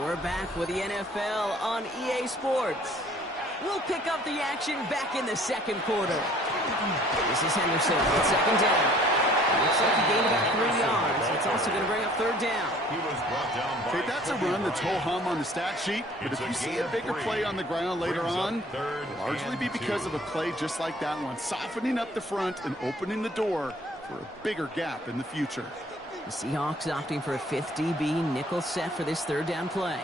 We're back with the NFL on EA Sports. We'll pick up the action back in the second quarter. This is Henderson on second down. Looks like he gained about 3 yards. It's also going to bring up third down. Okay, that's a run that's ho-hum on the stat sheet, but if you see a bigger play on the ground later on, it'll largely be because of a play just like that one, softening up the front and opening the door for a bigger gap in the future. The Seahawks opting for a 5th DB nickel set for this third down play.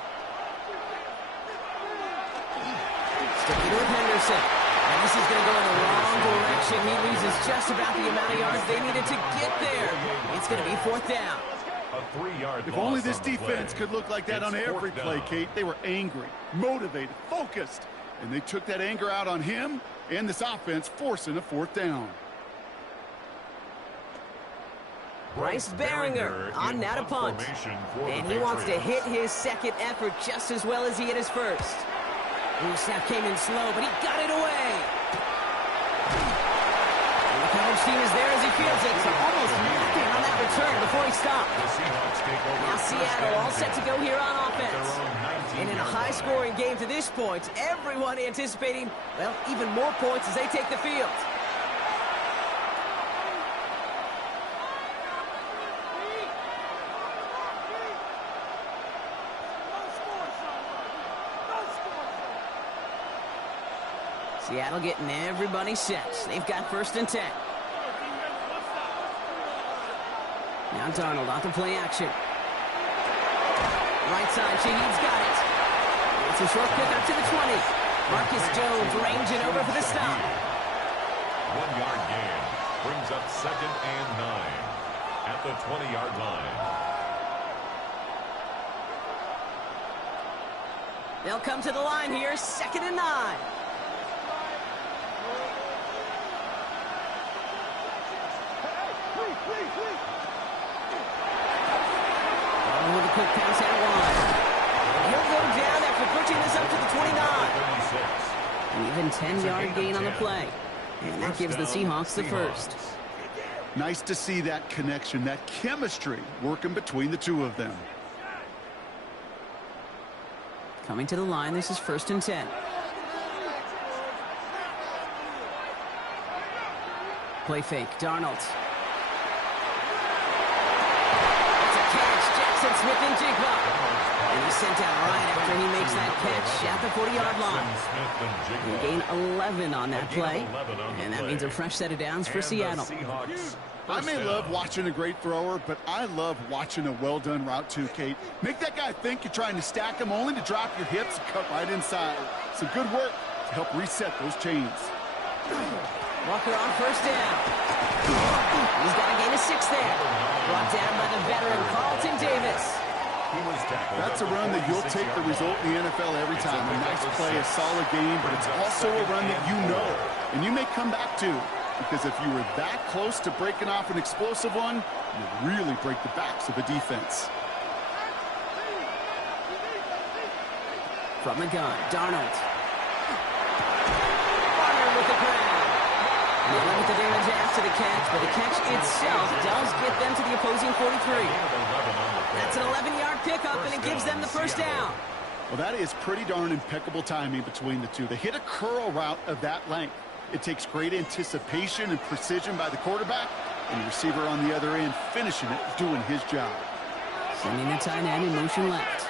Sticking with Henderson. And this is going to go in the wrong direction. He loses just about the amount of yards they needed to get there. It's going to be 4th down. If only this defense could look like that on every play, Kate. They were angry, motivated, focused, and they took that anger out on him and this offense, forcing a 4th down. Bryce Baringer on now to punt. And he wants to hit his second effort just as well as he hit his first. Ooh, snap came in slow, but he got it away. And the coverage team is there as he fields it. So almost nothing on that return before he stopped. Now Seattle all set to go here on offense. And in a high-scoring game to this point, everyone anticipating, well, even more points as they take the field. Seattle getting everybody set. They've got 1st and 10. Now Darnold off the play action. Right side, Shaheed's got it. It's a short pick up to the 20. Marcus Jones ranging over for the stop. 1-yard gain brings up 2nd and 9 at the 20-yard line. They'll come to the line here, 2nd and 9. With a quick pass out wide. He'll go down after pushing this up to the 29. An even 10-yard gain on the play. And that gives the Seahawks the first. Nice to see that connection, that chemistry working between the two of them. Coming to the line, this is 1st and 10. Play fake, Darnold. Smith and Jigba. And he's sent out right after he makes that catch at the 40-yard line. He gained 11 on that play, and that means a fresh set of downs for Seattle. I may love watching a great thrower, but I love watching a well-done route too, Kate. Make that guy think you're trying to stack him only to drop your hips and cut right inside. Some good work to help reset those chains. Walker on 1st down. He's got a gain of 6 there. Brought down by the veteran Carlton Davis. That's a run that you'll take the result in the NFL every time. A nice play, a solid game, but it's also a run that you know and you may come back to, because if you were that close to breaking off an explosive one, you really break the backs of a defense. From the gun, Darnold. Barner with the grab. They limit the damage after the catch, but the catch itself does get them to the opposing 43. That's an 11-yard pickup, and it gives them the 1st down. Well, that is pretty darn impeccable timing between the two. They hit a curl route of that length. It takes great anticipation and precision by the quarterback, and the receiver on the other end finishing it, doing his job. Sending the tight end in motion left.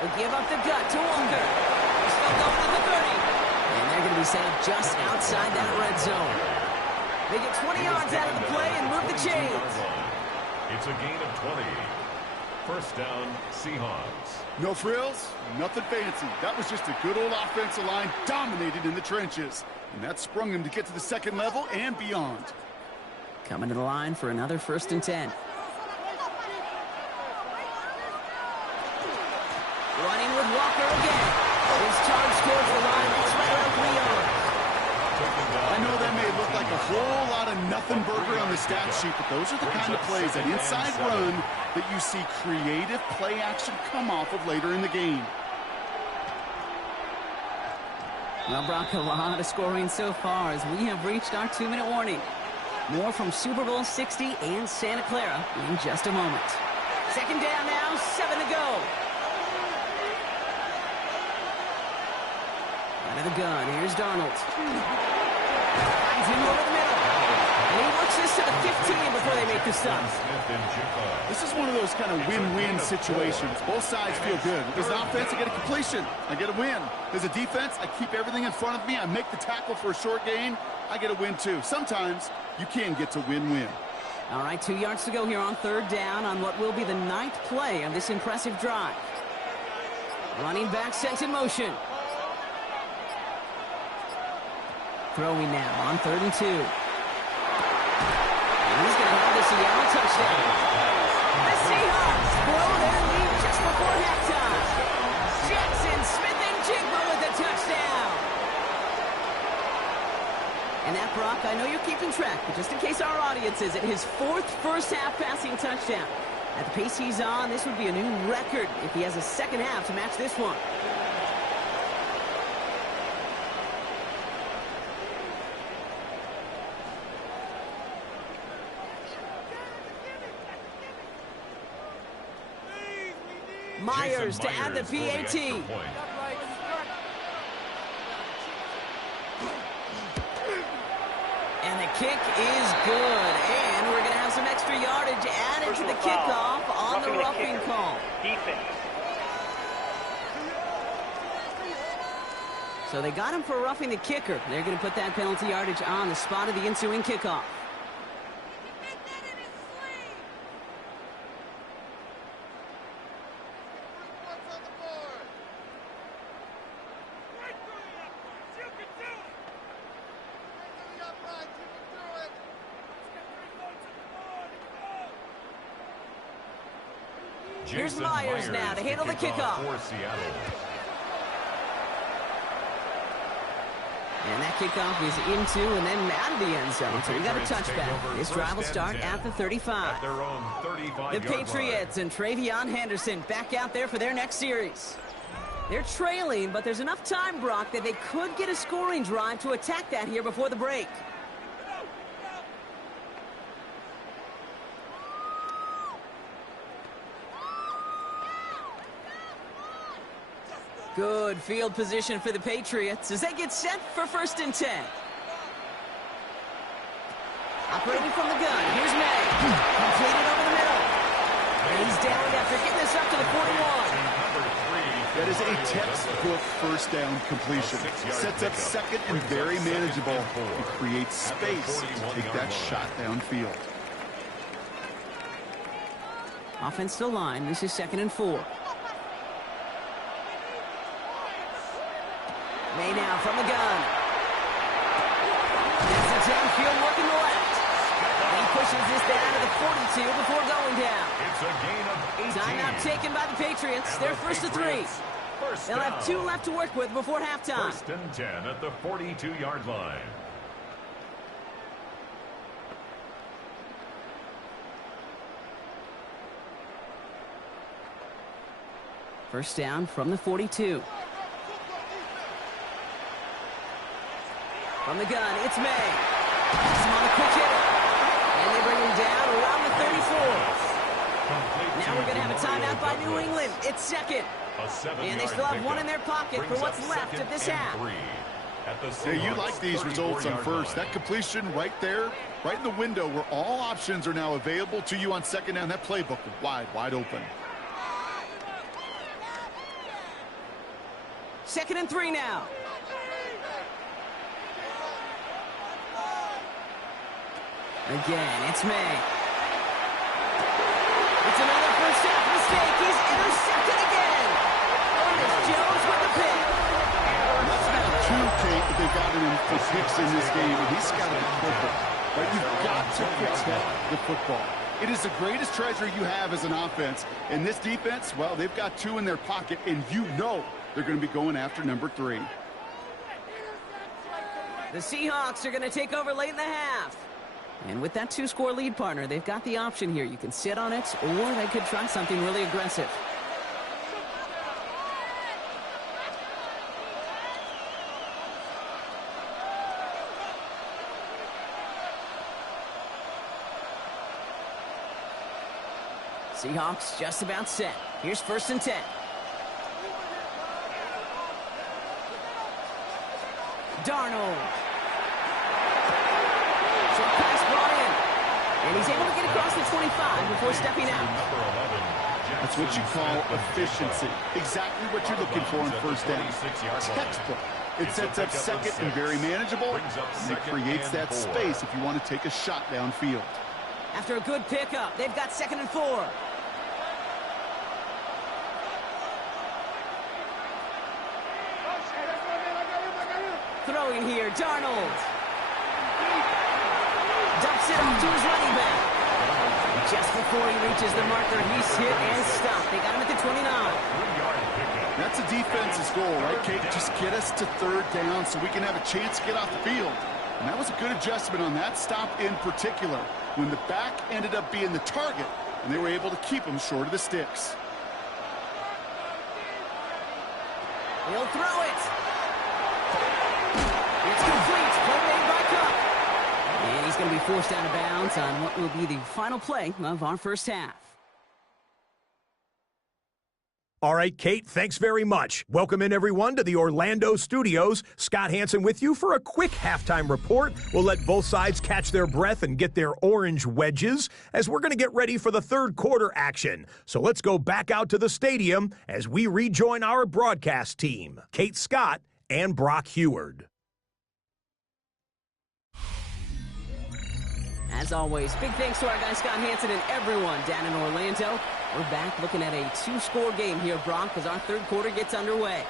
They give up the gut to Walker. He's still going at the 30. And they're going to be set up just outside that red zone. They get 20 yards out of the play and move the chains. It's a gain of 20. 1st down, Seahawks. No frills, nothing fancy. That was just a good old offensive line dominated in the trenches. And that sprung him to get to the 2nd level and beyond. Coming to the line for another 1st and 10. Running with Walker again. His charge towards the line. It's right around 3 yards. I know that may look like a whole lot of nothing burger on the stat sheet, but those are the kind of plays, that inside run, that you see creative play action come off of later in the game. Well, Brock, a lot of scoring so far as we have reached our 2-minute warning. More from Super Bowl 60 and Santa Clara in just a moment. Second down now, 7 to go. Out of the gun, here's Darnold. Finds him over the middle. And he works this to the 15 before they make the stop. This is one of those kind of win-win situations. Both sides feel good. As an offense, I get a completion. I get a win. As a defense, I keep everything in front of me. I make the tackle for a short gain. I get a win, too. Sometimes you can get to win-win. All right, 2 yards to go here on third down on what will be the 9th play of this impressive drive. Running back sent in motion. Throwing now on 3rd and 2. And he's going to have the Seattle touchdown. The Seahawks blow their lead just before halftime. Jackson Smith and Jigba with the touchdown. And that, Brock, I know you're keeping track, but just in case our audience isn't, his 4th first-half passing touchdown. At the pace he's on, this would be a new record if he has a second half to match this one. Myers to add the PAT. And the kick is good. And we're going to have some extra yardage added to the kickoff on the roughing call. Defense. So they got him for roughing the kicker. They're going to put that penalty yardage on the spot of the ensuing kickoff. Here's Myers now to handle the kickoff. And that kickoff is into and then out of the end zone. So we got a touchback. This drive will start at the 35. The Patriots and Travion Henderson back out there for their next series. They're trailing, but there's enough time, Brock, that they could get a scoring drive to attack that here before the break. Good field position for the Patriots as they get set for 1st and 10. Operating from the gun, here's May. Completed over the middle. And he's down after getting this up to the 41. That is a textbook first down completion. Sets up second and very manageable. It creates space to take that shot downfield. Offense still line. This is 2nd and 4. May now from the gun. That's the downfield working the left. And he pushes this down to the 42 before going down. It's a gain of 18. Timeout taken by the Patriots. They're 1st and 3. They'll have 2 left to work with before halftime. 1st and 10 at the 42-yard line. First down from the 42. From the gun, it's May. He's on a quick hitter. And they bring him down around the 34. Now we're going to have a timeout by New England. It's 2nd. And they still have 1 in their pocket for what's left of this half. Yeah, you like these results on 1st. That completion right there, right in the window where all options are now available to you on 2nd down. That playbook wide open. 2nd and 3 now. Again, it's May. It's another first half mistake. He's intercepted again. Ernest Jones with the pick. That's now 2, Kate, that they've gotten him for picks in this game, and he's got to be careful. Right? You've got to protect the football. It is the greatest treasure you have as an offense. And this defense, well, they've got 2 in their pocket, and you know they're going to be going after number 3. The Seahawks are going to take over late in the half. And with that 2-score lead, partner, they've got the option here. You can sit on it, or they could try something really aggressive. Seahawks just about set. Here's 1st and 10. Darnold. Short pass brought in. And he's able to get across the 25 before stepping out. That's what you call efficiency. Exactly what you're looking for in 1st down. Textbook. It sets up 2nd and very manageable. And it creates that space if you want to take a shot downfield. After a good pickup, they've got 2nd and 4. Throwing here, Darnold. Dumps it off to his running back. Just before he reaches the marker, he's hit and stopped. They got him at the 29. That's a defense's goal, right, Kate? Just get us to 3rd down so we can have a chance to get off the field. And that was a good adjustment on that stop in particular, when the back ended up being the target, and they were able to keep him short of the sticks. He'll throw it. It's complete. Play made by Cup. And he's going to be forced out of bounds on what will be the final play of our 1st half. All right, Kate, thanks very much. Welcome in, everyone, to the Orlando studios. Scott Hansen with you for a quick halftime report. We'll let both sides catch their breath and get their orange wedges as we're going to get ready for the 3rd quarter action. So let's go back out to the stadium as we rejoin our broadcast team, Kate Scott and Brock Heward. As always, big thanks to our guy Scott Hansen and everyone down in Orlando. We're back looking at a 2-score game here, Brock, as our 3rd quarter gets underway.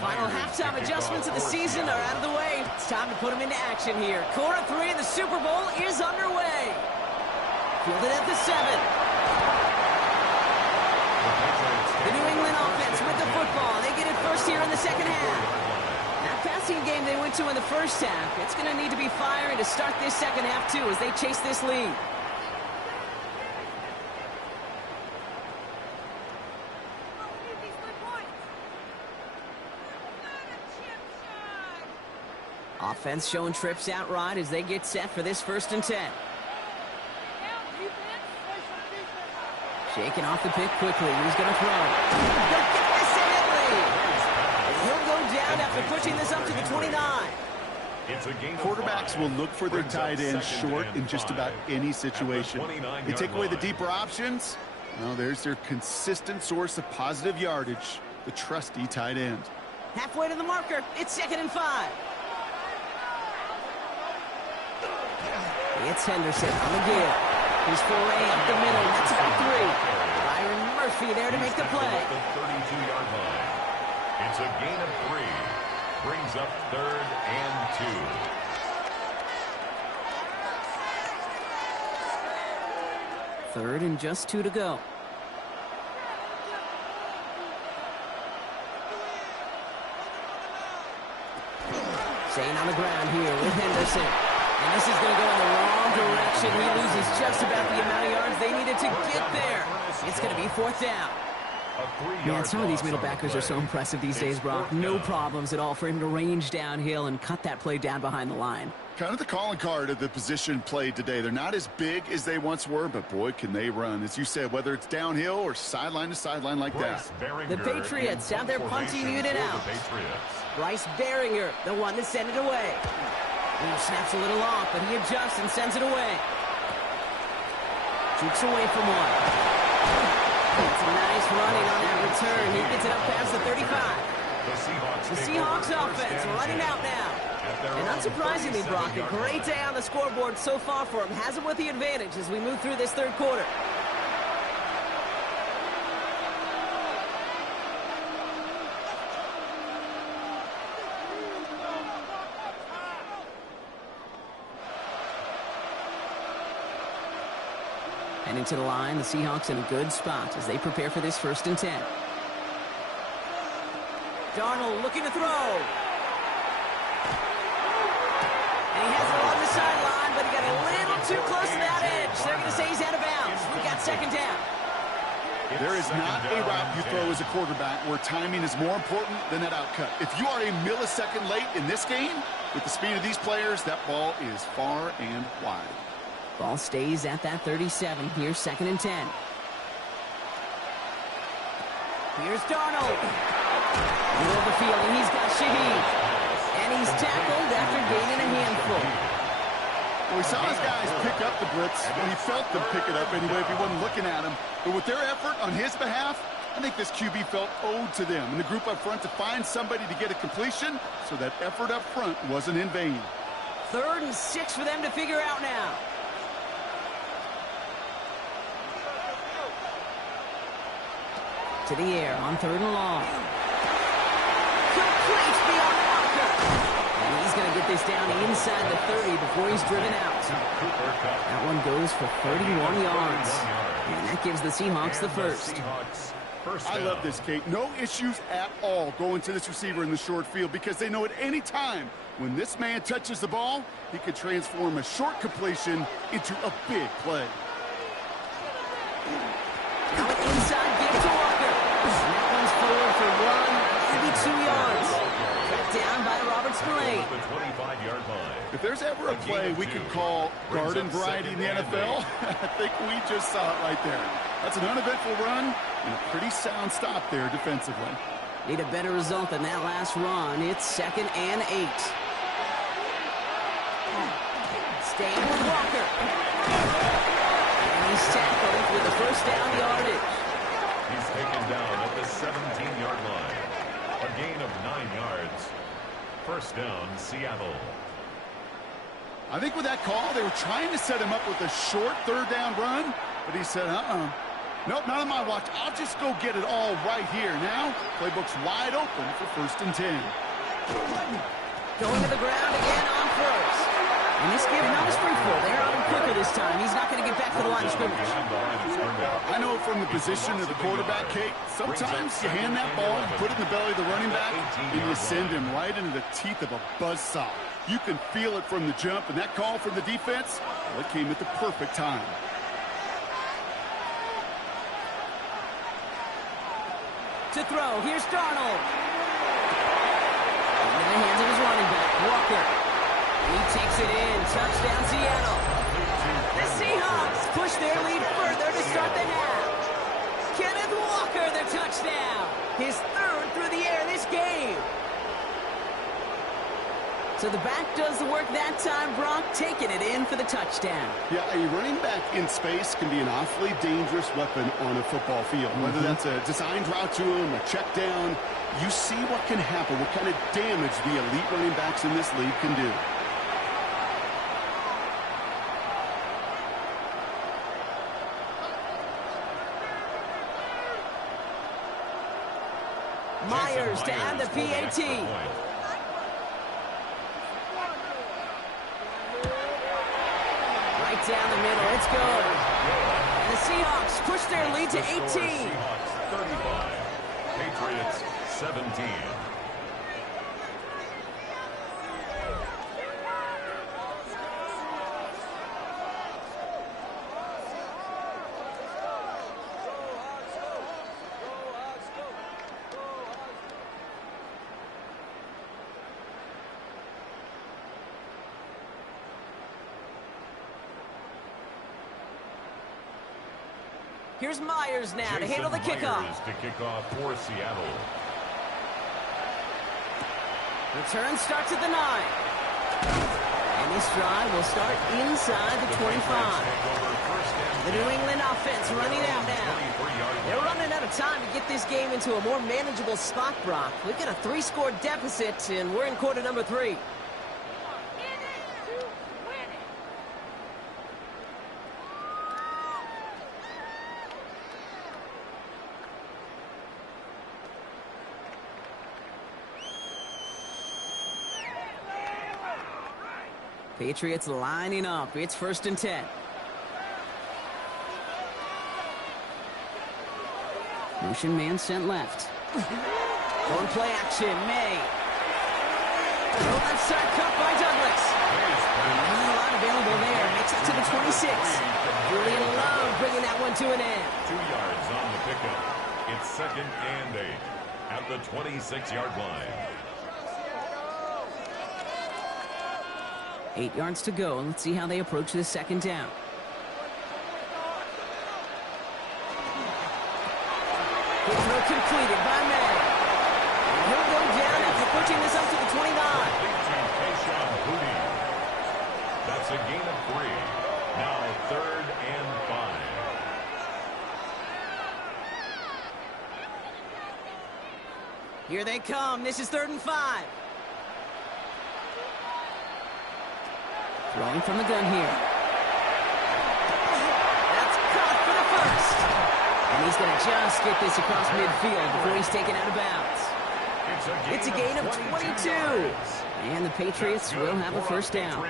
Final halftime adjustments of the season are out of the way. It's time to put them into action here. Quarter 3 of the Super Bowl is underway. Fielded at the 7. The New England offense with the football. They get it first here in the 2nd half. That passing game they went to in the 1st half, it's going to need to be firing to start this 2nd half, too, as they chase this lead. Offense showing trips out right as they get set for this 1st and 10. Shaking off the pick quickly. He's going to throw. He'll get this in Italy. He'll go down after pushing this up to the 29. Quarterbacks will look for their tight end short in just about any situation. They take away the deeper options. Well, there's their consistent source of positive yardage, the trusty tight end. Halfway to the marker. It's 2nd and 5. It's Henderson on the give. He's 4A up the middle. That's about 3. Byron Murphy there to make the play. The 32-yard line. It's a gain of 3. Brings up 3rd and 2. 3rd and just 2 to go. Staying on the ground here with Henderson. And this is going to go in the wrong direction. He loses just about the amount of yards they needed to get there. It's going to be 4th down. Man, some of these middle backers are so impressive these days, Brock. No problems at all for him to range downhill and cut that play down behind the line. Kind of the calling card of the position played today. They're not as big as they once were, but boy, can they run. As you said, whether it's downhill or sideline to sideline like that. The Patriots have their punting unit out. Bryce Baringer, the one that sent it away. He snaps a little off, but he adjusts and sends it away. Jukes away from one. It's nice running on that return. He gets it up past the 35. The Seahawks offense running out now. And unsurprisingly, Brock, a great day on the scoreboard so far for him. Has him with the advantage as we move through this 3rd quarter. And into the line, the Seahawks in a good spot as they prepare for this 1st and 10. Darnold looking to throw. And he has it along the sideline, but he got a little too close to that edge. They're going to say he's out of bounds. We've got 2nd down. There is not a route you throw as a quarterback where timing is more important than that outcut. If you are a millisecond late in this game, with the speed of these players, that ball is far and wide. Ball stays at that 37. Here's 2nd and 10. Here's Darnold. Middle of the field, and he's got Shaheed. And he's tackled after gaining a handful. Well, we saw his guys pick up the blitz. Well, he felt them pick it up anyway if he wasn't looking at him. But with their effort on his behalf, I think this QB felt owed to them and the group up front to find somebody to get a completion, so that effort up front wasn't in vain. 3rd and 6 for them to figure out now. To the air on 3rd and long. Complete beyond Walker. And he's going to get this down inside the 30 before he's driven out. That one goes for 31 yards. And that gives the Seahawks the first. I love this, Kate. No issues at all going to this receiver in the short field because they know at any time when this man touches the ball, he could transform a short completion into a big play. Now an inside give to Walker. And that one's forward for 1, maybe 2 yards. Cut down by Robert Spillane. If there's ever a play we could call garden variety in the NFL, I think we just saw it right there. That's an uneventful run and a pretty sound stop there defensively. Need a better result than that last run. It's 2nd and 8. Staying with Walker. And he's tackled with the first down yardage. He's taken down at the 17-yard line. A gain of 9 yards. First down, Seattle. I think with that call, they were trying to set him up with a short 3rd down run, but he said, nope, not on my watch. I'll just go get it all right here. Now, playbook's wide open for 1st and 10. Going to the ground again on 1st. And this give not a sprinkle. They're on him quicker this time. He's not going to get back to the line of scrimmage. I know from the position of the quarterback, Kate, sometimes you hand that ball, put it in the belly of the running back, and you send him right into the teeth of a buzzsaw. You can feel it from the jump, and that call from the defense, well, it came at the perfect time. To throw, here's Darnold. In the hands of his running back, Walker. He takes it in, touchdown Seattle. The Seahawks push their lead further to start the half. Kenneth Walker, the touchdown. His 3rd through the air this game. So the back does the work that time, Brock, taking it in for the touchdown. Yeah, a running back in space can be an awfully dangerous weapon on a football field. Whether that's a designed route to him, a check down, you see what can happen, what kind of damage the elite running backs in this league can do. Myers to add the PAT. Right down the middle, it's good. And the Seahawks push their lead to 18. Seahawks 35, Patriots 17. Here's Myers now to handle the kickoff. To kick off for Seattle. Return starts at the 9. And this drive will start inside the 25. The New England offense running out now. They're running out of time to get this game into a more manageable spot, Brock. We've got a 3-score deficit, and we're in quarter number 3. Patriots lining up. It's 1st and 10. Motion man sent left. Going play action, May. Left side cut by Douglas. Not a lot available there. Makes it to the 26. Julian Love bringing that one to an end. 2 yards on the pickup. It's 2nd and 8 at the 26-yard line. 8 yards to go. Let's see how they approach this 2nd down. Quick throw completed by May. And he'll go down after pushing this up to the 29. That's a gain of 3. Now 3rd and 5. Here they come. This is 3rd and 5. Throwing from the gun here. That's caught for the first. And he's going to just get this across midfield before he's taken out of bounds. It's a gain of 22. And the Patriots will have a 1st down.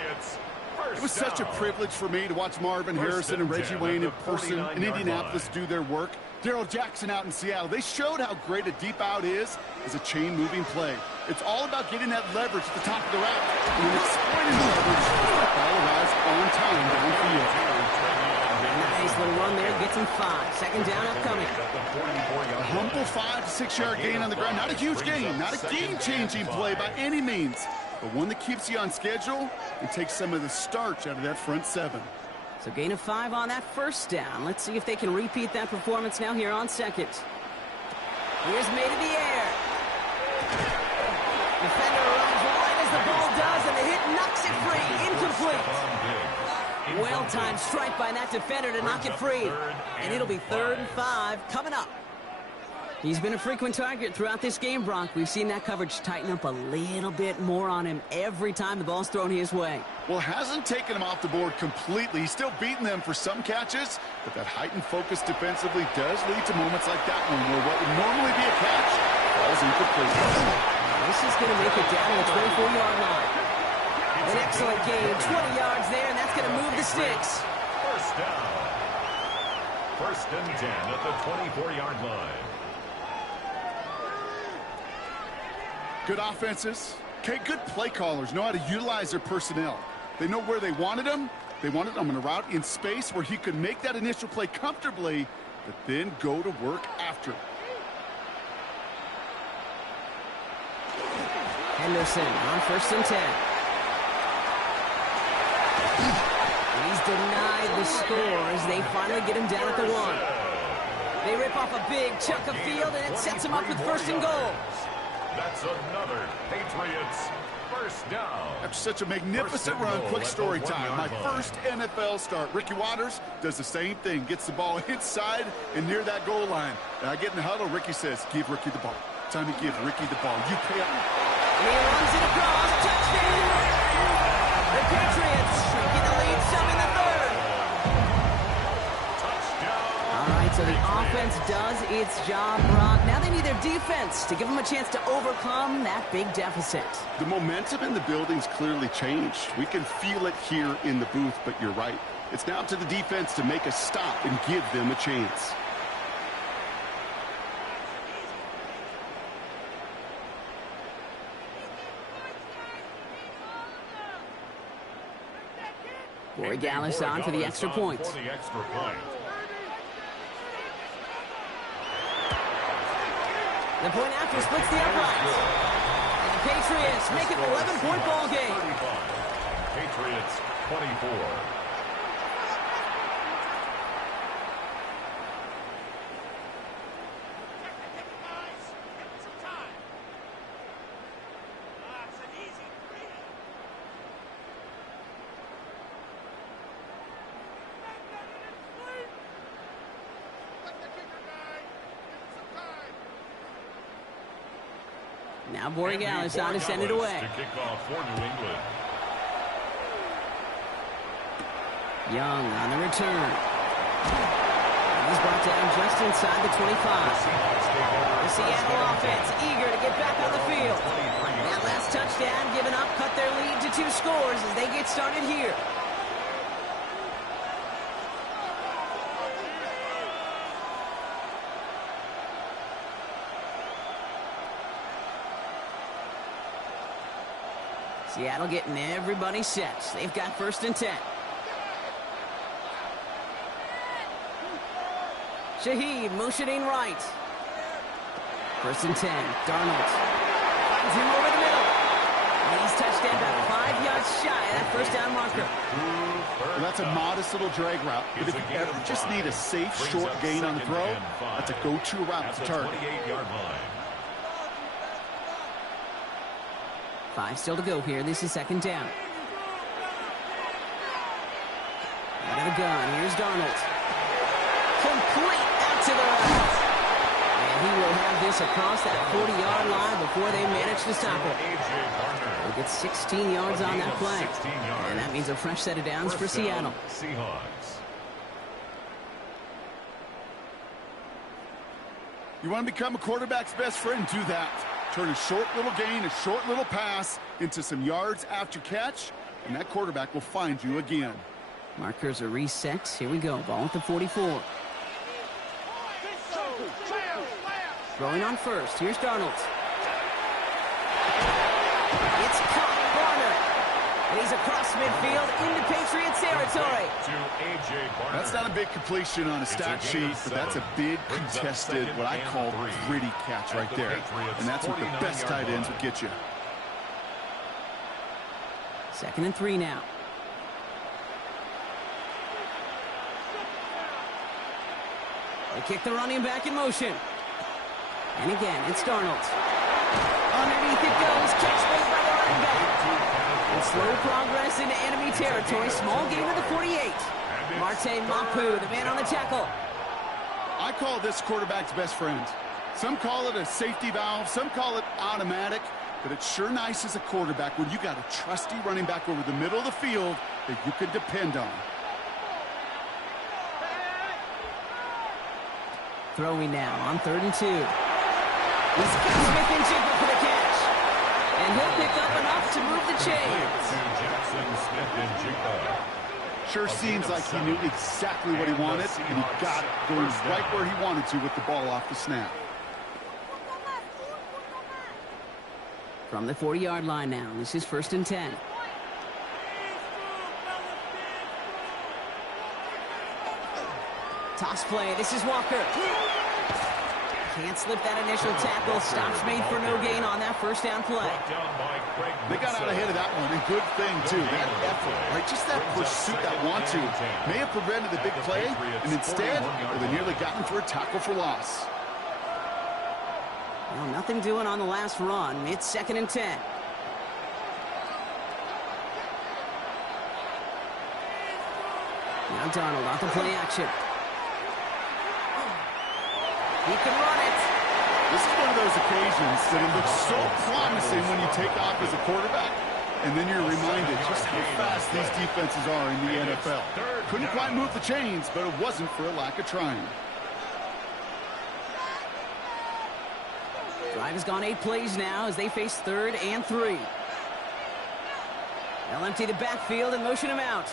It was such a privilege for me to watch Marvin Harrison and Reggie Wayne in person in Indianapolis do their work. Darrell Jackson out in Seattle. They showed how great a deep out is as a chain-moving play. It's all about getting that leverage at the top of the route. And when exploiting the leverage, the ball arrives on time downfield. Nice little run there. Gets him 5. 2nd down upcoming. A humble 5 to 6 yard gain on the ground. Not a huge gain. Not a game-changing play by any means. But one that keeps you on schedule and takes some of the starch out of that front 7. So gain of 5 on that 1st down. Let's see if they can repeat that performance now here on 2nd. Here's May to the air. Defender runs wide as the ball does, and the hit knocks it free. Incomplete. Well-timed strike by that defender to knock it free. And it'll be 3rd and 5 coming up. He's been a frequent target throughout this game, Brock. We've seen that coverage tighten up a little bit more on him every time the ball's thrown his way. Well, hasn't taken him off the board completely. He's still beating them for some catches, but that heightened focus defensively does lead to moments like that one where what would normally be a catch falls incomplete. This is going to make it down to the 24-yard line. An excellent game, 20 yards there, and that's going to move the sticks. 1st down. 1st and 10 at the 24-yard line. Good offenses. Okay, good play callers know how to utilize their personnel. They know where they wanted him. They wanted him on a route in space where he could make that initial play comfortably, but then go to work after. Henderson on 1st and 10. He's denied the score as they finally get him down at the 1. They rip off a big chunk of field, and it sets him up with 1st and goal. That's another Patriots 1st down. After such a magnificent run, quick story time. My first NFL start. Ricky Watters does the same thing. Gets the ball inside and near that goal line. And I get in the huddle. Ricky says, give Ricky the ball. Time to give Ricky the ball. You pay up. And he runs it across. Touchdown! The Patriots shrinking the lead some in the 3rd. All right, so the offense does its job, Brock. Now they need their defense to give them a chance to overcome that big deficit. The momentum in the building's clearly changed. We can feel it here in the booth, but you're right. It's now up to the defense to make a stop and give them a chance. Corey Gallis on for the extra point. The point after splits the uprights. And the Patriots make it an 11-point ball game. Patriots 24. Now Borregales on to send it away. To kick off for New England. Young on the return. He's brought down just inside the 25. The Seattle offense eager to get back on the field. That last touchdown given up cut their lead to 2 scores as they get started here. Seattle getting everybody set. They've got 1st and 10. Shaheed motioning right. 1st and 10. Darnold finds him over the middle. And he's touched down about 5 yards shy of that first down marker. Well, that's a modest little drag route. But if you ever just need a safe, short gain on the throw, that's a go-to route to target. 5 still to go here. This is 2nd down. Out of the gun. Here's Darnold. Complete out to the right. And he will have this across that 40-yard line before they manage to stop it. They'll get 16 yards on that play. And that means a fresh set of downs for Seattle. Seahawks. You want to become a quarterback's best friend? Do that. Turn a short little gain, a short little pass into some yards after catch, and that quarterback will find you again. Markers are reset. Here we go. Ball at the 44. Throwing on first. Here's Darnold. It's caught. Garner. And he's across midfield into Patriots territory. That's not a big completion on a stat sheet, but that's a big contested, what I call gritty catch right there. And that's what the best tight ends will get you. 2nd and 3 now. They kick the running back in motion. And again, it's Darnold. Underneath it goes. Catch made by the running back. And slow progress into enemy territory. Small gain of the 48. Marte Mapu, the man on the tackle. I call this quarterback's best friend. Some call it a safety valve. Some call it automatic. But it's sure nice as a quarterback when you got a trusty running back over the middle of the field that you can depend on. Throwing now on 3rd and 2. He's got Smith and Jigba for the catch. And he'll pick up enough to move the chains. Sure seems like he knew exactly what he wanted, and he got it going right where he wanted to with the ball off the snap. From the 40-yard line now, this is 1st and 10. Toss play, this is Walker. Can't slip that initial tackle. Stops made for no gain on that first down play. They got out ahead of that one, and good thing, too. That effort, right? Just that pursuit, that want-to, may have prevented the big play, and instead, well, they nearly got him for a tackle for loss. Well, nothing doing on the last run. It's 2nd and 10. Now Darnold off the play action. He can run it. This is one of those occasions that it looks so promising when you take off as a quarterback, and then you're reminded just how fast these defenses are in the NFL. Couldn't quite move the chains, but it wasn't for a lack of trying. Drive has gone 8 plays now as they face 3rd and 3. They'll empty the backfield and motion him out.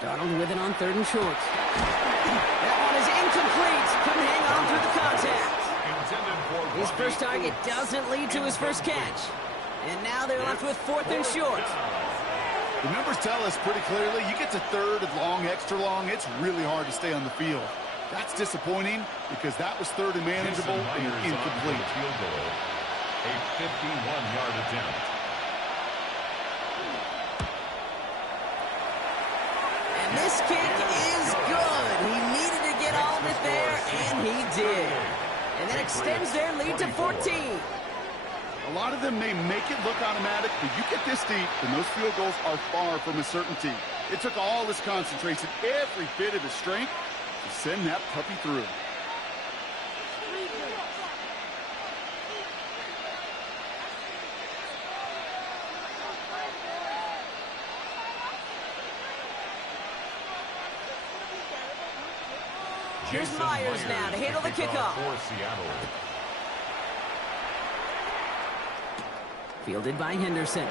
Darnold with it on 3rd and short. That one is incomplete. Couldn't hang on through the contact. His first target doesn't lead to his first catch. And now they're left with 4th and short. The numbers tell us pretty clearly, you get to 3rd and long, extra long, it's really hard to stay on the field. That's disappointing because that was 3rd and manageable and incomplete. A 51-yard attempt. And this kick is good. He needed to get all of it there, and he did. And that extends their lead to 14. A lot of them may make it look automatic, but you get this deep, and those field goals are far from a certainty. It took all his concentration, every bit of his strength, to send that puppy through. Here's Myers now to handle the kickoff. For Seattle. Fielded by Henderson.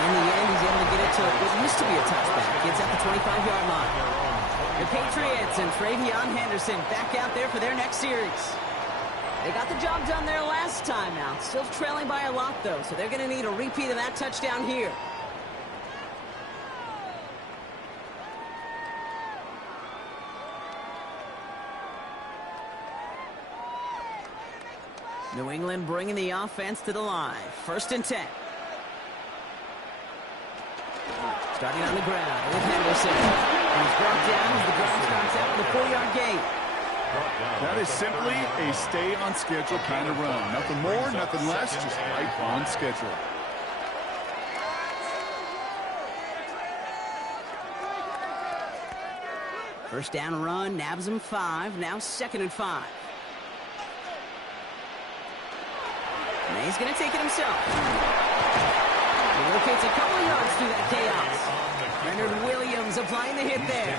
And in the end, he's able to get it to what used to be a touchback. It's at the 25-yard line. The Patriots and Travion Henderson back out there for their next series. They got the job done there last time out. Still trailing by a lot, though, so they're going to need a repeat of that touchdown here. – New England bringing the offense to the line. 1st and 10. Starting on the ground with Henderson. And he's brought down as the ground starts out with a 4-yard gain. That is simply a stay-on-schedule kind of run. Nothing more, nothing less, just right on schedule. First down run, nabs him 5. Now 2nd and 5. May's going to take it himself. He locates a couple of yards through that chaos. Leonard Williams applying the hit there.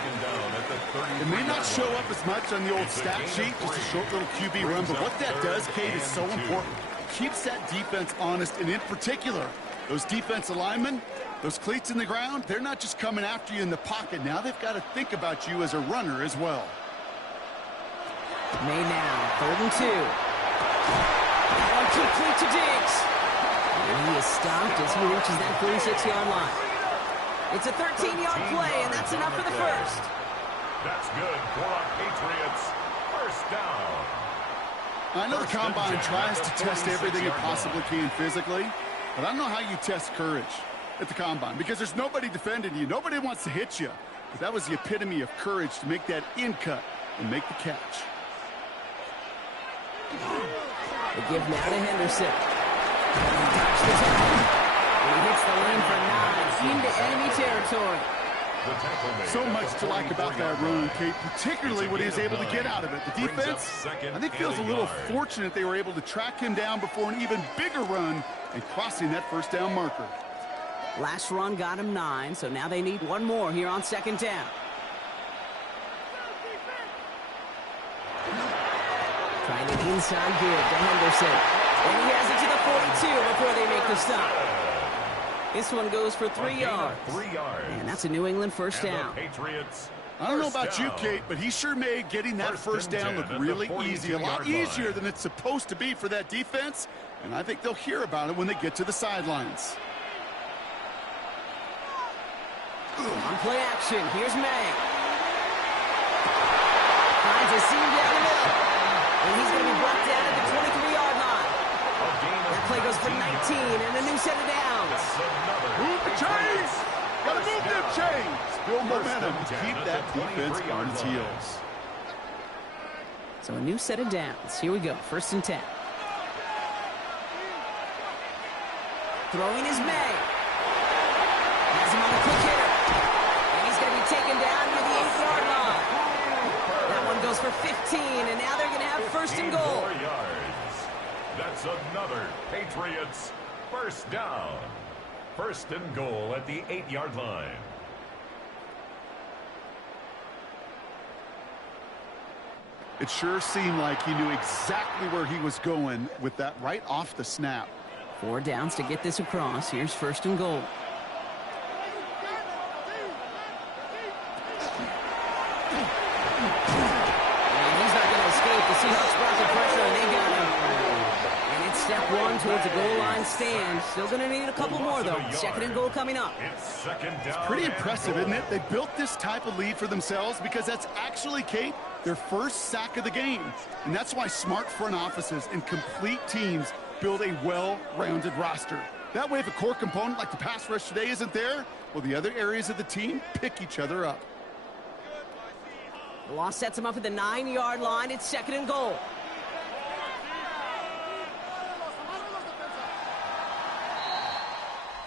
It may not show up as much on the old stat sheet, just a short little QB run, but what that does, Kate, is so important. Keeps that defense honest, and in particular, those defensive linemen, those cleats in the ground, they're not just coming after you in the pocket. Now they've got to think about you as a runner as well. May now, 3rd and 2. And complete to Diggs. And he is stopped as he reaches that 46-yard line. It's a 13-yard play, and that's enough for the first. That's good for our Patriots. First down. I know the Combine tries to test everything it possibly can physically, but I don't know how you test courage at the Combine, because there's nobody defending you. Nobody wants to hit you. But that was the epitome of courage to make that in cut and make the catch. The give now to Henderson. Touch the tackle. And he hits the lane for 9 into enemy territory. So much to like about that run, Kate, particularly when he was able to get out of it. The defense, I think, feels a little fortunate they were able to track him down before an even bigger run and crossing that first down marker. Last run got him 9, so now they need one more here on 2nd down. Trying it inside good to Henderson. And he has it to the 42 before they make the stop. This one goes for 3 yards. And that's a New England first down. I don't know about you, Kate, but he sure made getting that first down look really easy. A lot easier than it's supposed to be for that defense. And I think they'll hear about it when they get to the sidelines. On play action, here's May. Finds a seam down the middle. And he's going to be brought down at the 23-yard line. That play goes for 19 and a new set of downs. Move the chains! Gotta move them chains! Build momentum. Keep that defense on its heels. So a new set of downs. Here we go, 1st and 10. Throwing is May. Has him on a quick hitter. And he's going to be taken down near the 8-yard line. That one goes for 15, and now they're going to have 1st and goal. That's another Patriots first down. 1st and goal at the 8-yard line. It sure seemed like he knew exactly where he was going with that right off the snap. 4 downs to get this across. Here's 1st and goal. And he's not going to escape. The Seahawks brought the pressure, and they got him. And it's step 1 towards a goal line stand. Still going to need a couple more, though. 2nd and goal coming up. It's pretty impressive, isn't it? They built this type of lead for themselves because that's actually, Kate, their first sack of the game. And that's why smart front offices and complete teams build a well-rounded roster. That way, if a core component like the pass rush today isn't there, well, the other areas of the team pick each other up. The loss sets him up at the 9-yard line. It's 2nd and goal.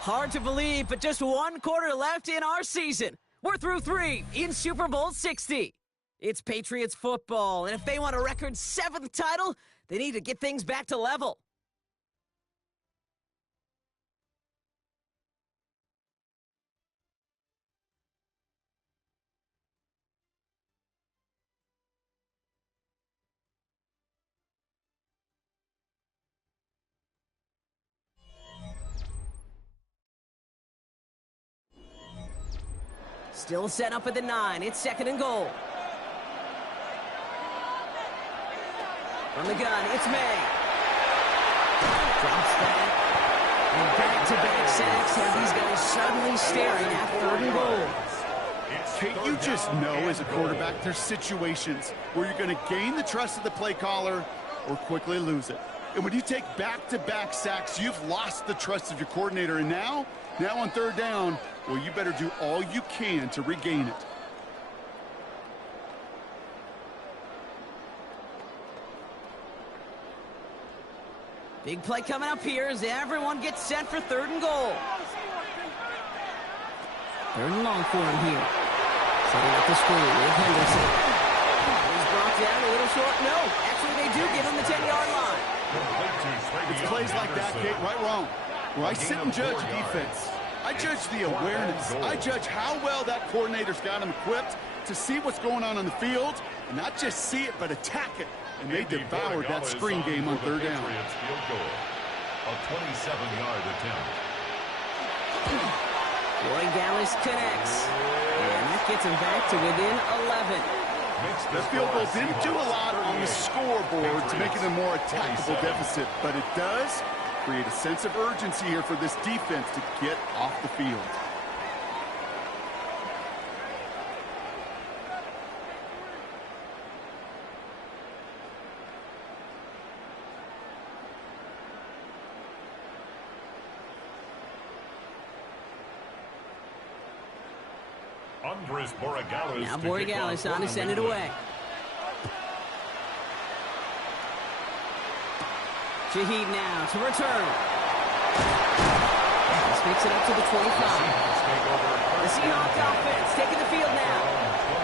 Hard to believe, but just 1 quarter left in our season. We're through 3 in Super Bowl 60. It's Patriots football, and if they want a record 7th title, they need to get things back to level. Still set up at the 9. It's 2nd and goal. From the gun, it's May. Drops back. And back-to-back sacks have these guys suddenly staring at 3rd and goal. Kate, you just know as a quarterback there's situations where you're going to gain the trust of the play caller or quickly lose it. And when you take back-to-back sacks, you've lost the trust of your coordinator. And now on third down, well, you better do all you can to regain it. Big play coming up here as everyone gets set for 3rd and goal. 3rd and long for him here. Setting up the screen with Henderson. He's brought down a little short. No, actually they do give him the 10-yard line. It's plays like that, Kate, right wrong. Where I sit and judge defense. I judge the awareness. I judge how well that coordinator's got him equipped to see what's going on the field, and not just see it, but attack it. And they devoured that screen game on 3rd down. A 27-yard attempt. Roy Gallis connects. And that gets him back to within 11. The field goal didn't do a lot on the scoreboard to make it a more attackable deficit, but it does create a sense of urgency here for this defense to get off the field. Now Borregales on to send it away. Shaheed now to return. This makes it up to the 25. The Seahawks offense taking the field now.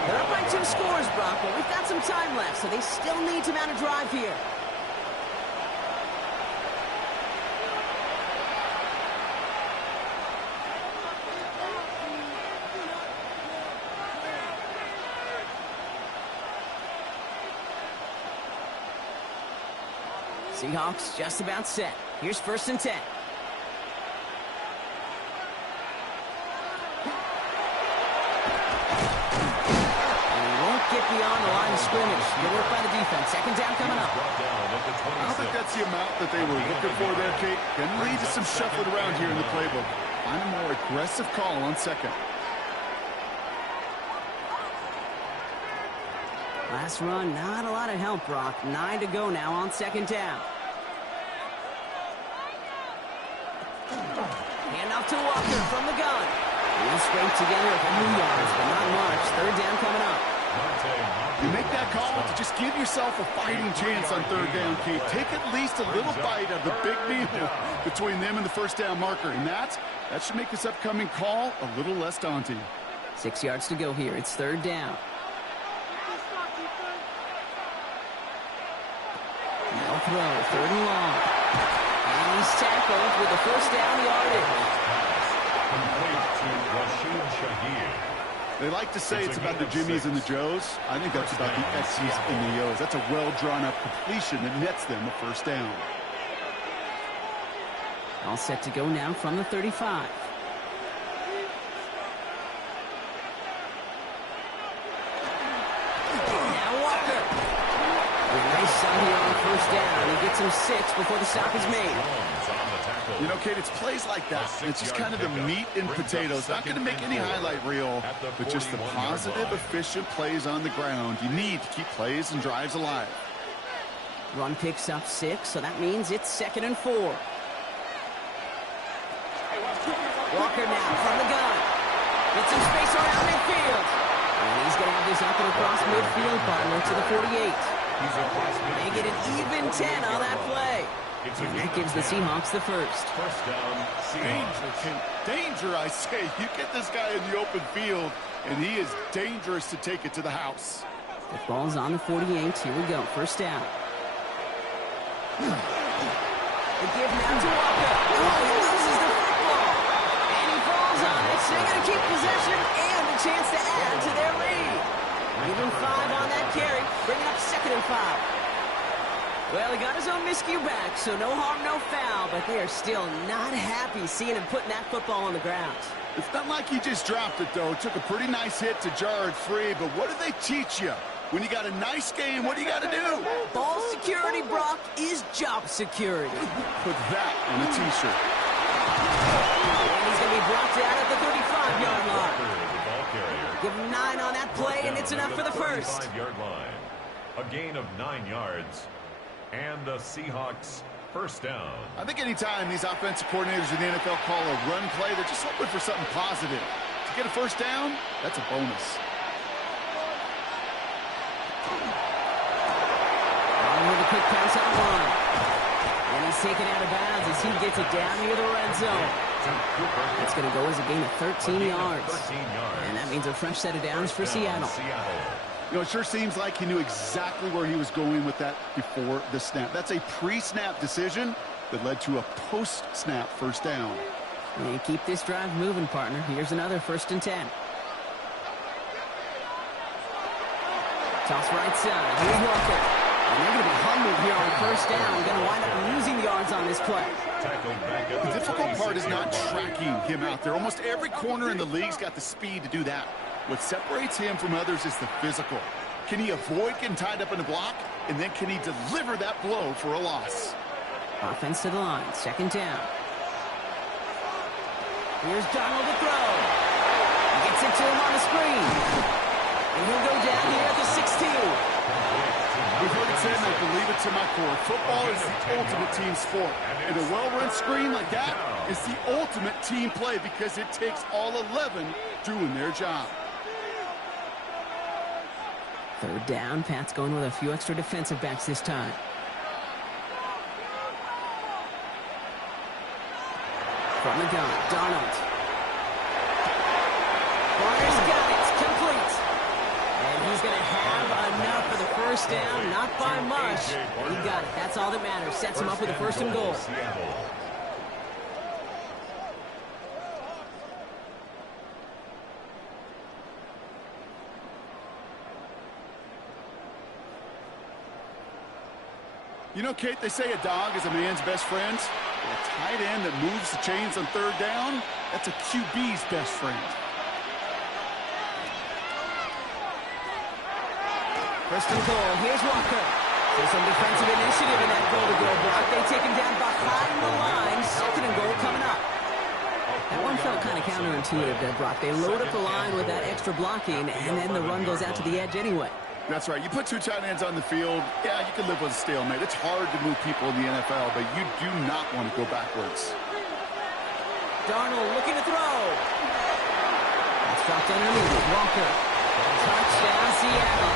They're up by 2 scores, Brock, but we've got some time left, so they still need to mount a drive here. Seahawks just about set. Here's 1st and 10. And he won't get beyond the line of scrimmage. Good work by the defense. 2nd down coming up. I don't think that's the amount that they were looking for there, Kate. Can lead to some shuffling around here in the playbook. Find a more aggressive call on 2nd. Last run, not a lot of help, Brock. 9 to go now on 2nd down. Handoff to Walker from the gun. He'll scrape together a few yards, but not much. 3rd down coming up. You make that call to just give yourself a fighting chance on 3rd down, Kate. Take at least a little bite of the big meal between them and the 1st down marker. And that should make this upcoming call a little less daunting. 6 yards to go here. It's 3rd down. No throw, 3rd and long. And he's tackled with the 1st down yardage. They like to say it's about the Jimmies and the Joes. I think that's about the X's and the O's. That's a well-drawn-up completion that nets them a 1st down. All set to go now from the 35. Now Walker. Nice shot here on 1st down. He gets him 6 before the stop is made. You know, Kate, it's plays like that. It's just kind of the meat and potatoes. Not going to make any highlight reel, but just the positive, efficient plays on the ground. You need to keep plays and drives alive. Run picks up 6, so that means it's 2nd and 4. Walker now from the gun. Gets some space around midfield. And he's going to have this up and across midfield, partner, to the 48. They get an even 10 on that play. And that gives the Seahawks the 1st. Danger, Kate. Danger, I say. You get this guy in the open field, and he is dangerous to take it to the house. The ball's on the 48. Here we go. 1st down. The give now to Walker. Oh, he loses the football. And he falls on it. So they're going to keep possession and a chance to add to their lead. Even 5 on that carry, bringing up 2nd and 5. Well, he got his own miscue back, so no harm, no foul, but they are still not happy seeing him putting that football on the ground. It's not like he just dropped it, though. Took a pretty nice hit to jar it free, but what do they teach you? When you got a nice game, what do you got to do? Ball security, Brock, is job security. Put that on a T-shirt. And he's going to be brought down at the 35-yard line. Give him 9 on that play, and it's enough for the 1st. 5-yard line. A gain of 9 yards. And the Seahawks First down. I think anytime these offensive coordinators in the NFL call a run play, they're just hoping for something positive. To get a first down, that's a bonus. With a quick pass out line. And he's taken out of bounds as he gets it down near the red zone. It's going to go as a gain of 13 yards. And that means a fresh set of downs for Seattle. You know, it sure seems like he knew exactly where he was going with that before the snap. That's a pre-snap decision that led to a post-snap first down. And keep this drive moving, partner. Here's another 1st and 10. Toss right side. Here's Walker. And they're going to be humbled here on 1st down. Going to wind up losing yards on this play. The difficult part is not tracking him out there. Almost every corner in the league's got the speed to do that. What separates him from others is the physical. Can he avoid getting tied up in the block? And then can he deliver that blow for a loss? Offense to the line. 2nd down. Here's Donald to throw. He gets it to him on the screen. And he'll go down here at the 16. We've heard it said, and I believe it to my core. Football is the ultimate team sport. And a well-run screen like that is the ultimate team play because it takes all 11 doing their job. 3rd down. Pat's going with a few extra defensive backs this time. From the gun, Donald. Warner's got it. Complete. And he's going to have enough for the 1st down. Not by much. He got it. That's all that matters. Sets him up with a 1st and goal. You know, Kate, they say a dog is a man's best friend. A tight end that moves the chains on 3rd down, that's a QB's best friend. 1st and goal. Here's Walker. There's some defensive initiative in that goal-to-go block. They take him down behind the line. 2nd and goal coming up. That one felt kind of counterintuitive there, Brock. They load up the line with that extra blocking, and then the run goes out to the edge anyway. That's right. You put 2 tight ends on the field, yeah, you can live with a stalemate. It's hard to move people in the NFL, but you do not want to go backwards. Darnold looking to throw. That's dropped underneath. Walker. Touchdown, Seattle.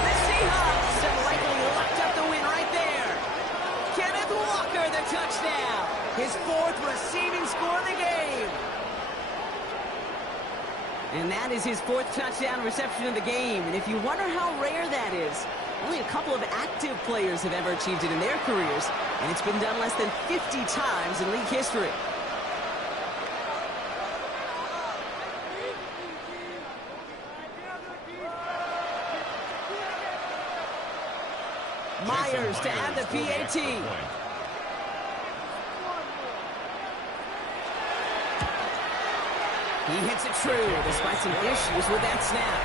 The Seahawks have likely locked up the win right there. Kenneth Walker, the touchdown. His 4th receiving score of the game. And that is his 4th touchdown reception of the game. And if you wonder how rare that is, only a couple of active players have ever achieved it in their careers. And it's been done less than 50 times in league history. Myers to add the PAT. He hits it true, despite some issues with that snap.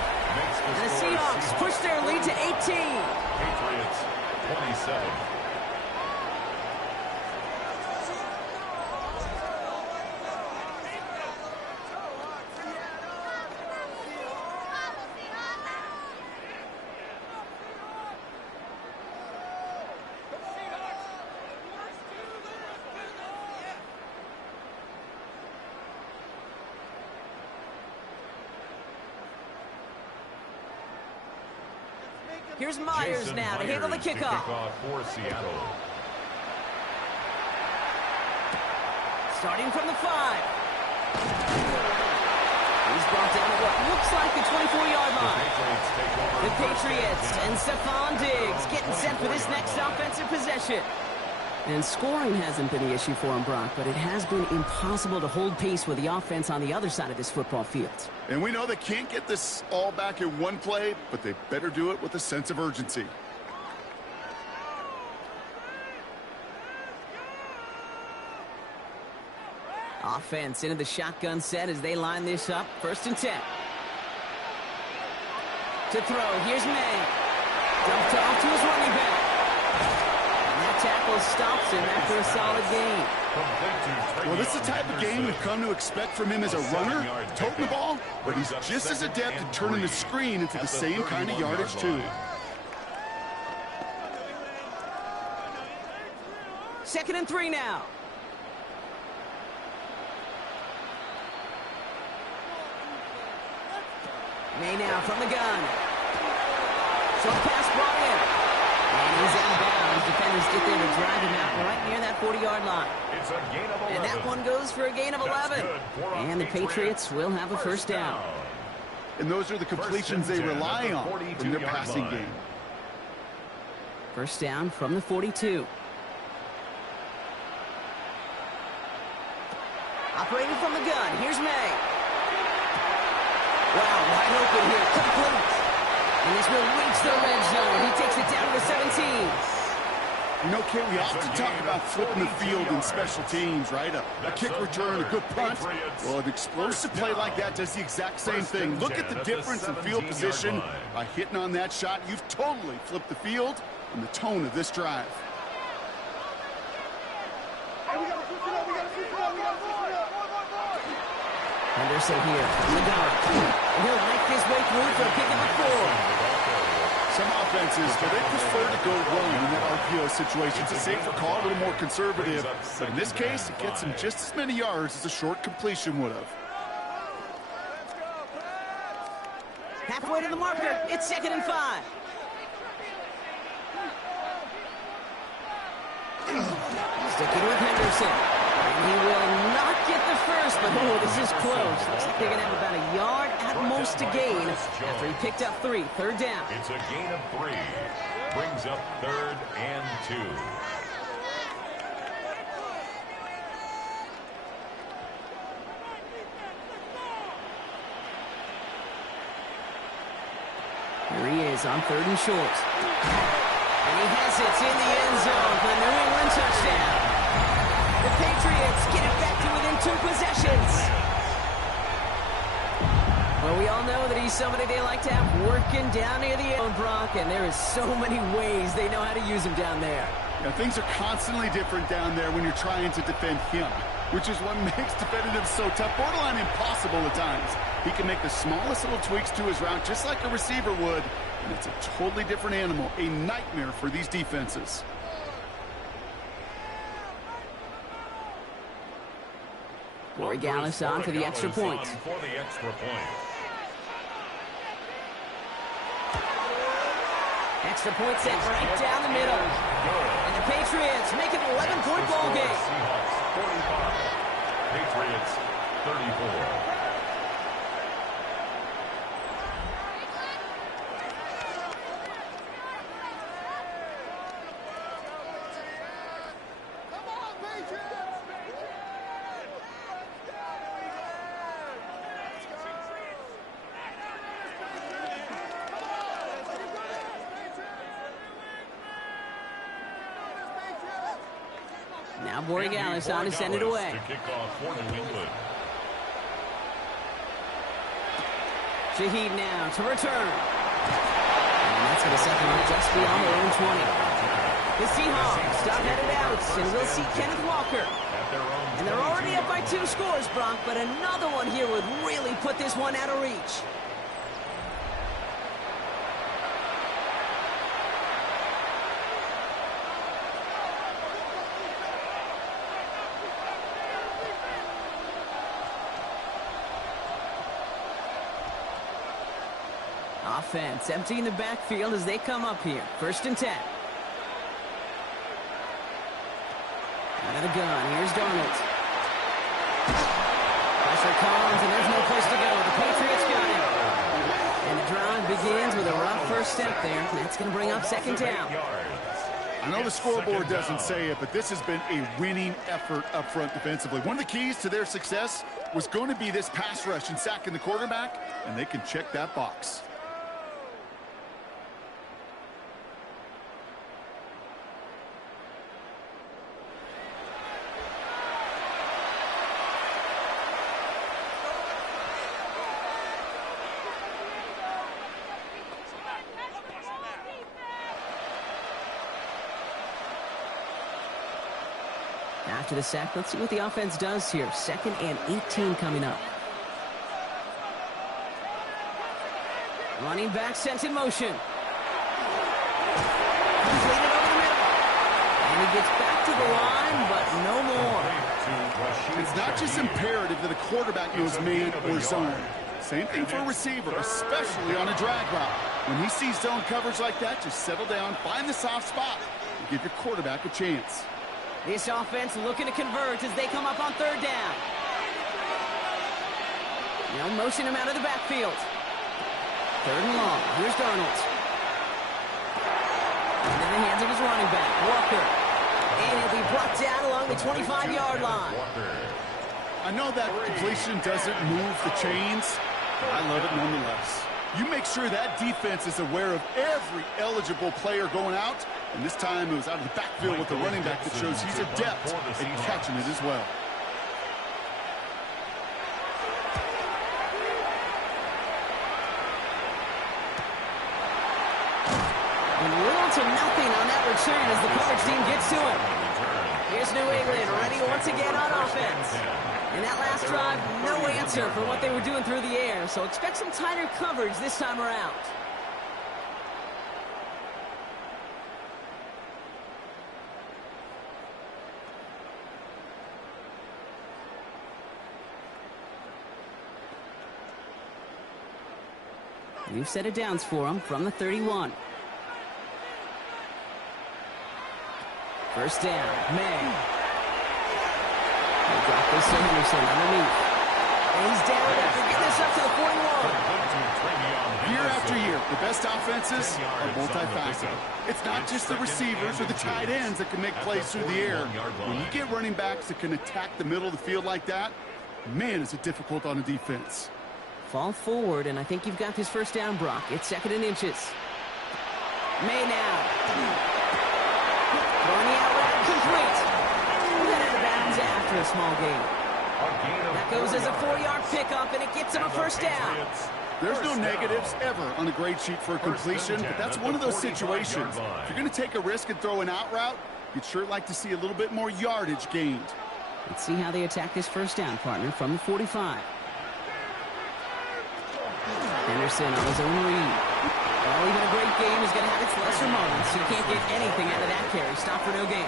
And the Seahawks push their lead to 18. Patriots, 27. Here's Myers now to handle the kickoff. For Seattle. Starting from the 5. He's brought down at what looks like the 24-yard line. The Patriots and Stephon Diggs getting set for this next offensive possession. And scoring hasn't been the issue for him, Brock, but it has been impossible to hold pace with the offense on the other side of this football field. And we know they can't get this all back in one play, but they better do it with a sense of urgency. Offense into the shotgun set as they line this up. 1st and 10. To throw, here's May. Dumped off to his running back. Tackle stops him after a solid gain. Well, this is the type of game we've come to expect from him as a runner, toting the ball, but he's just as adept at turning the screen into the same kind of yardage, too. 2nd and 3 now. May now from the gun. Short pass brought in. And he's out of bounds. Defenders get there to drive him out right near that 40-yard line. It's a gain of 11. And that one goes for a gain of 11. And the Patriots will have a first down. And those are the completions they rely on in their passing game. First down from the 42. Operating from the gun. Here's May. Wow, wide open here. Complete. And this will reach the red zone. He takes it down to the 17. You know, Kate, we often talk about flipping the field in special teams, right? A kick return, a good punt. Well, an explosive play like that does the exact same thing. Look at the difference in field position. By hitting on that shot, you've totally flipped the field and the tone of this drive. Henderson here from the gun. And he'll make his way through for a pick of the 4. Some offenses, but they prefer to go run in that RPO situation. It's a safer call, a little more conservative. But in this case, it gets him just as many yards as a short completion would have. Halfway to the marker. It's 2nd and 5. Sticking with Henderson. And he will not get the first, but oh, this is close. Looks like they're going to have about a yard at most to gain after he picked up 3. 3rd down. It's a gain of 3. Brings up 3rd and 2. Here he is on 3rd and short. And he has it in the end zone for the New England touchdown. The Patriots get it back to within 2 possessions. Well, we all know that he's somebody they like to have working down near the end zone, Brock, and there is so many ways they know how to use him down there. Yeah, things are constantly different down there when you're trying to defend him, which is what makes defending him so tough, borderline impossible at times. He can make the smallest little tweaks to his route just like a receiver would, and it's a totally different animal, a nightmare for these defenses. Corey Gallis on for the extra point. Extra point set right down the middle. And the Patriots make it an 11-point ball game. Seahawks 45, Patriots 34. Now Borregales on to send it away. To kick off for New England. Shaheed now to return. And that's going to set them up just beyond their own 20. The Seahawks stop headed out, and we'll see Kenneth Walker. And they're already up by 2 scores, Brock, but another one here would really put this one out of reach. Offense emptying the backfield as they come up here. 1st and 10. Out of the gun. Here's Darnold. Pressure comes, and there's no place to go. The Patriots got him. And the drive begins with a rough first step there. That's going to bring up 2nd down. I know the scoreboard doesn't say it, but this has been a winning effort up front defensively. One of the keys to their success was going to be this pass rush and sacking the quarterback, and they can check that box. After the sack, let's see what the offense does here. 2nd and 18 coming up. Running back sent in motion. Completed over the middle. And And he gets back to the line, but no more. It's not just imperative that a quarterback knows man or zone. Same thing for a receiver, especially on a drag route. When he sees zone coverage like that, just settle down, find the soft spot, and give your quarterback a chance. This offense looking to convert as they come up on third down. Now motion him out of the backfield. Third and long. Here's Darnold. Into the hands of his running back, Walker. And he'll be brought down along the 25-yard line. I know that completion doesn't move the chains, but I love it nonetheless. You make sure that defense is aware of every eligible player going out, and this time it was out of the backfield with the running back that shows he's adept at catching it as well. And little to nothing on that return as the coverage team gets to him. Here's New England ready once again on offense. And that last drive, no answer for what they were doing through the air, so expect some tighter coverage this time around. New set of downs for him from the 31. First down, May. They drop this to Henderson underneath. And he's down after getting this up to the 41. Year after year, the best offenses are multifaceted. It's not just the receivers or the tight ends that can make plays through the air. When you get running backs that can attack the middle of the field like that, man, is it difficult on a defense. Fall forward, and I think you've got this first down, Brock. It's second and inches. May now. Throwing the out route complete. Then out of bounds after a small gain. That goes as a 4-yard pickup, and it gets him a first down. There's no negatives ever on a grade sheet for a completion, but that's one of those situations. If you're going to take a risk and throw an out route, you'd sure like to see a little bit more yardage gained. Let's see how they attack this first down, partner, from the 45. Henderson on his own read. Well, even a great game is going to have its lesser moments. You can't get anything out of that carry. Stop for no gain.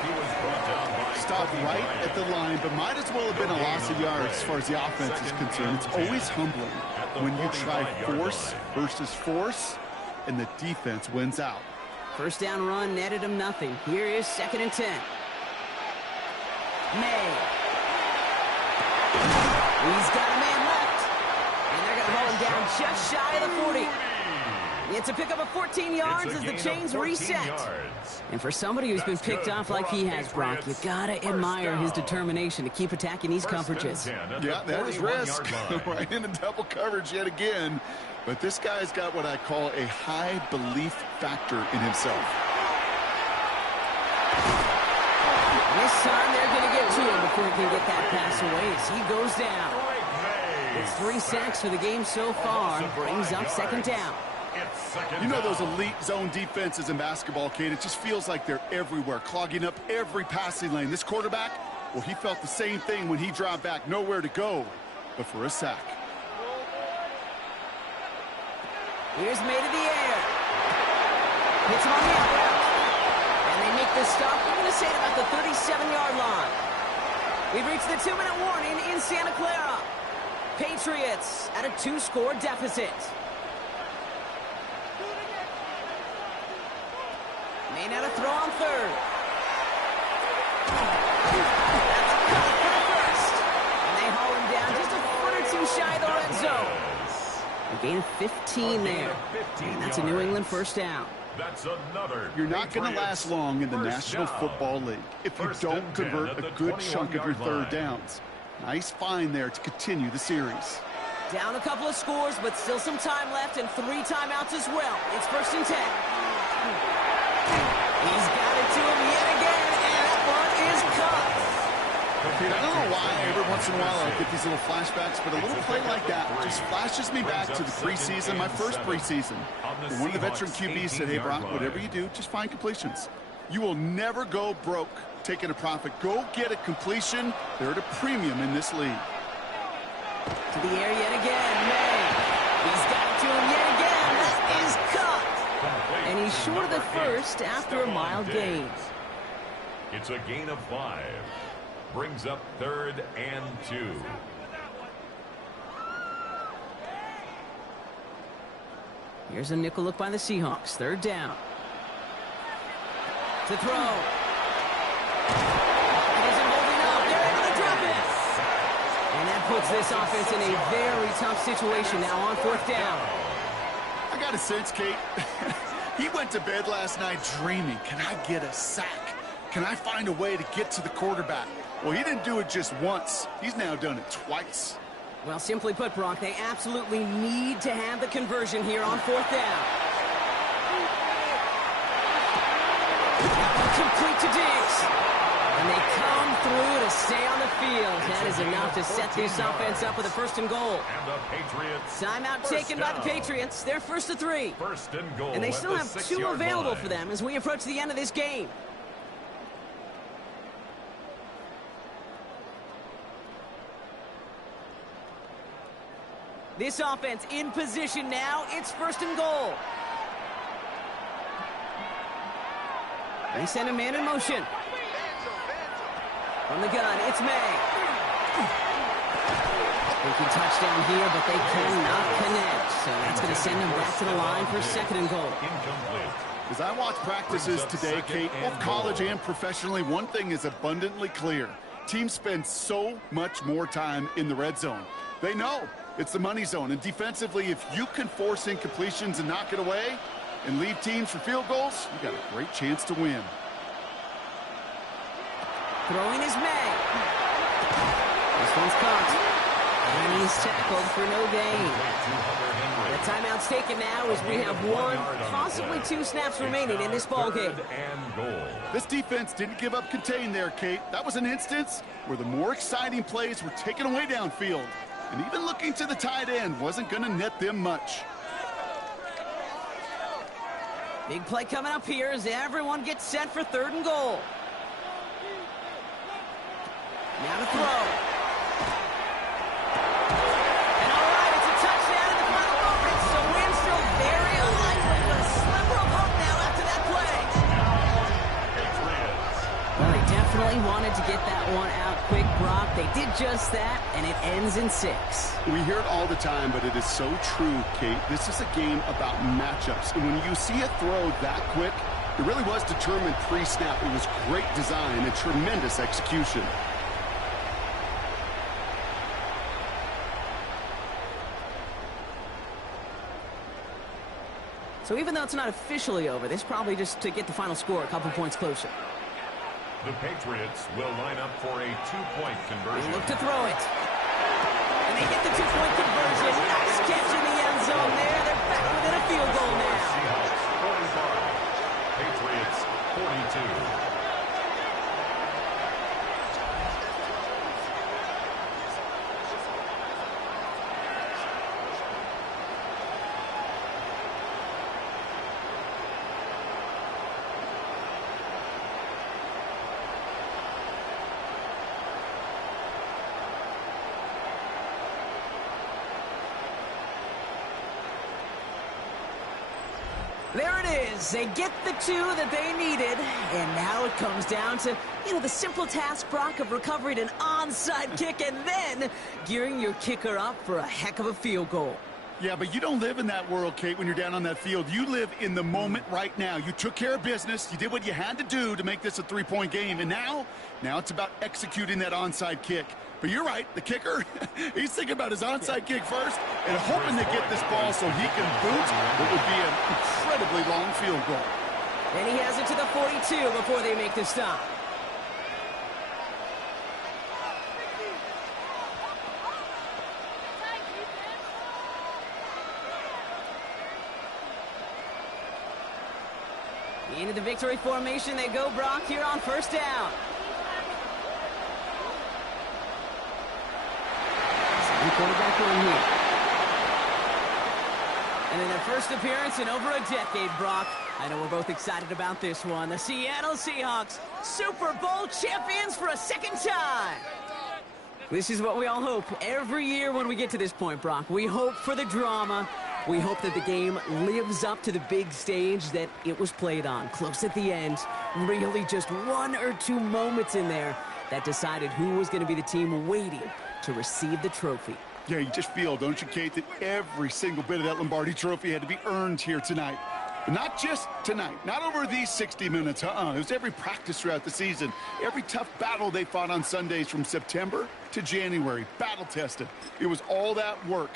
Stop right at the line, but might as well have been a loss of yards as far as the offense is concerned. It's always humbling when you try force versus force, and the defense wins out. First down run netted him nothing. Here is second and 10. May. He's got a man left. And they're going to haul him down just shy of the 40. It's a pickup of 14 yards as the chains reset. And for somebody who's been picked off like he has, Brock, you got to admire his determination to keep attacking these coverages. Yeah, that is risk. Right into double coverage yet again. But this guy's got what I call a high belief factor in himself. This time they're going to get to him before he can get that pass away as he goes down. It's 3 sacks for the game so far. Brings up second down. You know those elite zone defenses in basketball, Kate, it just feels like they're everywhere, clogging up every passing lane. This quarterback, well, he felt the same thing when he dropped back, nowhere to go but for a sack. Here's May to the air. Hits him on the out route. And they make the stop. We're going to say about the 37-yard line. We've reached the 2-minute warning in Santa Clara. Patriots at a 2-score deficit. May now to throw on third. That's cut for the first. And they haul him down just a foot or two shy of the red zone. A gain of 15 there. And that's a New England first down. That's another. You're not going to last long in the National Football League if you don't convert a good chunk of your third downs. Nice find there to continue the series. Down a couple of scores, but still some time left and 3 timeouts as well. It's first and 10. He's got it to him yet again, and that one is cut. I don't know why every once in a while I get these little flashbacks, but a little play like that just flashes me back to the preseason, my first preseason. And one of the veteran QBs said, hey, Brock, whatever you do, just find completions. You will never go broke taking a profit. Go get a completion. They're at a premium in this league. To the air yet again, May. He's got it to him yet again. That is cut. And he's short of the first after a mild gain. It's a gain of 5. Brings up 3rd and 2. Here's a nickel look by the Seahawks. 3rd down. To throw. It isn't holding up. They're able to drop it. And that puts this offense in a very tough situation now on 4th down. I got a sense, Kate. He went to bed last night dreaming, can I get a sack? Can I find a way to get to the quarterback? Well, he didn't do it just once. He's now done it twice. Well, simply put, Brock, they absolutely need to have the conversion here on 4th down. That one complete to Diggs. And they come through to stay on the field. That is enough to set this offense up with a 1st and goal. And the Patriots. Timeout taken by the Patriots. They're 1st and 3. 1st and goal. And they still have 2 available line. for them as we approach the end of this game. This offense in position now. It's 1st and goal. They send a man in motion. From the gun, it's May. They can touchdown here, but they cannot connect. So that's going to send them back to the line for 2nd and goal. Incomplete. As I watch practices today, Kate, both college and professionally, one thing is abundantly clear. Teams spend so much more time in the red zone. They know it's the money zone. And defensively, if you can force incompletions and knock it away and leave teams for field goals, you got a great chance to win. Throwing is May. This one's caught. And he's tackled for no gain. The timeout's taken now as we have 1, possibly 2 snaps remaining in this ballgame. This defense didn't give up contain there, Kate. That was an instance where the more exciting plays were taken away downfield. And even looking to the tight end wasn't going to net them much. Big play coming up here as everyone gets set for 3rd and goal. Now to throw. And all right, it's a touchdown in the final moments. So win still very unlikely, but a sliver of hope now after that play. Well, they definitely wanted to get that one out quick, Brock. They did just that, and it ends in 6. We hear it all the time, but it is so true, Kate. This is a game about matchups. And when you see a throw that quick, it really was determined pre-snap. It was great design and tremendous execution. So even though it's not officially over, this probably just to get the final score a couple points closer. The Patriots will line up for a 2-point conversion. They look to throw it. And they get the 2-point conversion. Nice catch in the end zone there. They're back within a field goal now. Seahawks 45. Patriots 42. There it is. They get the 2 that they needed. And now it comes down to, the simple task, Brock, of recovering an onside kick and then gearing your kicker up for a heck of a field goal. Yeah, but you don't live in that world, Kate, when you're down on that field. You live in the moment right now. You took care of business. You did what you had to do to make this a 3-point game. And now it's about executing that onside kick. But you're right, the kicker, he's thinking about his onside kick first and hoping to get this ball so he can boot what would be an incredibly long field goal. And he has it to the 42 before they make the stop. Into the victory formation they go, Brock, here on 1st down. Quarterback run here. And in their first appearance in over a decade, Brock, I know we're both excited about this one. The Seattle Seahawks, Super Bowl champions for a 2nd time. This is what we all hope every year when we get to this point, Brock. We hope for the drama. We hope that the game lives up to the big stage that it was played on. Close at the end. Really just one or two moments in there that decided who was going to be the team waiting to receive the trophy. Yeah, you just feel, don't you, Kate, that every single bit of that Lombardi trophy had to be earned here tonight. But not just tonight, not over these 60 minutes, It was every practice throughout the season, every tough battle they fought on Sundays from September to January, battle-tested. It was all that work.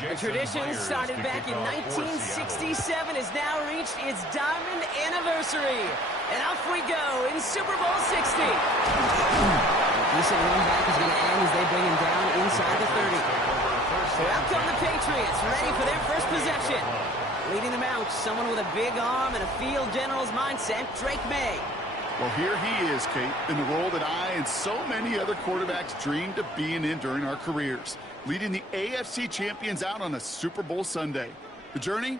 The tradition started back in 1967 has now reached its diamond anniversary. And off we go in Super Bowl 60. Decent run back is going to end as they bring him down inside the 30. So out come the Patriots, ready for their first possession. Leading them out, someone with a big arm and a field general's mindset, Drake May. Well, here he is, Kate, in the role that I and so many other quarterbacks dreamed of being in during our careers, leading the AFC champions out on a Super Bowl Sunday. The journey?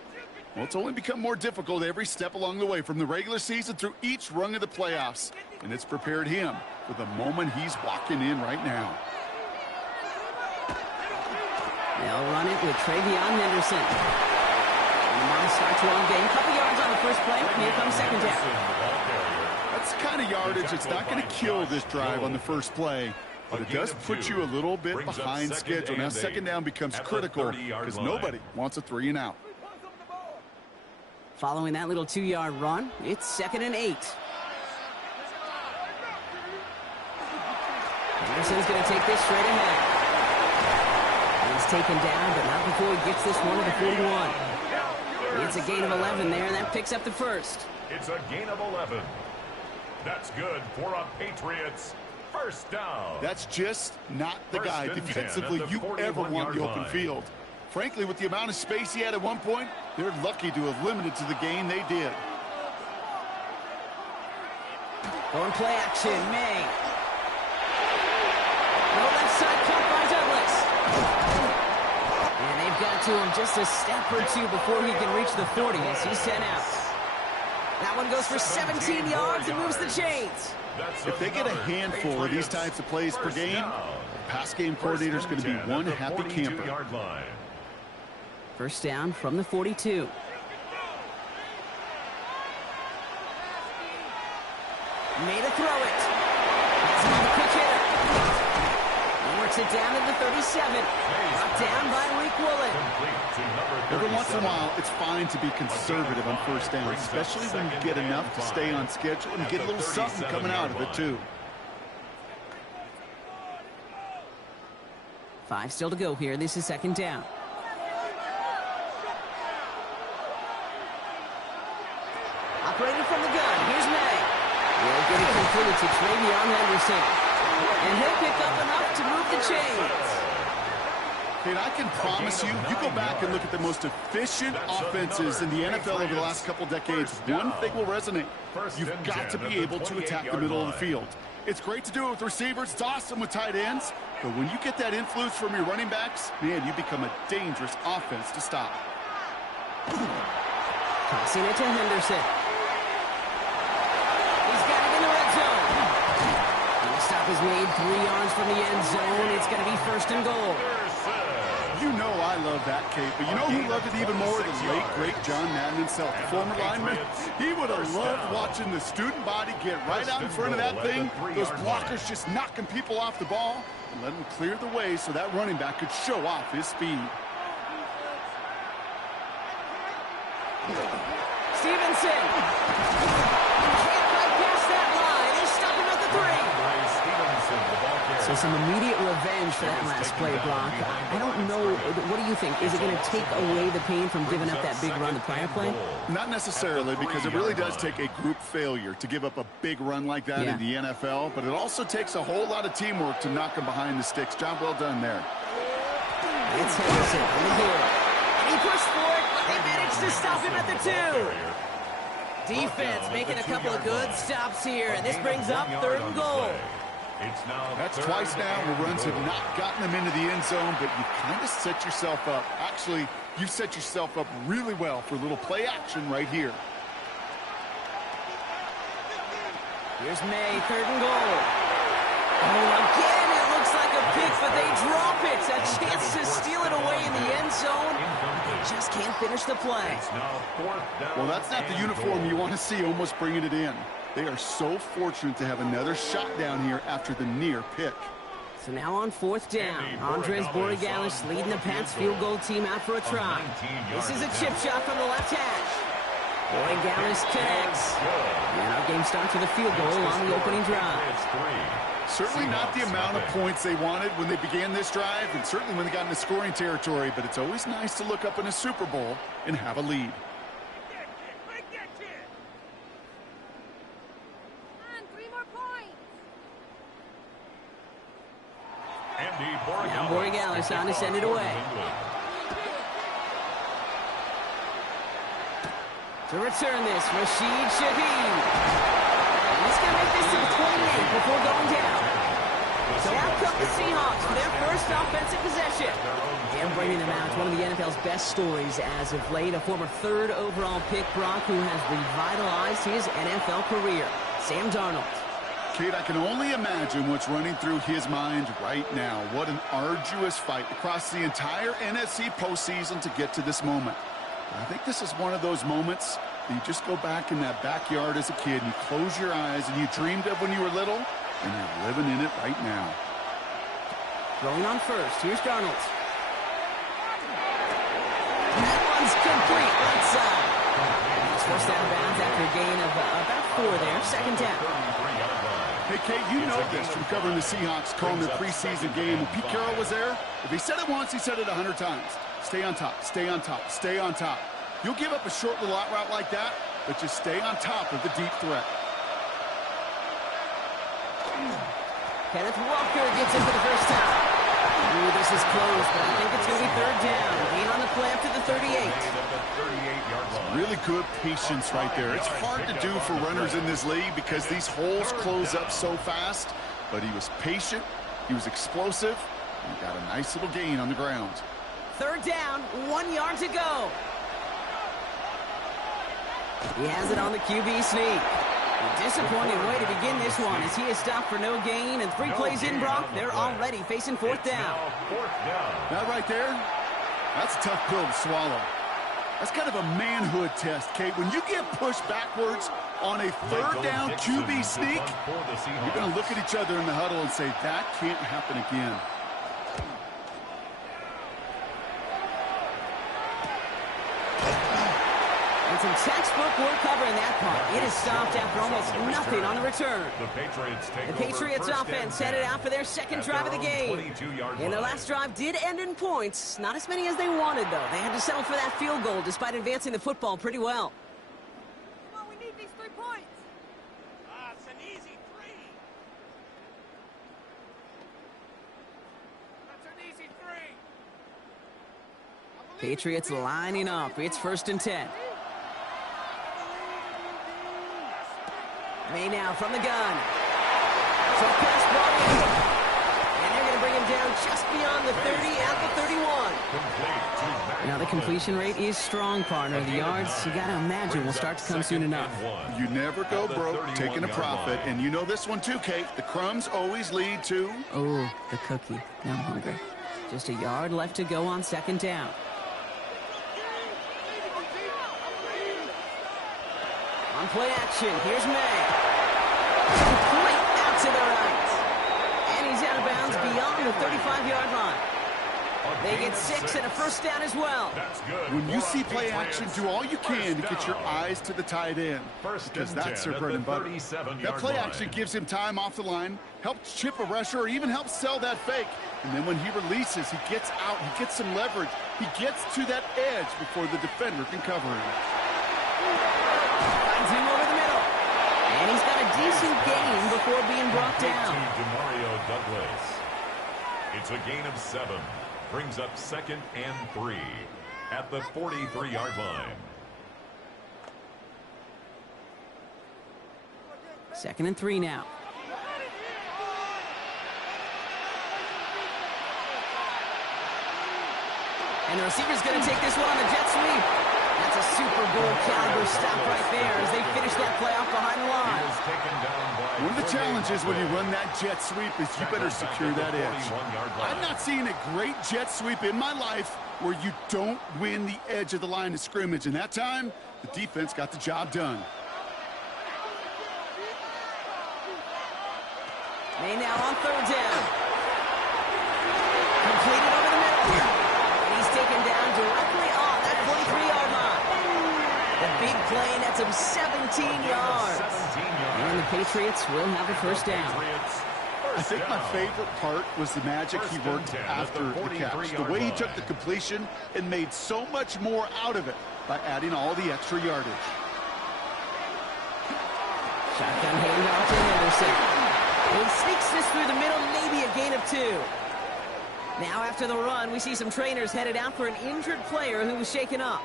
Well, it's only become more difficult every step along the way, from the regular season through each rung of the playoffs. And it's prepared him for the moment he's walking in right now. They'll run it with Travion Henderson. And the Mons start to on game. Couple yards on the first play. Here comes second down. That's the kind of yardage it's not going to kill this drive on the first play. But it does put you a little bit behind schedule. Now second down becomes critical because nobody wants a 3 and out. Following that little 2-yard run, it's 2nd and 8. Anderson's going to take this straight ahead. He's taken down, but not before he gets this one to the 41. It's a gain of 11 there, and that picks up the first. It's a gain of 11. That's good for a Patriots first down. That's just not the guy defensively you ever want the open field. Frankly, with the amount of space he had at one point, they're lucky to have limited to the gain they did. Going play action, May. No left side cut by Douglas. And they've got to him just a step or two before he can reach the 40 as he's sent out. That one goes for 17 yards and moves the chains. If they get a handful of these types of plays per game, the pass game coordinator is going to be one happy camper. First down from the 42. Made a throw it. That's another quick hitter. He works it down to the 37. Brought down by Leak Woolen. Every once in a while, it's fine to be conservative on first down, especially when you get enough to stay on schedule and get a little something coming out of it, too. 5 still to go here. This is second down. Operating from the gun. Here's May. Will get it completed to Travion Henderson. And he'll pick up enough to move the chains. And I can promise you, you go back and look at the most efficient offenses in the NFL over the last couple decades, one thing will resonate. You've got to be able to attack the middle of the field. It's great to do it with receivers. It's awesome with tight ends. But when you get that influence from your running backs, man, you become a dangerous offense to stop. Tossing it to Henderson. He's got it in the red zone. And the stop is made 3 yards from the end zone. It's going to be first and goal. You know I love that, Kate, but you know who loved it even more? The late, great John Madden himself, the former lineman. He would have loved watching the student body get right out in front of that thing, those blockers just knocking people off the ball, and let him clear the way so that running back could show off his speed. Stevenson. Can't quite pass that line. They stop him at the 3. So some immediate revenge for that last play, Brock. I don't know. What do you think? Is it going to take away the pain from giving up that big run the prior play? Not necessarily, because it really does take a group failure to give up a big run like that in the NFL, but it also takes a whole lot of teamwork to knock him behind the sticks. Job well done there. It's Henderson on the board. And he pushed for it, but they managed to stop him at the 2. defense making a couple of good stops here, and this brings up 3rd and goal. That's twice now where runs have not gotten them into the end zone, but you've kind of set yourself up. Actually, you've set yourself up really well for a little play action right here. Here's May, 3rd and goal. Oh, again, it looks like a pick, but they drop it. A chance to steal it away in the end zone. They just can't finish the play. Well, that's not the uniform you want to see almost bringing it in. They are so fortunate to have another shot down here after the near pick. So now on 4th down, Andres Borregalis leading the Pats field goal team out for a try. This is a chip shot from the left hash. Borregalis connects. And our game starts with a field goal on the opening drive. Certainly not the amount of points they wanted when they began this drive, and certainly when they got into scoring territory, but it's always nice to look up in a Super Bowl and have a lead. Now Borregalis on to send it away. To return this, Rashid Shaheed. And he's going to make this to the 28 before going down. So out come the Seahawks for their first offensive possession. And bringing them out, it's one of the NFL's best stories as of late. A former 3rd overall pick, Brock, who has revitalized his NFL career. Sam Darnold. Kate, I can only imagine what's running through his mind right now. What an arduous fight across the entire NFC postseason to get to this moment. I think this is one of those moments that you just go back in that backyard as a kid and you close your eyes and you dreamed of when you were little, and you're living in it right now. Throwing on first. Here's Darnold. That one's complete. Right side. He's forced out of bounds after a gain of about 4 there. 2nd down. Hey, Kate, you know this from covering the Seahawks, calling their preseason game. When Pete Carroll was there, if he said it once, he said it 100 times. Stay on top, stay on top, stay on top. You'll give up a short little out route like that, but just stay on top of the deep threat. Kenneth Walker gets it for the first time. Ooh, this is close, but I think it's going to be 3rd down. Gain on the play up to the 38. Really good patience right there. It's hard to do for runners in this league because these holes close up so fast, but he was patient, he was explosive, and he got a nice little gain on the ground. 3rd down, 1 yard to go. He has it on the QB sneak. A disappointing way to begin this one as he is stopped for no gain, and 3 plays in, Brock, they're already facing 4th down. That right there, that's a tough pill to swallow. That's kind of a manhood test, Kate. When you get pushed backwards on a 3rd down QB sneak, you're going to look at each other in the huddle and say, that can't happen again. And some textbook work covering that part. It is stopped after almost nothing on the return. The Patriots offense headed out for their 2nd drive of the game. And their last drive did end in points. Not as many as they wanted, though. They had to settle for that field goal despite advancing the football pretty well. Come on, we need these 3 points. It's an easy 3. That's an easy 3. Patriots lining up. It's 1st and 10. May now from the gun. Short pass ball in. And they're going to bring him down just beyond the 30 at the 31. Now the completion rate is strong, partner. The yards, you got to imagine, will start to come soon enough. You never go broke taking a profit. And you know this one too, Kate. The crumbs always lead to... Oh, the cookie. Now I'm hungry. Just a yard left to go on 2nd down. On play action, here's May. Complete out to the right. And he's out of bounds beyond the 35-yard line. They get 6 and a 1st down as well. When you see play action, do all you can to get your eyes to the tight end, because that's their bread and butter. That play action gives him time off the line, helps chip a rusher, or even helps sell that fake. And then when he releases, he gets out, he gets some leverage. He gets to that edge before the defender can cover him. Finds him over the middle. And he's got a decent gain before being brought down. It's a gain of 7. Brings up 2nd and 3 at the 43-yard line. 2nd and 3 now. And the receiver's going to take this one on the jet sweep. That's a Super Bowl caliber stop right there as they finish that play off behind the line. One of the challenges when you run that jet sweep is you better secure that edge. I've not seen a great jet sweep in my life where you don't win the edge of the line of scrimmage. And that time, the defense got the job done. May now on 3rd down. Completed over the middle. And he's taken down directly on that 43-yard line. The big play nets him 17 yards. And the Patriots will have a 1st down. I think my favorite part was the magic he worked after the catch. The way he took the completion and made so much more out of it by adding all the extra yardage. Shotgun handoff to Anderson. He sneaks this through the middle, maybe a gain of 2. Now after the run, we see some trainers headed out for an injured player who was shaken up.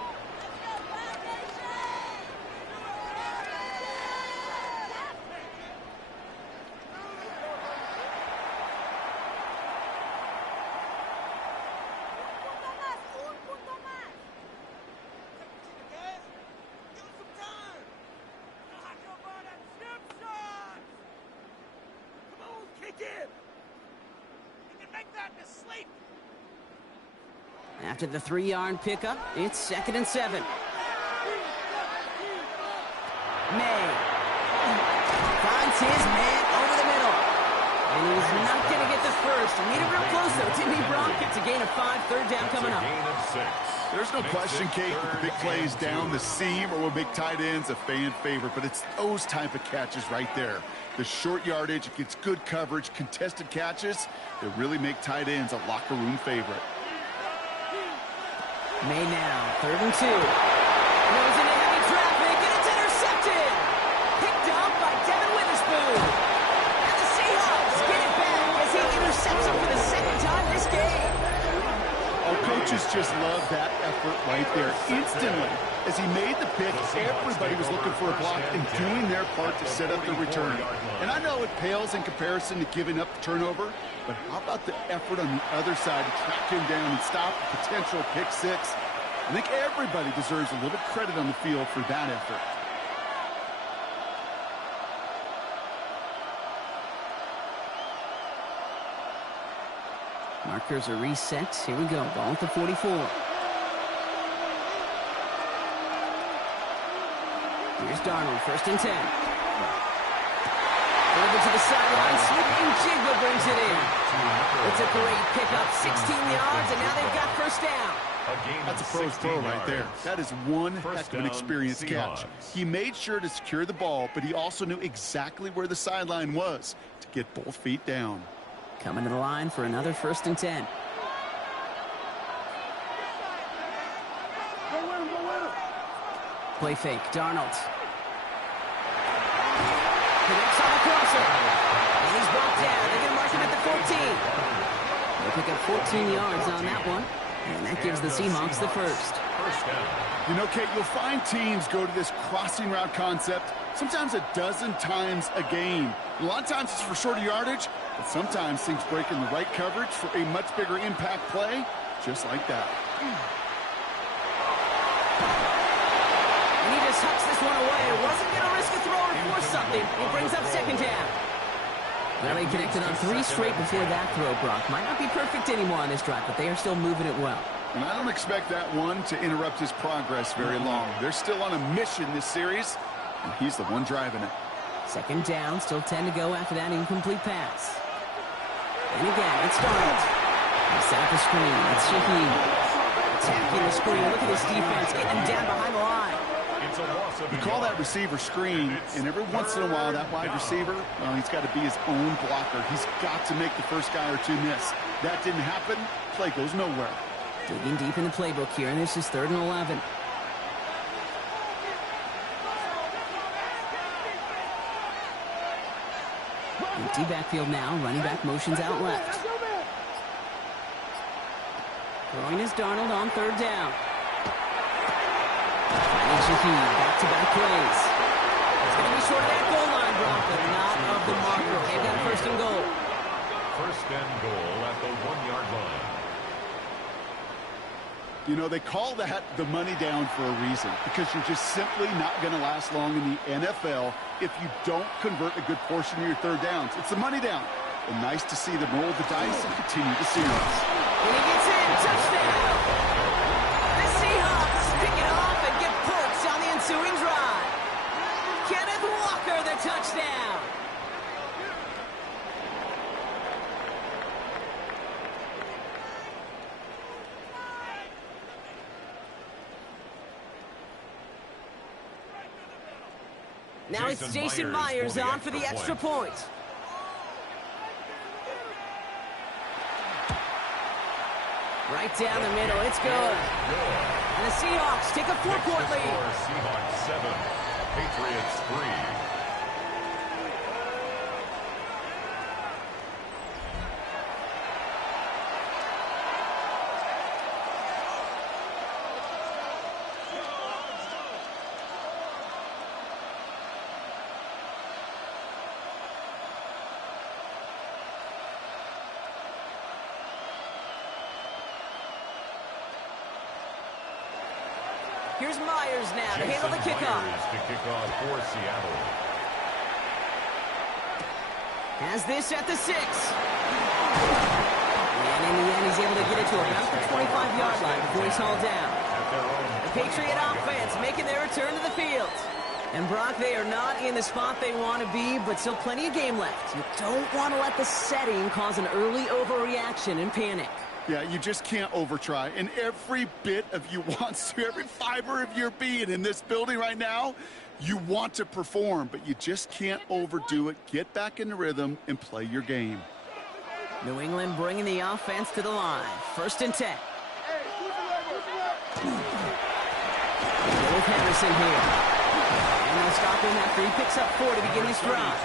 After the 3-yard pickup, it's 2nd and 7. May finds his man over the middle. And he's not going to get the first. He made it real close, though, didn't he, Brock? It's a gain of 5, 3rd down coming up. There's no question, Kate, that the big plays down the seam or will make tight ends a fan favorite, but it's those type of catches right there. The short yardage, it gets good coverage, contested catches that really make tight ends a locker room favorite. May now, 3rd and 2. Goes into heavy traffic, and it's intercepted. Picked up by Devin Witherspoon. And the Seahawks get it back as he intercepts him for the 2nd time this game. Our coaches just love that effort right there. Instantly, as he made the pick, everybody was looking for a block and doing their part to set up the return. And I know it pales in comparison to giving up the turnover, but how about the effort on the other side to track him down and stop a potential pick 6? I think everybody deserves a little credit on the field for that effort. Markers are reset. Here we go. Ball at the 44. Here's Darnold, 1st and 10. Over to the sideline, sweeping Jigba brings it in. It's a great pickup, 16 yards, and now they've got 1st down. That's a pro's pro right there. That is one heck of an experienced catch. He made sure to secure the ball, but he also knew exactly where the sideline was to get both feet down. Coming to the line for another 1st and 10. Play fake, Darnold. Connects on the crosser. And he's brought down. They're going to mark him at the 14. They pick up 14 yards on that one. And that gives the Seahawks the 1st. You know, Kate, you'll find teams go to this crossing route concept sometimes a dozen times a game. A lot of times it's for shorter yardage, but sometimes things break in the right coverage for a much bigger impact play, just like that. And he just hucks this one away. Wasn't going to risk a throw or force something. He brings up 2nd down. Well, they connected on 3 straight before that throw, Brock. Might not be perfect anymore on this drive, but they are still moving it well. And I don't expect that one to interrupt his progress very long. They're still on a mission this series, and he's the one driving it. 2nd down, still 10 to go after that incomplete pass. And again, it's Darnold. He set up a screen. It's Shaheed. Attacking the screen. Look at this defense getting him down behind the line. You call that receiver screen, and every once in a while, that wide receiver, well, he's got to be his own blocker. He's got to make the first guy or two miss. That didn't happen. Play goes nowhere. Digging deep in the playbook here, and this is 3rd and 11. Empty backfield now. Running back motions out left. Throwing is Darnold on 3rd down. Finding Shaheed. Back-to-back plays. It's going to be short of that goal line. Brock, but not of the marker. They've got first and goal. First and goal at the 1-yard line. You know, they call that the money down for a reason, because you're just simply not going to last long in the NFL if you don't convert a good portion of your third downs. It's the money down. And nice to see them roll the dice and continue the series. And he gets in. Touchdown. The Seahawks pick it off and get points on the ensuing drive. Kenneth Walker, the touchdown. Now it's Jason Myers on for the extra point. Right down the middle, it's good. And the Seahawks take a 4-point lead. Seahawks 7, Patriots 3. Here's Myers now to handle the kickoff. Myers to kick off for Seattle. Has this at the 6. And in the end, he's able to get it to about the 25-yard line before he's hauled down. The Patriot offense making their return to the field. And Brock, they are not in the spot they want to be, but still plenty of game left. You don't want to let the setting cause an early overreaction and panic. Yeah, you just can't overtry. And every bit of you wants to, every fiber of your being in this building right now, you want to perform, but you just can't overdo it. Get back in the rhythm and play your game. New England bringing the offense to the line. First and 10. With Henderson here. And they'll stop him after he picks up 4 to begin his drive.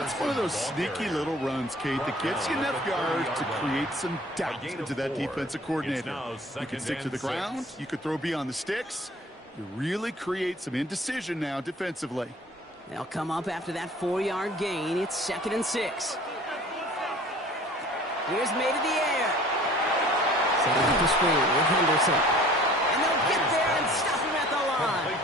It's one of those sneaky little runs, Kate, that gets you enough yards to create some doubt into that defensive coordinator. You can stick to the ground. You could throw beyond the sticks. You really create some indecision now defensively. They'll come up after that 4-yard gain. It's 2nd and 6. Here's made in the air. Setting up the screen with Henderson. And they'll get there and stop him at the line.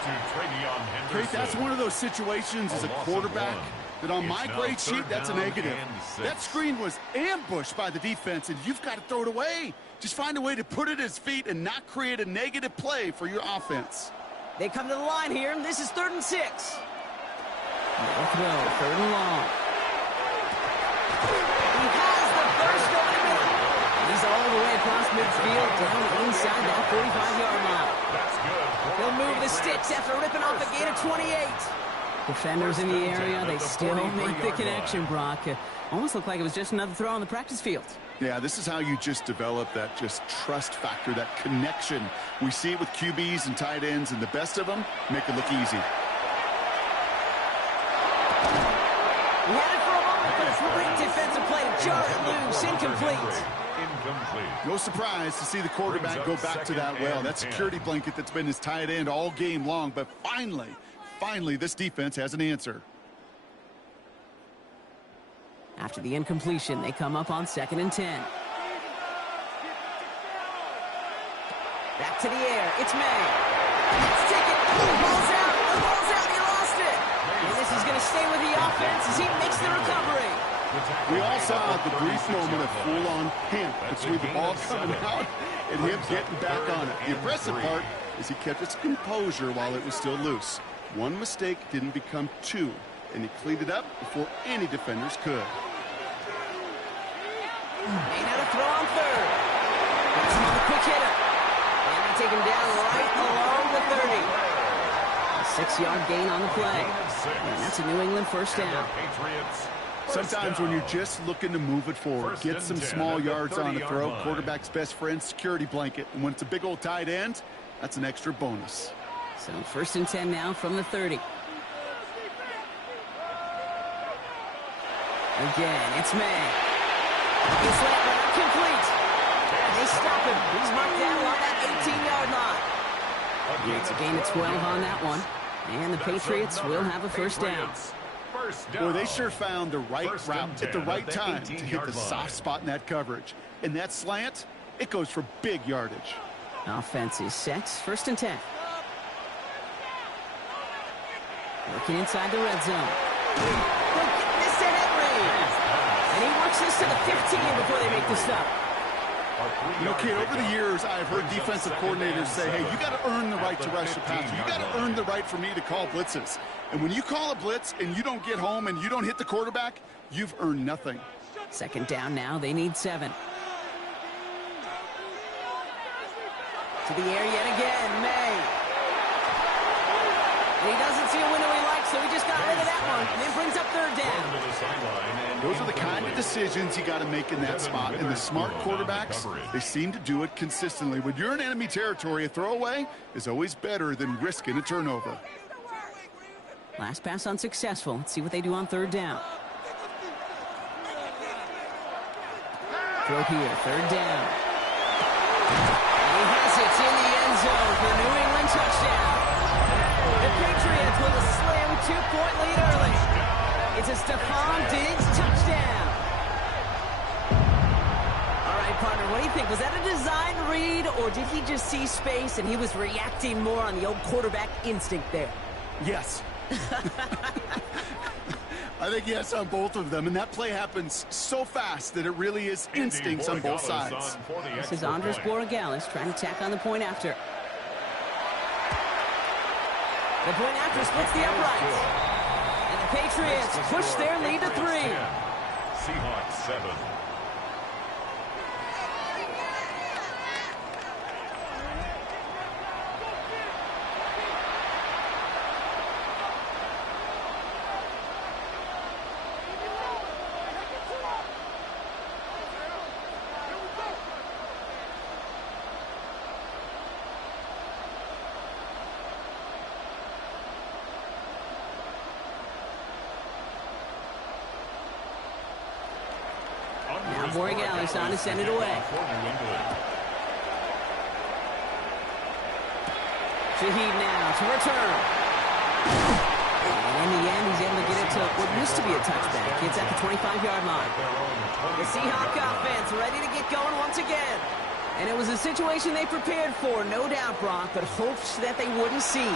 Kate, that's one of those situations as a quarterback that on my grade sheet, that's a negative. That screen was ambushed by the defense, and you've got to throw it away. Just find a way to put it at his feet and not create a negative play for your offense. They come to the line here, and this is 3rd and 6. No throw, 3rd and long. He has the first over the middle. He's all the way across midfield, down inside that 45-yard line. He'll move the sticks after ripping off a gain of 28. Defenders in the area, they still make the connection, Brock. Almost looked like it was just another throw on the practice field. Yeah, this is how you just develop that just trust factor, that connection. We see it with QBs and tight ends, and the best of them make it look easy. He had it for a moment, but it's a great defensive play to jar it loose, incomplete. No surprise to see the quarterback go back to that well. That security blanket that's been his tight end all game long, but finally, this defense has an answer. After the incompletion, they come up on 2nd and 10. Back to the air. It's May. Let's take it. The ball's out. The ball's out. He lost it. And this is going to stay with the offense as he makes the recovery. We all saw the brief moment of full-on panic between the ball coming out and him getting back on it. The impressive part is he kept his composure while it was still loose. One mistake didn't become 2, and he cleaned it up before any defenders could. Made out a throw on 3rd. That's him on the quick hitter. And they take him down right along the 30. A 6-yard gain on the play. And that's a New England first down. Sometimes when you're just looking to move it forward, get some small yards on the throw, quarterback's best friend, security blanket. And when it's a big old tight end, that's an extra bonus. So 1st and 10 now from the 30. Again, it's May. It's that route complete. They stop him. He's marked down on that 18-yard line. And it's a gain of 12 on that one. And the Patriots will have a first down. First Boy, down. they sure found the right First route and at the 10 right at the time to hit 18-yard the line. soft spot in that coverage. And that slant, it goes for big yardage. Offense is set. First and 10. Working inside the red zone. They'll get this to Henry. And he works this to the 15 before they make the stop. You know, kid, over the years, I've heard defensive coordinators say, hey, you got to earn the right to rush the passer. You got to earn the right for me to call blitzes. And when you call a blitz and you don't get home and you don't hit the quarterback, you've earned nothing. Second down now. They need 7. To the air yet again. May. And he doesn't see a window he likes, so he just got rid of that one. And then brings up third down. Those are the kind of decisions you got to make in that spot. And the smart quarterbacks, they seem to do it consistently. When you're in enemy territory, a throwaway is always better than risking a turnover. Last pass unsuccessful. Let's see what they do on third down. Throw here, third down. And he has it in the end zone for the New England touchdown. The Patriots with a slim 2-point lead early. It's a Stephon Diggs touchdown. All right, partner, what do you think? Was that a design read, or did he just see space and he was reacting more on the old quarterback instinct there? Yes. I think yes on both of them, and that play happens so fast that it really is instincts on both sides. This is Andres Borregales trying to tack on the point after. The point after splits the uprights. And the Patriots push their lead to 3. Seahawks 7. Now Borregales on to send it away. Shaheed now to return. And in the end, he's able to get it to what used to be a touchback. It's at the 25-yard line. The Seahawk offense ready to get going once again. And it was a situation they prepared for, no doubt, Brock, but hopes that they wouldn't see.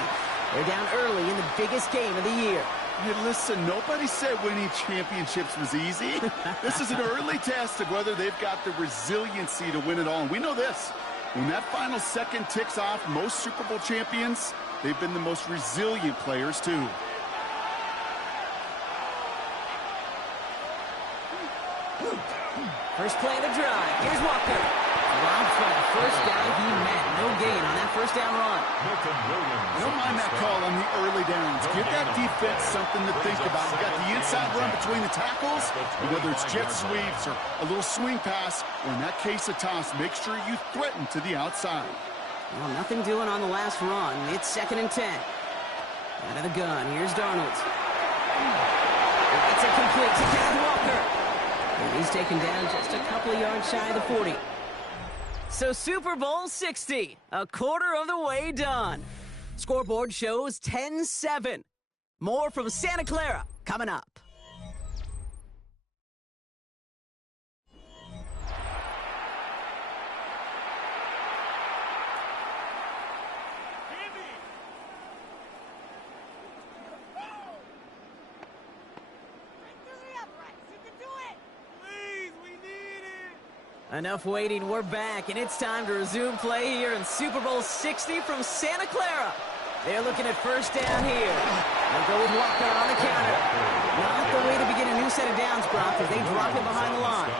They're down early in the biggest game of the year. Hey, listen, nobody said winning championships was easy. This is an early test of whether they've got the resiliency to win it all. And we know this. When that final second ticks off, most Super Bowl champions, they've been the most resilient players, too. First play of the drive. Here's Walker. Robbed for the first down he met. No gain on that first down run. I don't mind that call on the early downs. Give that defense something to think about. You got the inside run between the tackles, and whether it's jet sweeps or a little swing pass, or in that case a toss, make sure you threaten to the outside. Well, nothing doing on the last run. It's 2nd and 10. Out of the gun. Here's Darnold. It's incomplete to Kenneth Walker. And he's taken down just a couple of yards shy of the 40. So Super Bowl 60, a quarter of the way done. Scoreboard shows 10-7. More from Santa Clara coming up. Enough waiting, we're back, and it's time to resume play here in Super Bowl 60 from Santa Clara. They're looking at first down here. They'll go with Walker on the counter. Not the way to begin a new set of downs, Brock, as they drop him behind the line.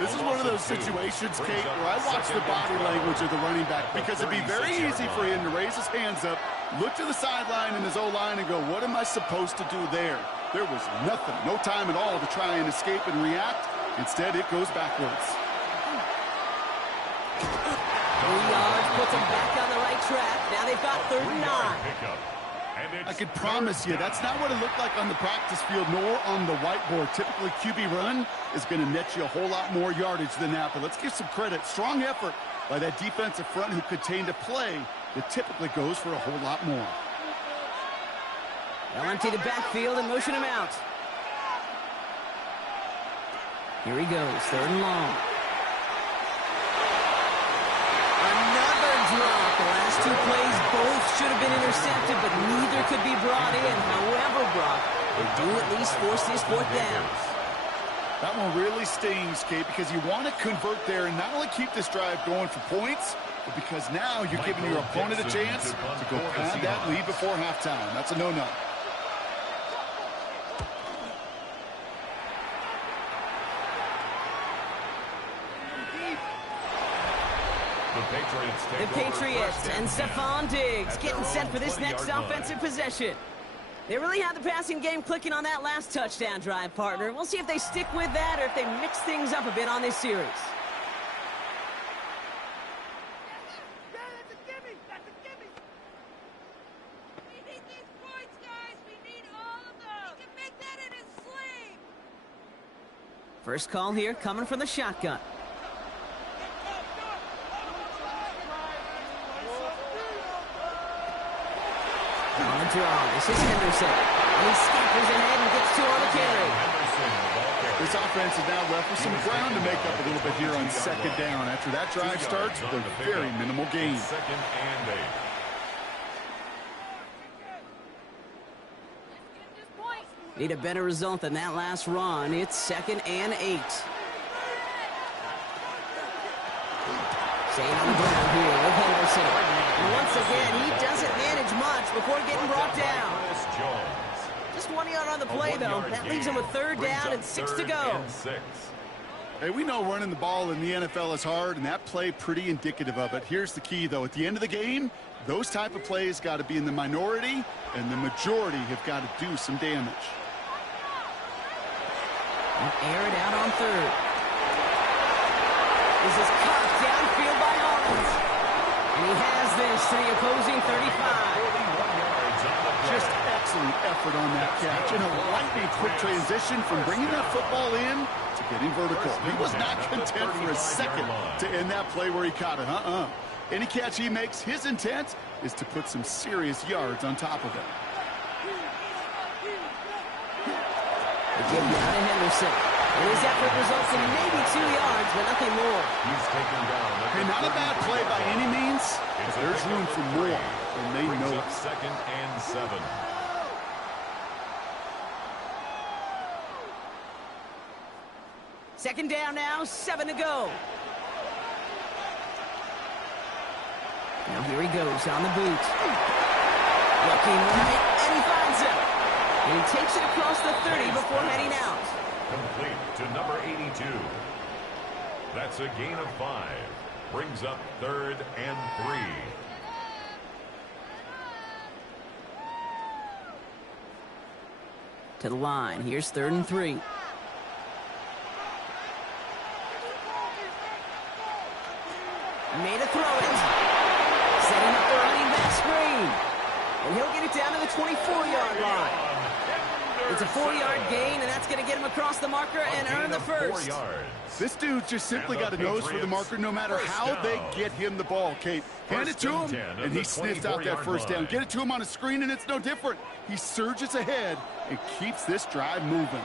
This is one of those situations, Kate, where I watch the body language of the running back, because it'd be very easy for him to raise his hands up, look to the sideline in his O-line and go, what am I supposed to do there? There was nothing, no time at all to try and escape and react. Instead, it goes backwards. 3 yards puts them back on the right track. Now they've got 3rd and 9. I can promise you, that's not what it looked like on the practice field, nor on the whiteboard. Typically, QB run is going to net you a whole lot more yardage than that. But let's give some credit. Strong effort by that defensive front who contained a play that typically goes for a whole lot more. They'll empty the backfield and motion him out. Here he goes, 3rd and long. Another drop. The last 2 plays both should have been intercepted, but neither could be brought in. However, Brock, they do at least force this 4th down. That one really stings, Kate, because you want to convert there and not only keep this drive going for points, but because now you're giving your opponent a chance to go pad that lead before halftime. That's a no-no. The Patriots and Stephon Diggs getting set for this next offensive possession. They really had the passing game clicking on that last touchdown drive, partner. We'll see if they stick with that or if they mix things up a bit on this series. Yeah, that's a gimme! That's a gimme! We need these points, guys! We need all of them! He can make that in his sleep! First call here coming from the shotgun. On the draw, this is Henderson. And he scampers ahead and gets 2 on the carry. This offense is now left with some ground to make up a little bit here on 2nd down. After that drive starts with a very minimal gain. 2nd and 8. Need a better result than that last run. It's 2nd and 8. Staying on the ground here with Henderson. And once again, he doesn't manage much before getting brought down. Just 1 yard on the play, though. That leaves him with 3rd down and 6 to go. Hey, we know running the ball in the NFL is hard, and that play pretty indicative of it. Here's the key, though. At the end of the game, those type of plays got to be in the minority, and the majority have got to do some damage. And air it out on 3rd. This is caught downfield by Owens. And he has this to the opposing 35. Just excellent effort on that catch. And a lightning quick transition from bringing that football in to getting vertical. He was not content for a second to end that play where he caught it. Any catch he makes, his intent is to put some serious yards on top of it. They give down to Henderson. And his effort results in maybe 2 yards, but nothing more. He's taken down. Hey, not a bad play by any means, but there's room for more, and they know it. 2nd and 7. Second down now, 7 to go. Now here he goes on the boot. Looking right, and he finds him. And he takes it across the 30 before heading out. Complete to number 82. That's a gain of 5. Brings up 3rd and 3. To the line. Here's 3rd and 3. Made a throw it. Setting up the running back screen. And he'll get it down to the 24-yard line. It's a 4-yard gain, and that's going to get him across the marker and earn the first. This dude's just simply got a nose for the marker no matter how they get him the ball, Kate. Hand it to him, and he sniffs out that first down. Get it to him on a screen, and it's no different. He surges ahead and keeps this drive moving.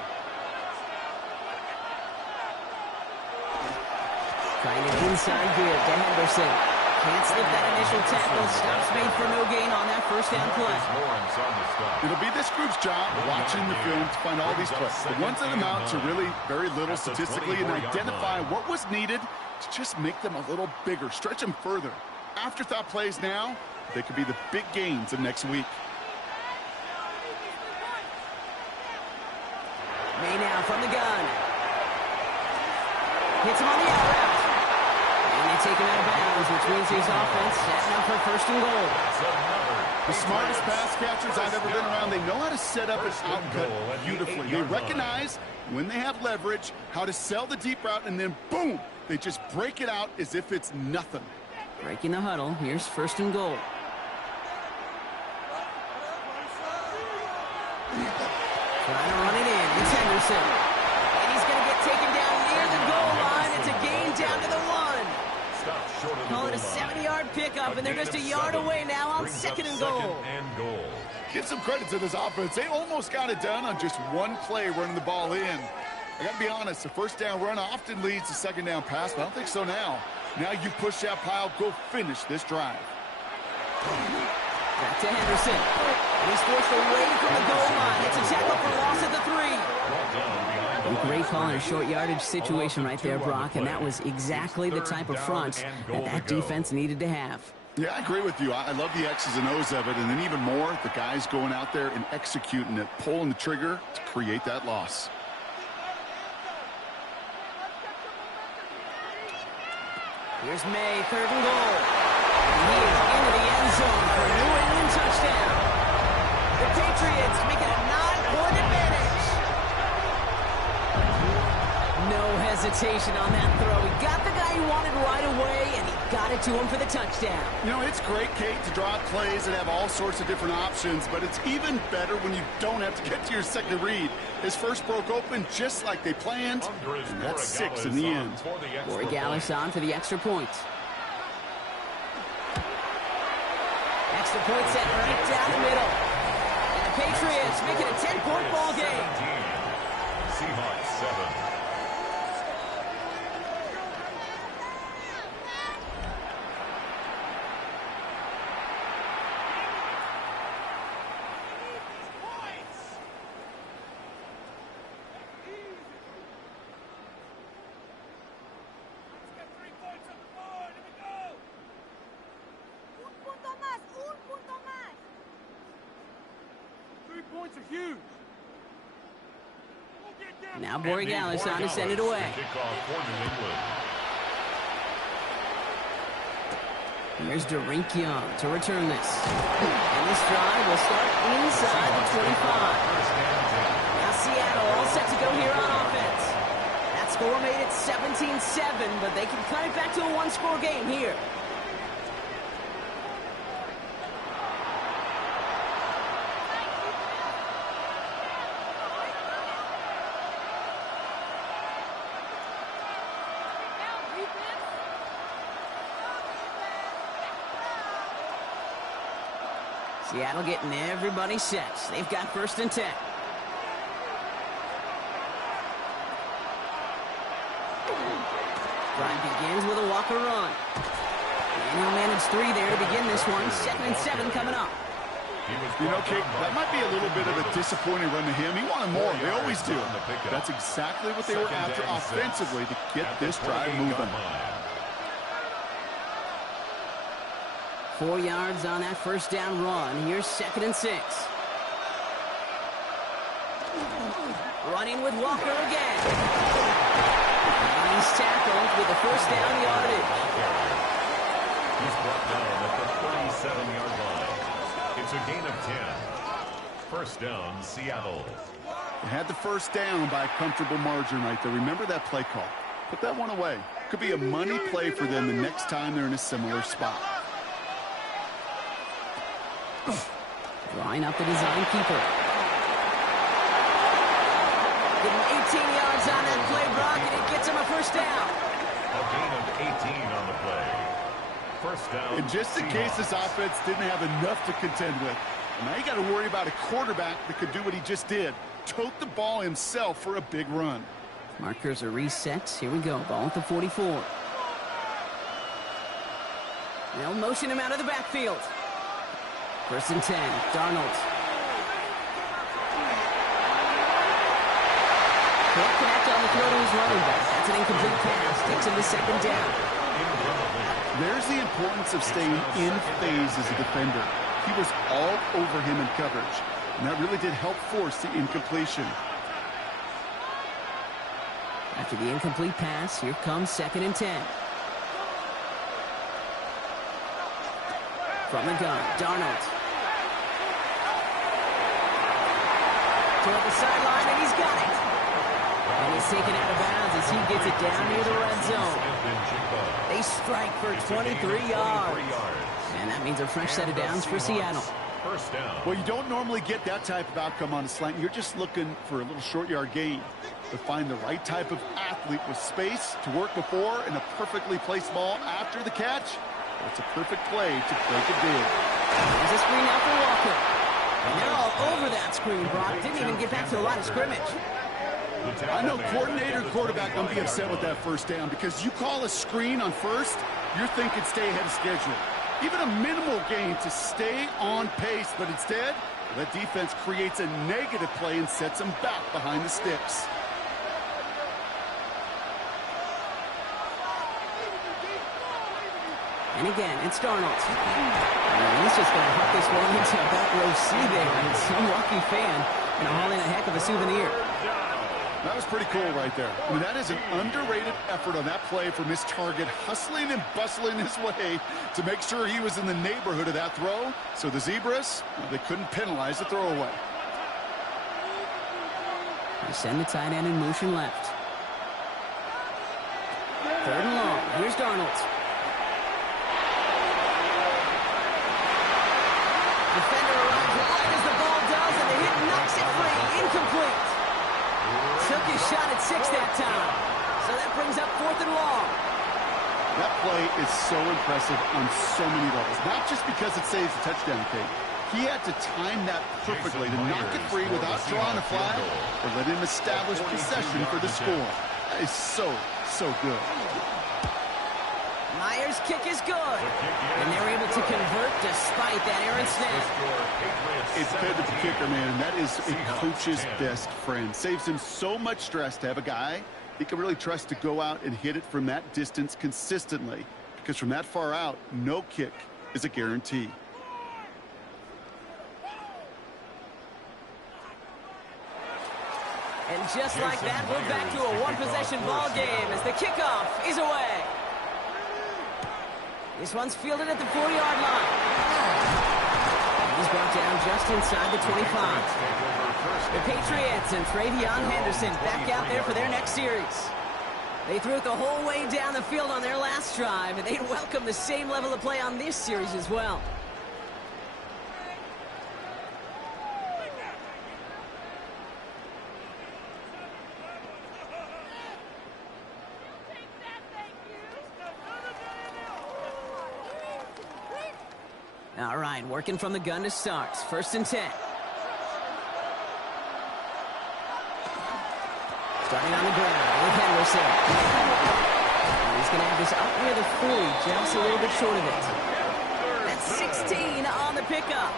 Trying to inside give to Henderson. Can't slip that initial tackle. Stops made for no gain on that first down play. It'll be this group's job watching the film to find all these plays. The ones that amount to really very little statistically and identify what was needed to just make them a little bigger, stretch them further. Afterthought plays now, they could be the big gains of next week. May now from the gun. Hits him on the out route. And they take him out of bounds, which means his offense setting up for 1st and goal. The smartest pass catchers I've ever been around, they know how to set up an outcut beautifully. They recognize when they have leverage, how to sell the deep route, and then boom, they just break it out as if it's nothing. Breaking the huddle. Here's 1st and goal. Trying to run it in. It's Henderson. And he's going to get taken down near the goal line. It's a gain down to the 1. Call it a 70-yard pickup, and they're just a yard away now on 2nd and goal. Give some credit to this offense. They almost got it done on just one play running the ball in. I got to be honest, the first down run often leads to second down pass, but I don't think so now. Now you push that pile, go finish this drive. Back to Henderson. And he's forced away from the goal line. It's a tackle for loss at the 3. A great call in a short yardage situation right there, Brock, and that was exactly the type of front that defense needed to have. Yeah, I agree with you. I love the X's and O's of it, and then even more, the guys going out there and executing it, pulling the trigger to create that loss. Here's May, 3rd and goal. And he is into the end zone for a New England touchdown. The Patriots make it a 9-point advantage. No hesitation on that throw. He got the guy he wanted right away, and he got it to him for the touchdown. You know, it's great, Kate, to draw up plays and have all sorts of different options, but it's even better when you don't have to get to your second read. His first broke open just like they planned, and that's 6 in the end. Corey Gallis on for the extra point. Extra point set right down the middle. And the Patriots make it a 10-point ball game. Seahawks 7. Now Borregales on to send it away. Here's Derink Young to return this. And this drive will start inside the 25. Now Seattle all set to go here on offense. That score made it 17-7, but they can cut it back to a one-score game here. Seattle getting everybody set. They've got 1st and 10. Drive begins with a Walker run. And he'll manage 3 there to begin this one. 2nd and 7 coming up. You know, Kate, that might be a little bit of a disappointing run to him. He wanted more. They always do. That's exactly what they were after offensively to get this drive moving. 4 yards on that 1st down run. Here's 2nd and 6. Running with Walker again. And he's tackled with the 1st down yardage. He's brought down at the 37-yard line. It's a gain of 10. 1st down, Seattle. They had the 1st down by a comfortable margin right there. Remember that play call. Put that one away. Could be a money play for them the next time they're in a similar spot. Drawing up the design keeper. Getting 18 yards on that play, Brock, and it gets him a 1st down. A gain of 18 on the play. 1st down. And just in case this offense didn't have enough to contend with, now you got to worry about a quarterback that could do what he just did. Tote the ball himself for a big run. Markers are reset. Here we go. Ball at the 44. They'll motion him out of the backfield. 1st and 10, Darnold. Can't connect on the throw to his running back. That's an incomplete pass. Takes him to 2nd down. There's the importance of staying in phase as a defender. He was all over him in coverage, and that really did help force the incompletion. After the incomplete pass, here comes 2nd and 10. From the gun, Darnold. Toward the sideline, and he's got it. And he's taken out of bounds as he gets it down near the red zone. They strike for 23 yards. And that means a fresh set of downs for Seattle. 1st down. Well, you don't normally get that type of outcome on a slant. You're just looking for a little short yard gain. To find the right type of athlete with space to work before and a perfectly placed ball after the catch. It's a perfect play to break it big. There's a screen out for Walker. And they're all over that screen, Brock. Didn't even get back to the line of scrimmage. I know coordinator and quarterback don't be upset with that first down because you call a screen on first, you're thinking stay ahead of schedule. Even a minimal gain to stay on pace, but instead, that defense creates a negative play and sets them back behind the sticks. And again, it's Darnold. And he's just going to hook this one into a back row C there. And some lucky fan and hauling a heck of a souvenir. That was pretty cool right there. I mean, that is an underrated effort on that play from his target, hustling and bustling his way to make sure he was in the neighborhood of that throw. So the Zebras, they couldn't penalize the throwaway. They send the tight end in motion left. 3rd and long. Here's Darnold. Defender arrives right as the ball does, and the hit knocks it free. Incomplete. Took his shot at 6 that time. So that brings up 4th and long. That play is so impressive on so many levels. Not just because it saves a touchdown, Kate. He had to time that perfectly to knock it free without drawing a flag or let him establish possession for the score. That is so good. Myers' kick is good. And they're able to convert despite that errant snap. It's fed to the kicker, man. That is a coach's best friend. Saves him so much stress to have a guy he can really trust to go out and hit it from that distance consistently. Because from that far out, no kick is a guarantee. And just like that, we're back to a one-possession ball game as the kickoff is away. This one's fielded at the 4-yard line. He's brought down just inside the 25. The Patriots and Travion Henderson back out there for their next series. They threw it the whole way down the field on their last drive, and they'd welcome the same level of play on this series as well. All right, working from the gun to start. 1st and 10. Starting on the ground with Henderson. And he's going to have this up near the 40, just a little bit short of it. That's 16 on the pickup.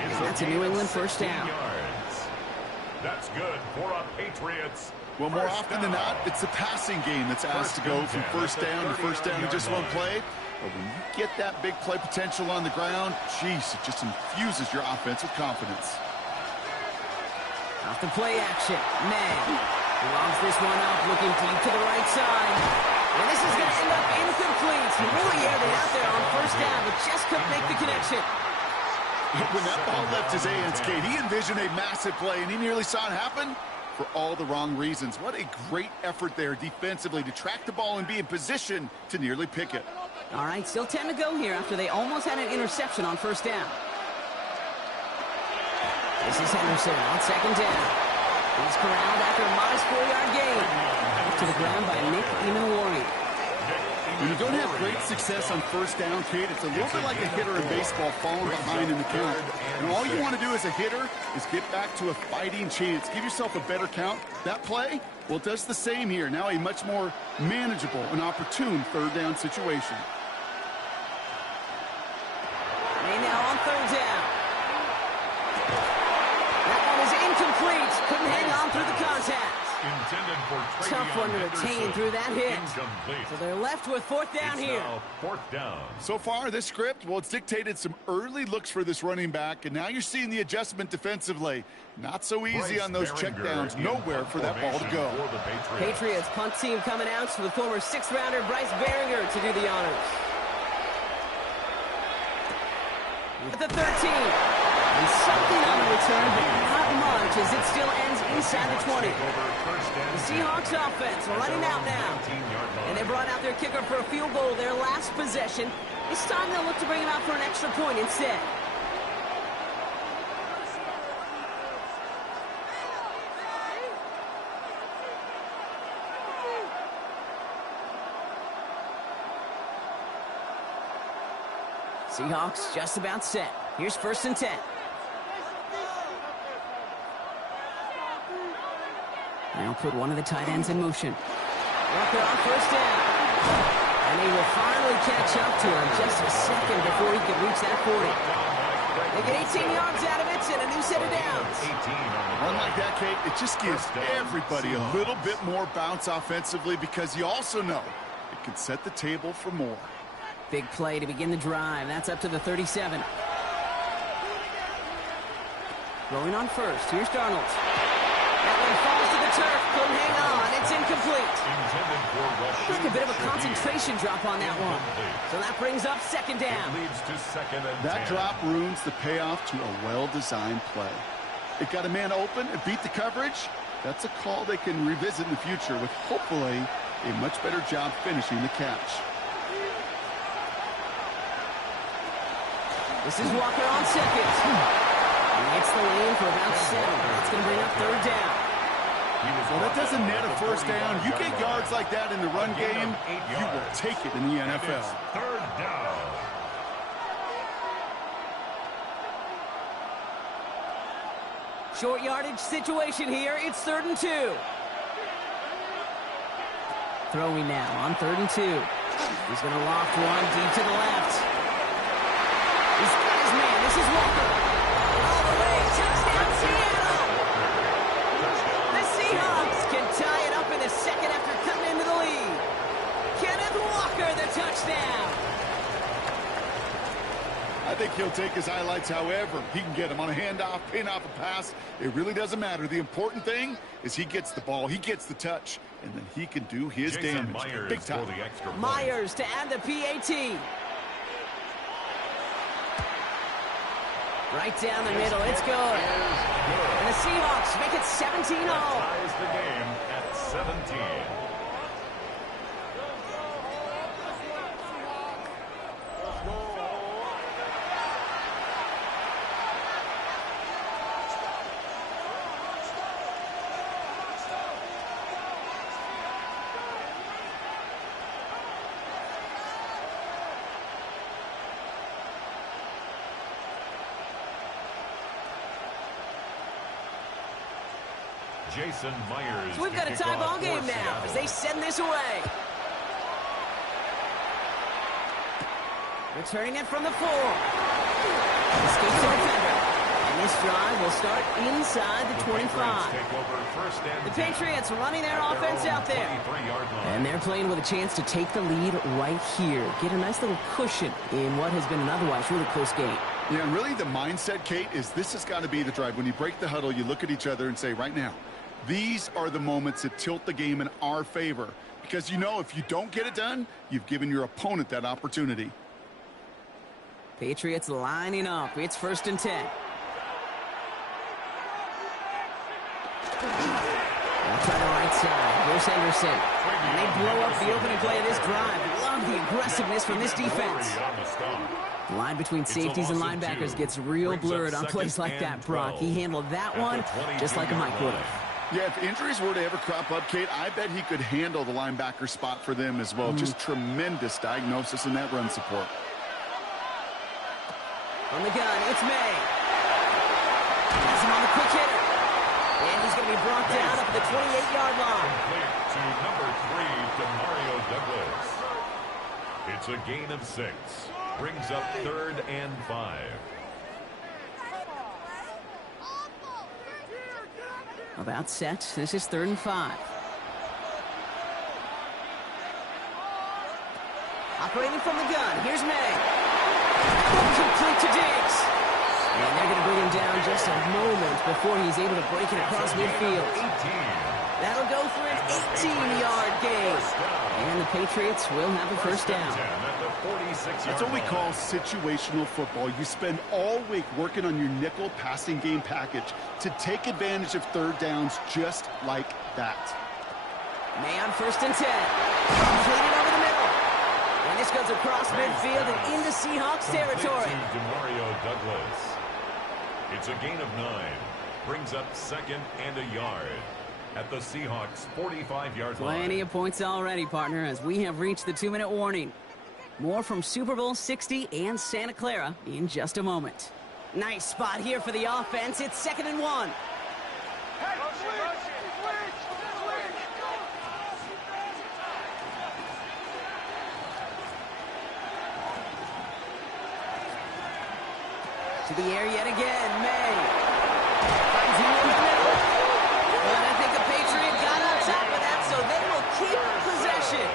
And that's a New England 1st down. That's good for our Patriots. Well, more often than not, it's the passing game that's asked to go from first down to first down in just one play. But when you get that big play potential on the ground, geez, it just infuses your offense with confidence. Off the play action. May lobs this one up, looking deep to the right side. And this is going to end up incomplete. He really aired it out there on 1st down, but just couldn't make the connection. When that ball left his hands, Kate, he envisioned a massive play, and he nearly saw it happen for all the wrong reasons. What a great effort there defensively to track the ball and be in position to nearly pick it. All right, still 10 to go here after they almost had an interception on 1st down. This is Henderson on 2nd down. He's corralled after a modest 4-yard gain. Up to the ground by Nick Emanwari. When you don't have great success on 1st down, Kate, it's a little bit like a hitter in baseball falling behind in the count. And all you want to do as a hitter is get back to a fighting chance. Give yourself a better count. That play, well, it does the same here. Now a much more manageable and opportune 3rd down situation. They now on 3rd down. That one is incomplete. Couldn't hang on through the contact. Intended for Tough one to retain through that hit. Incomplete. So they're left with 4th down It's here. now 4th down. So far, this script, well, it's dictated some early looks for this running back, and now you're seeing the adjustment defensively. Not so easy on those checkdowns. Nowhere for that ball to go. For the Patriots punt team coming out for the former 6th-rounder Bryce Behringer to do the honors. At the 13. And something on the return, but not much as it still ends inside the 20. The Seahawks offense running out now. And they brought out their kicker for a field goal their last possession. This time they'll look to bring him out for an extra point instead. Seahawks just about set. Here's 1st and 10. Now put one of the tight ends in motion. Walker on first down. And he will finally catch up to him just a second before he can reach that 40. They get 18 yards out of it and a new set of downs. Run like that, Kate, it just gives everybody a little bit more bounce offensively because you also know it can set the table for more. Big play to begin the drive. That's up to the 37. Rolling on first. Here's Darnold. That one falls to the turf. Couldn't hang on. It's incomplete. Took a bit of a concentration drop on that one. So that brings up second down. That drop ruins the payoff to a well-designed play. It got a man open and beat the coverage. That's a call they can revisit in the future with hopefully a much better job finishing the catch. This is Walker on second. He hits the lane for about 7. That's going to bring up third down. Well, that doesn't net a first down. You get yards like that in the run game, you will take it in the NFL. Third down. Short yardage situation here. It's 3rd and 2. Throwing now on 3rd and 2. He's going to loft one deep to the left. He's got his man. This is Walker. All the way. Touchdown, Seattle. The Seahawks can tie it up in a second after cutting into the lead. Kenneth Walker, the touchdown. I think he'll take his highlights however he can get them on a handoff, pin off a pass. It really doesn't matter. The important thing is he gets the ball, he gets the touch, and then he can do his damage. Myers big time. Myers to add the PAT. Right down the middle. It's good. And the Seahawks make it 17-all. Ties the game at 17. Jason Myers. So we've got a tie ball game now as they send this away. Returning it from the 4. Escapes the defender. And this drive will start inside the 25. The Patriots running their offense out there. And they're playing with a chance to take the lead right here. Get a nice little cushion in what has been an otherwise really close game. Yeah, and really the mindset, Kate, is this has got to be the drive. When you break the huddle, you look at each other and say, right now, these are the moments that tilt the game in our favor. Because you know if you don't get it done, you've given your opponent that opportunity. Patriots lining up. It's 1st and 10. I'll try the right side. Here's Henderson. And they blow up the opening play of this drive. Love the aggressiveness from this defense. The line between safeties and linebackers gets real blurred on plays like that, Brock. He handled that one just like a Mike would have. Yeah, if injuries were to ever crop up, Kate, I bet he could handle the linebacker spot for them as well. Just tremendous diagnosis in that run support. On the gun, it's May. Has him on the quick hitter. And he's going to be brought down up at the 28-yard line. Complete to number 3, Demario Douglas. It's a gain of 6. Brings up 3rd and 5. About set. This is 3rd and 5. Operating from the gun. Here's May. Complete to Diggs. And they're going to bring him down just a moment before he's able to break it across midfield. That'll go for an 18-yard gain. And the Patriots will have a first down. That's what we call situational football. You spend all week working on your nickel passing game package to take advantage of third downs just like that. May on 1st and 10. Completed over the middle. And this goes across midfield and into Seahawks territory. Demario Douglas. It's a gain of 9. Brings up 2nd and a yard at the Seahawks 45-yard line. Plenty of points already, partner, as we have reached the 2-minute warning. More from Super Bowl 60 and Santa Clara in just a moment. Nice spot here for the offense. It's 2nd and 1. To the air yet again, May. Finds him in the middle. And I think the Patriot got on top of that, so they will keep possession.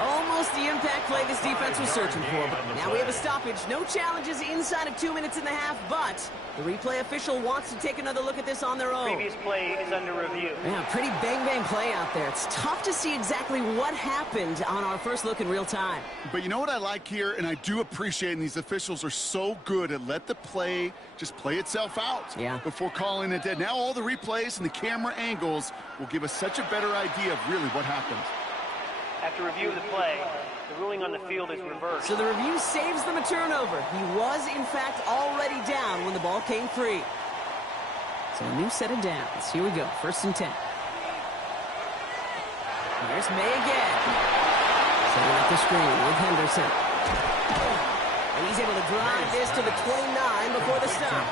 Almost the impact play this defense was searching for, but now we have a stoppage. No challenges inside of 2 minutes and a half, but the replay official wants to take another look at this on their own. Previous play is under review. Yeah, pretty bang-bang play out there. It's tough to see exactly what happened on our first look in real time. But you know what I like here, and I do appreciate, and these officials are so good at let the play just play itself out before calling it dead. Now all the replays and the camera angles will give us such a better idea of really what happened. After review of the play, the ruling on the field is reversed. So the review saves them a turnover. He was, in fact, already down when the ball came free. So a new set of downs. Here we go, 1st and 10. Here's May again. Setting up the screen with Henderson. And he's able to drive this to the 29 before the stop.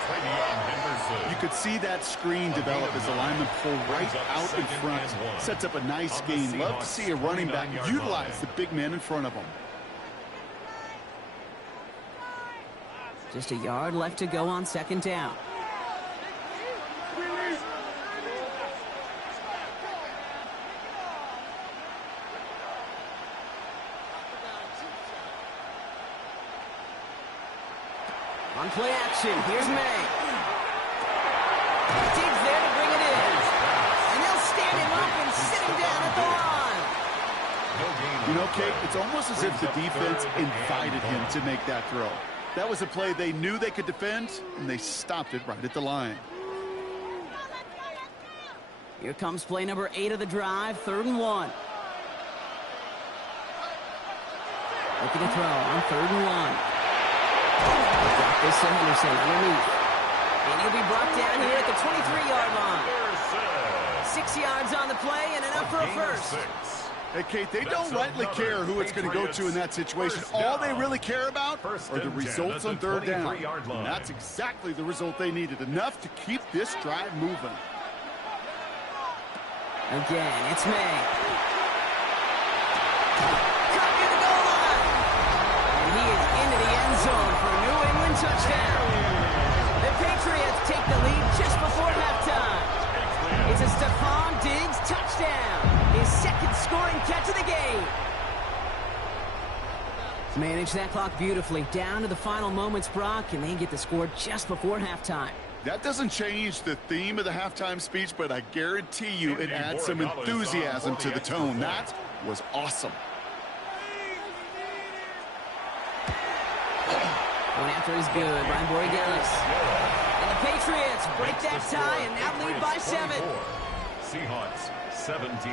You could see that screen develop as the linemen pull right out in front. Sets up a nice gain. Love to see a running back utilize the big man in front of him. Just a yard left to go on 2nd down. On play action, here's May. Digs there to bring it in. And they'll stand him up and sit him down at the line. You know, Kate, it's almost as if the defense invited him to make that throw. That was a play they knew they could defend, and they stopped it right at the line. Here comes play number 8 of the drive, 3rd and 1. Looking to throw on 3rd and 1. Got this to Henderson underneath. And he'll be brought down here at the 23-yard line. 6 yards on the play and enough for a first. Hey, Kate, they don't rightly care who it's going to go to in that situation. All they really care about are the results on 3rd down. And that's exactly the result they needed. Enough to keep this drive moving. Again, it's May. Touchdown. The Patriots take the lead just before halftime. It's a Stephon Diggs touchdown. His 2nd scoring catch of the game. Managed that clock beautifully. Down to the final moments, Brock, and they get the score just before halftime. That doesn't change the theme of the halftime speech, but I guarantee you it adds some enthusiasm to the tone. That was awesome. Going after is good, Ryan Borregales. And the Patriots break that tie and now lead by 7. Seahawks 17.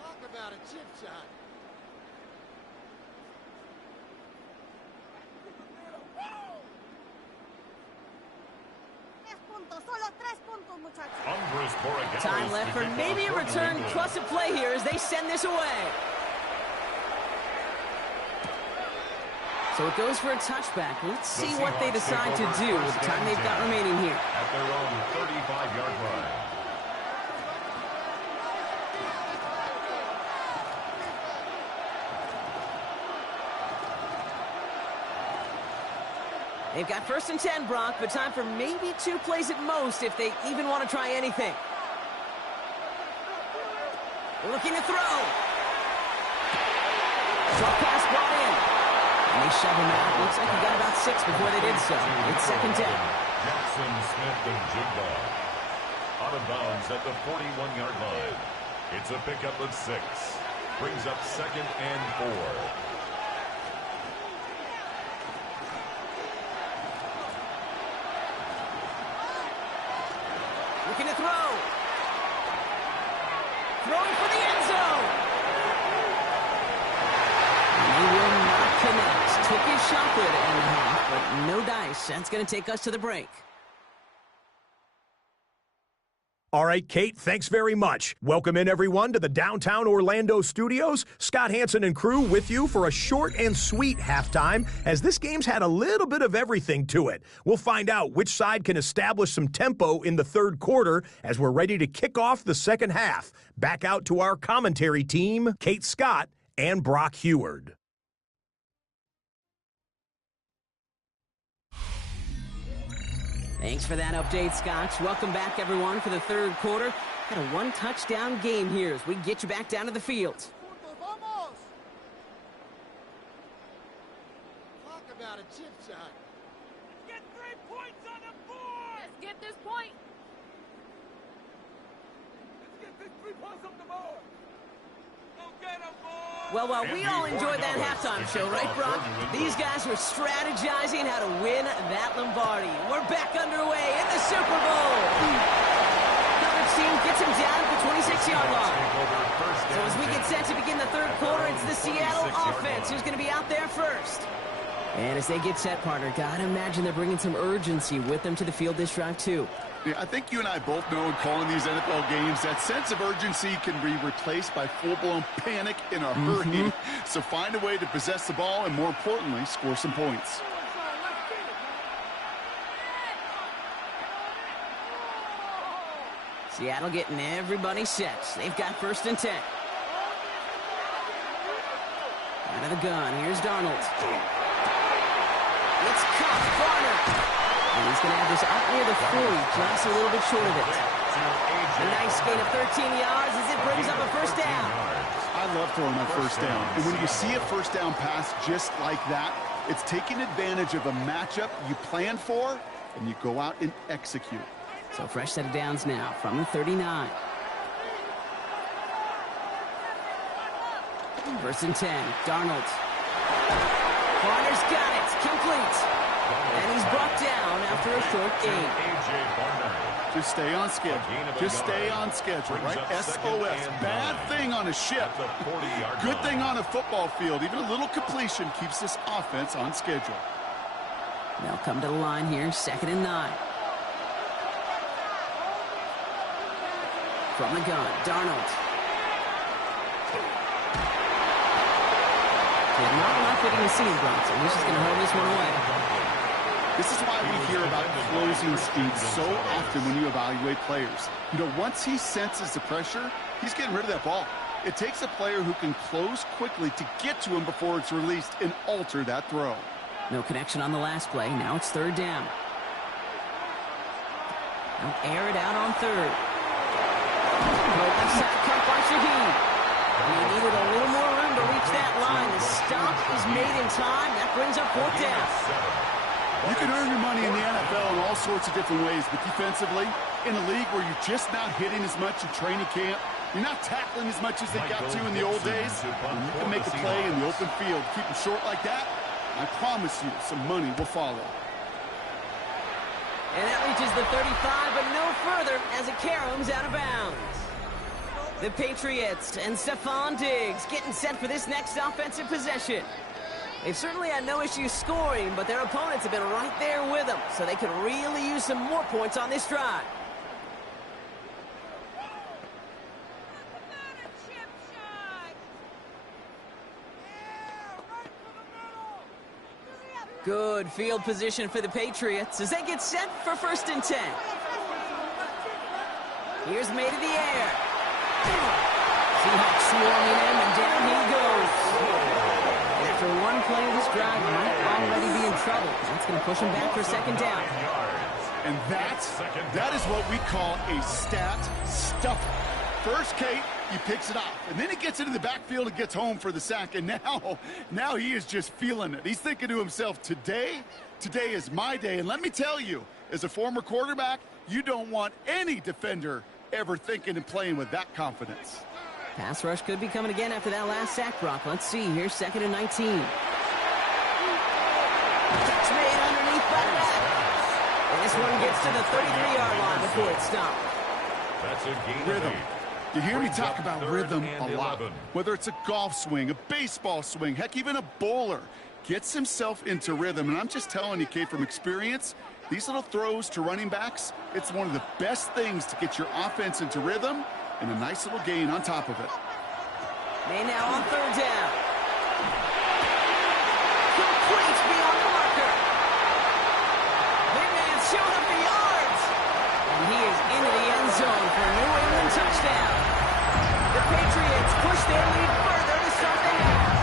Talk about a chip shot. Time left for maybe a return plus a play here as they send this away. So it goes for a touchback. Let's see what they decide to do with the time they've got remaining here. At their own 35-yard line. They've got 1st and 10, Brock, but time for maybe 2 plays at most if they even want to try anything. Looking to throw. Short pass brought in. And they shove him out. Looks like he got about 6 before they did so. It's 2nd down. Jackson Smith and Jigba. Out of bounds at the 41-yard line. It's a pickup of 6. Brings up 2nd and 4. Looking to throw. Throwing for the end zone. And he will not connect. Took his shot with it in the half, but no dice. That's going to take us to the break. All right, Kate, thanks very much. Welcome in, everyone, to the downtown Orlando studios. Scott Hansen and crew with you for a short and sweet halftime, as this game's had a little bit of everything to it. We'll find out which side can establish some tempo in the third quarter as we're ready to kick off the second half. Back out to our commentary team, Kate Scott and Brock Heward. Thanks for that update, Scotch. Welcome back, everyone, for the third quarter. Got a one-touchdown game here as we get you back down to the field. Talk about a chip shot. Get 3 points on the board! Let's get this point. Let's get this 3 points on the board. Go get them, boys! Well, while we all enjoyed that halftime show, right, Brock? These guys were strategizing how to win that Lombardi. We're back underway in the Super Bowl. Coverage team gets him down at the 26-yard line. So as we get set to begin the third quarter, it's the Seattle offense who's going to be out there first. And as they get set, partner, gotta imagine they're bringing some urgency with them to the field this drive, too. Yeah, I think you and I both know in calling these NFL games that sense of urgency can be replaced by full-blown panic in a hurry. So find a way to possess the ball and, more importantly, score some points. Seattle getting everybody set. They've got 1st and 10. Out of the gun. Here's Darnold. It's caught. Garner. And he's going to have this up near the 40, just a little bit short of it. A nice gain of 13 yards as it brings up a 1st down. I love throwing on 1st down. And when you see a 1st down pass just like that, it's taking advantage of a matchup you plan for, and you go out and execute. So fresh set of downs now from the 39. 1st and 10. Darnold. Garner's got it. Complete. And he's brought down after a short gain. Just stay on schedule. Just stay on schedule, right? SOS. Bad thing on a ship. Good thing on a football field. Even a little completion keeps this offense on schedule. They'll come to the line here. 2nd and 9. From the gun, Darnold. Did not like what he was seeing, Bronson. He's just going to hold this one away. This is why we hear about closing speed so often when you evaluate players. You know, once he senses the pressure, he's getting rid of that ball. It takes a player who can close quickly to get to him before it's released and alter that throw. No connection on the last play. Now it's 3rd down. They'll air it out on 3rd. Left side cut by Shaheed. He needed a little more room to reach that line. The stop is made in time. That brings up 4th down. You can earn your money in the NFL in all sorts of different ways, but defensively, in a league where you're just not hitting as much in training camp, you're not tackling as much as they got to in the old days, when you can make a play in the open field, keep them short like that, I promise you some money will follow. And that reaches the 35, but no further as it caroms out of bounds. The Patriots and Stephon Diggs getting set for this next offensive possession. They've certainly had no issues scoring, but their opponents have been right there with them, so they could really use some more points on this drive. Good field position for the Patriots as they get set for 1st and 10. Here's made in the air. Seahawks swarming him, and down he goes. After one play of this drive, he might already be in trouble. That's going to push him back for 2nd down. And that is what we call a stat stuffer. First, Kate, he picks it off, and then he gets into the backfield and gets home for the sack, and now he is just feeling it. He's thinking to himself, today is my day. And let me tell you, as a former quarterback, you don't want any defender ever thinking and playing with that confidence. Pass rush could be coming again after that last sack, Brock. Let's see. Here's 2nd and 19. Catch made underneath by the back. And this one gets to the 33-yard line before it's stopped. That's a gain Rhythm. of 8. You hear me talk about rhythm a lot. 11. Whether it's a golf swing, a baseball swing, heck, even a bowler gets himself into rhythm. And I'm just telling you, Kate, from experience, These little throws to running backs, it's one of the best things to get your offense into rhythm and a nice little gain on top of it. May now on third down. Complete beyond the marker. Man's showing up the yards. And he is into the end zone for a New England touchdown. The Patriots push their lead further to start the half.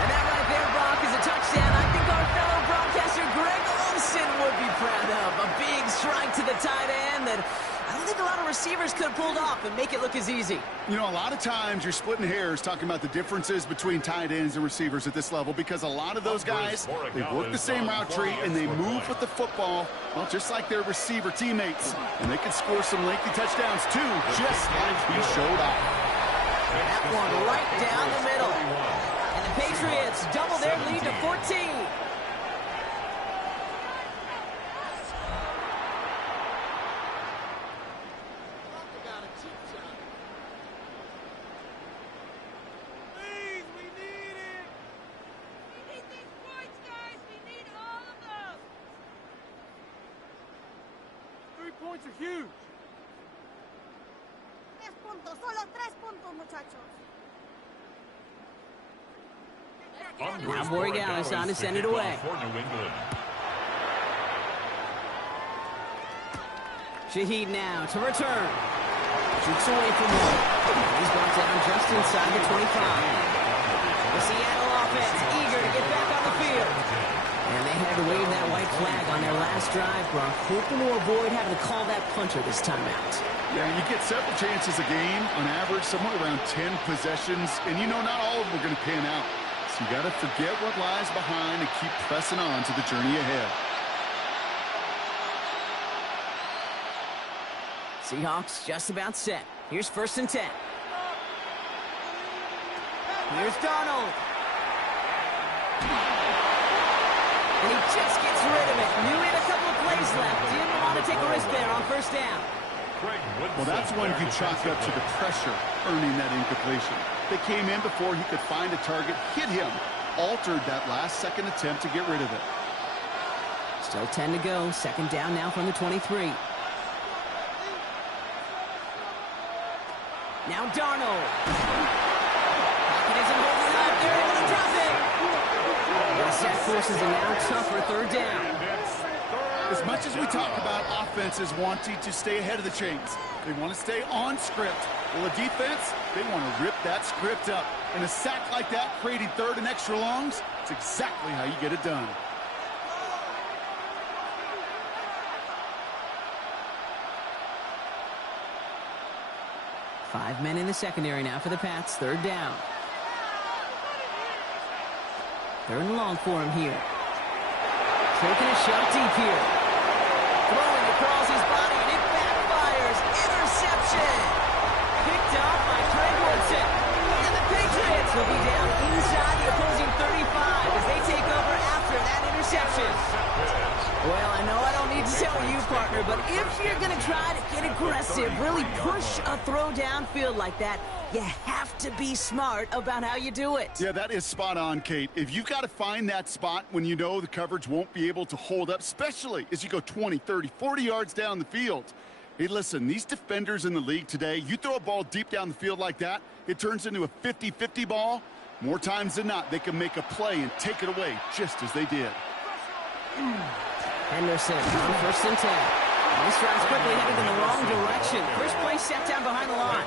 And that right there, Brock, is a touchdown I think our fellow broadcaster Greg Olsen would be proud of. A big strike to the tight end that I don't think a lot of receivers could have pulled off and make it look as easy. You know, a lot of times you're splitting hairs talking about the differences between tight ends and receivers at this level because a lot of those guys, they work the same route tree and they move with the football, well, just like their receiver teammates. And they can score some lengthy touchdowns too, just like he showed off. That one right down the middle. And the Patriots double their lead to 14. Points are huge. 3 puntos, solo 3 puntos, muchachos. Now Borregales on to send it away. Shaheed now to return. Shoots away from one. He's brought down just inside the 25. The Seattle offense eager to get back on the field. And they had to wave that white flag on their last drive, Brock, hoping to avoid having to call that punter this time out. Yeah, you get several chances a game, on average, somewhere around 10 possessions, and you know not all of them are going to pan out. So you got to forget what lies behind and keep pressing on to the journey ahead. Seahawks just about set. Here's 1st and 10. Here's Darnold. And he just gets rid of it. Knew he had a couple of plays left. Didn't want to take a risk there on 1st down. Well, that's one you chalk up to the pressure earning that incompletion. They came in before he could find a target, hit him, altered that last-second attempt to get rid of it. Still 10 to go. 2nd down now from the 23. Now Darnold. Pocket isn't holding up. They're able to drop it. That forces a now tougher 3rd down. As much as we talk about offenses wanting to stay ahead of the chains, they want to stay on script. Well, the defense, they want to rip that script up. And a sack like that, creating 3rd and extra longs, it's exactly how you get it done. Five men in the secondary now for the Pats. 3rd down. 3rd and long for him here. Taking a shot deep here. Throwing across his body, and it backfires. Interception. Picked up by Craig Woodson. And the Patriots will be down inside the opposing 35 as they take over after that interception. Well, I know I don't need to tell you, partner, but if you're going to try to get aggressive, really push a throw downfield like that, you have to be smart about how you do it. Yeah, that is spot on, Kate. If you've got to find that spot when you know the coverage won't be able to hold up, especially as you go 20, 30, 40 yards down the field. Hey, listen, these defenders in the league today, you throw a ball deep down the field like that, it turns into a 50-50 ball. More times than not, they can make a play and take it away just as they did. Henderson on 1st and 10. This drive's quickly headed in the wrong direction. First play set down behind the line.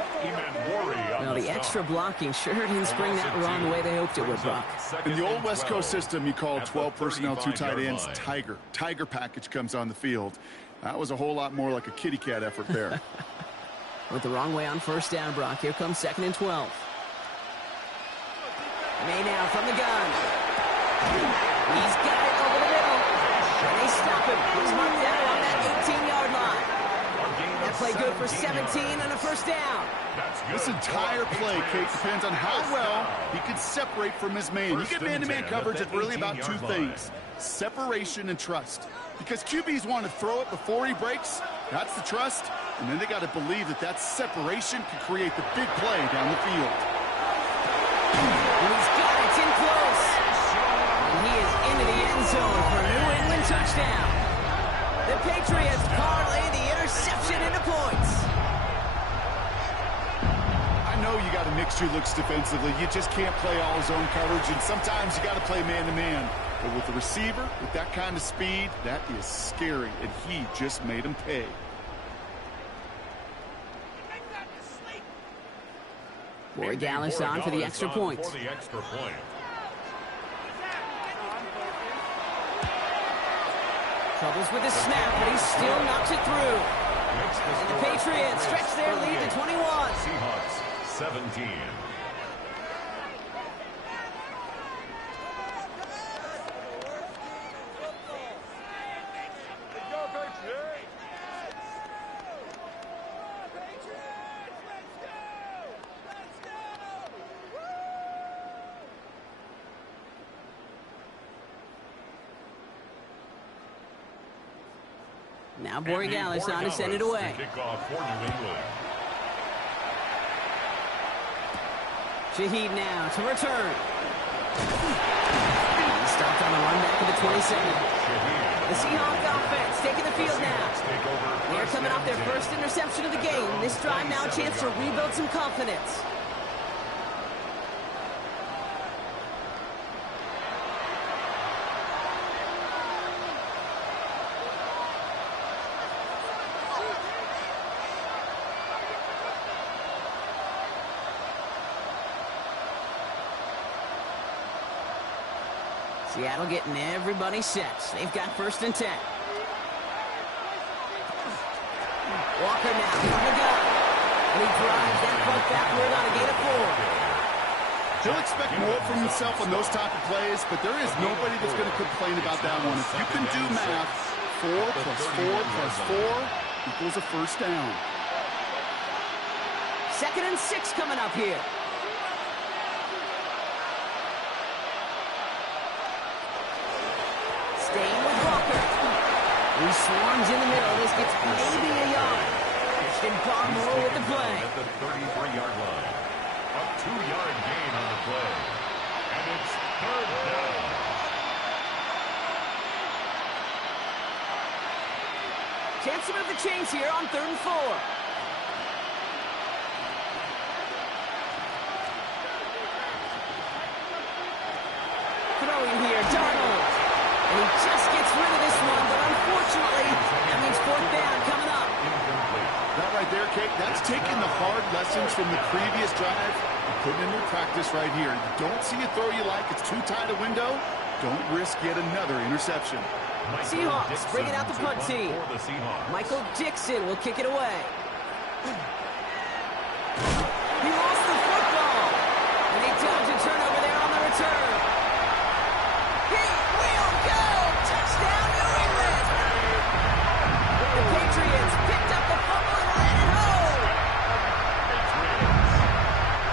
Well, the extra blocking sure didn't spring that wrong the way they hoped it would, Brock. In the old West Coast system, you called 12 personnel, 2 tight ends, Tiger. Tiger package comes on the field. That was a whole lot more like a kitty cat effort there. Went the wrong way on 1st down, Brock. Here comes 2nd and 12. May now from the gun. He's got it over the middle. And they stop him. He's marked down on that 18-yard line. That play good for 17 and a 1st down. This entire play, Kate, depends on how well he can separate from his man. You get man-to-man coverage, it's really about 2 things. Separation and trust. Because QBs want to throw it before he breaks. That's the trust. And then they got to believe that that separation can create the big play down the field. And he's got it. It's in close. And he is into the end zone for a new touchdown. The Patriots parlay the interception into points. I know you got to mix your looks defensively. You just can't play all zone coverage, and sometimes you got to play man-to-man. But with the receiver, with that kind of speed, that is scary, and he just made him pay. Borregales on for the extra point. Troubles with the snap, but he still knocks it through. And the Patriots stretch their lead to 21. Seahawks 17. Now Borregales on to send it away. Shaheed now to return. He stopped on the run back to the 27. The Seahawks offense taking the field now. They're coming off their first interception of the game. This drive now a chance to rebuild some confidence. Seattle getting everybody set. They've got 1st and 10. Walker now from the gun. And he drives that front backward on a gain of 4. He'll expect more from himself on those type of plays, but there is nobody that's going to complain about that one. If you can do math, 4 plus 4 plus 4 equals a first down. 2nd and 6 coming up here. Staying with Walker. He swarms in the middle. This gets maybe a yard. Christian Barmore with the play. At the 33-yard line. A 2-yard gain on the play. And it's 3rd down. Chance to move the chains here on 3rd and 4. Throwing here, Darnold. And he just gets rid of this one, but unfortunately, that means 4th down coming up. That right there, Kate, that's taking the hard lessons from the previous drive and putting into practice right here. You don't see a throw you like, it's too tight a window, don't risk yet another interception. Seahawks bringing out the punt team. Michael Dixon will kick it away. He lost the football. And he dodged a turnover there on the return. He will go! Touchdown, New England! The Patriots picked up the fumble and ran it home.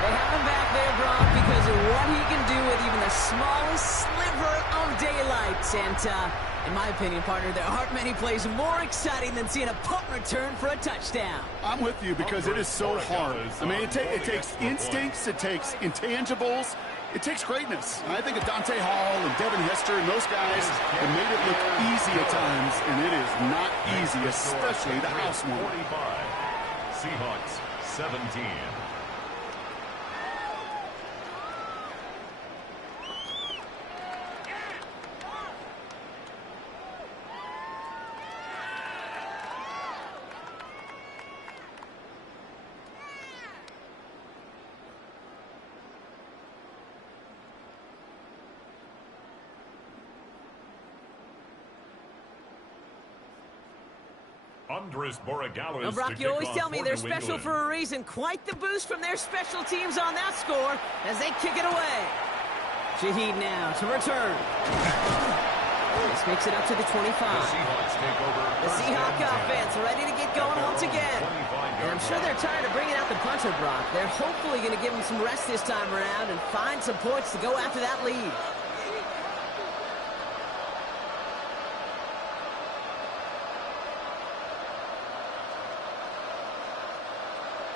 They have him back there, Brock, because of what he can do with even the smallest sliver of daylight. And, in my opinion, partner, there aren't many plays more exciting than seeing a punt return for a touchdown. I'm with you because it is so hard. I mean, it takes instincts, it takes intangibles, it takes greatness. And I think of Dante Hall and Devin Hester and those guys have made it look easy at times, and it is not easy, especially the house one. 45. Seahawks 17. Well, Brock, you always tell me they're special for a reason. Quite the boost from their special teams on that score as they kick it away. Shaheed now to return. This makes it up to the 25. The Seahawk offense ready to get going once again. And I'm sure they're tired of bringing out the punter, Brock. They're hopefully going to give them some rest this time around and find some points to go after that lead.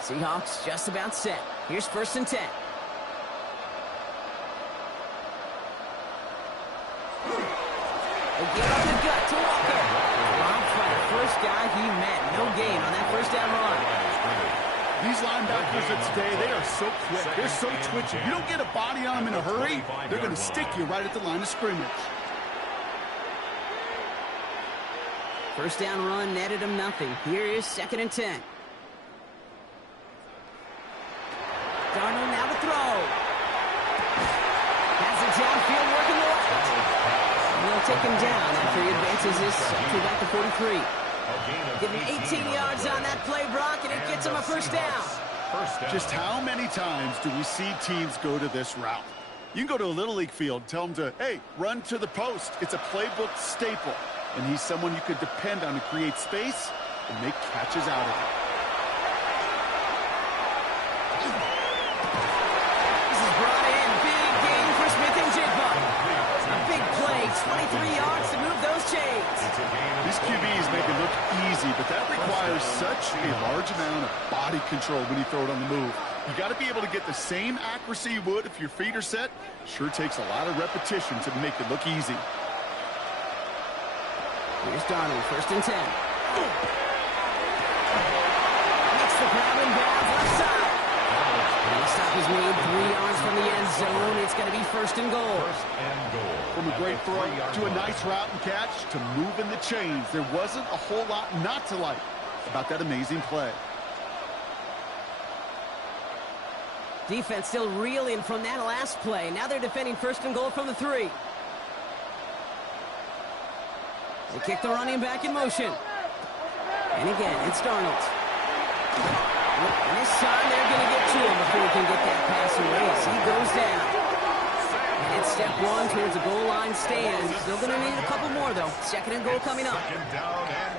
Seahawks just about set. Here's 1st and 10. They give up the gut to Walker. Blocked by the first guy he met. No gain on that first down run. These linebackers of today, they are so quick. They're so twitchy. You don't get a body on them in a hurry, they're going to stick you right at the line of scrimmage. First down run netted him nothing. Here is 2nd and 10. Darnold now to throw. Has it downfield, working the left. And they'll take him down after he advances this to about the 43. Give him 18 yards on that play, Brock, and it gets him a first down. Just how many times do we see teams go to this route? You can go to a Little League field, tell them to, hey, run to the post. It's a playbook staple. And he's someone you could depend on to create space and make catches out of it. This is brought in. Big gain for Smith and Jigba. A big play, 23 yards to move those chains. These QBs make it look easy, but that requires such a large amount of body control when you throw it on the move. You got to be able to get the same accuracy you would if your feet are set. Sure takes a lot of repetition to make it look easy. Here's Darnold, 1st and 10. Makes the grab and bounds left side. And the stop is made 3 yards from the end zone. It's going to be 1st and goal. From a great throw to a nice route and catch to moving the chains. There wasn't a whole lot not to like about that amazing play. Defense still reeling from that last play. Now they're defending 1st and goal from the 3. They kick the running back in motion. And again, it's Darnold. And this time they're going to get to him before he can get that pass away as he goes down. And it's step 1 towards a goal line stand. Still going to need a couple more, though. 2nd and goal coming up.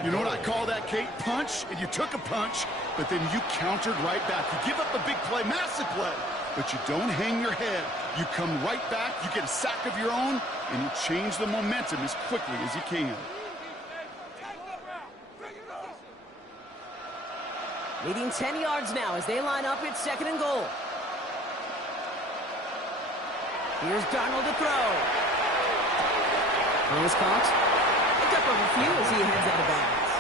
You know what I call that, Kate? Punch. And you took a punch, but then you countered right back. You give up a big play, massive play, but you don't hang your head. You come right back, you get a sack of your own, and you change the momentum as quickly as you can. Leading 10 yards now as they line up at 2nd and goal. Here's Darnold to throw. Throws caught. Pick up a few as he heads out of bounds.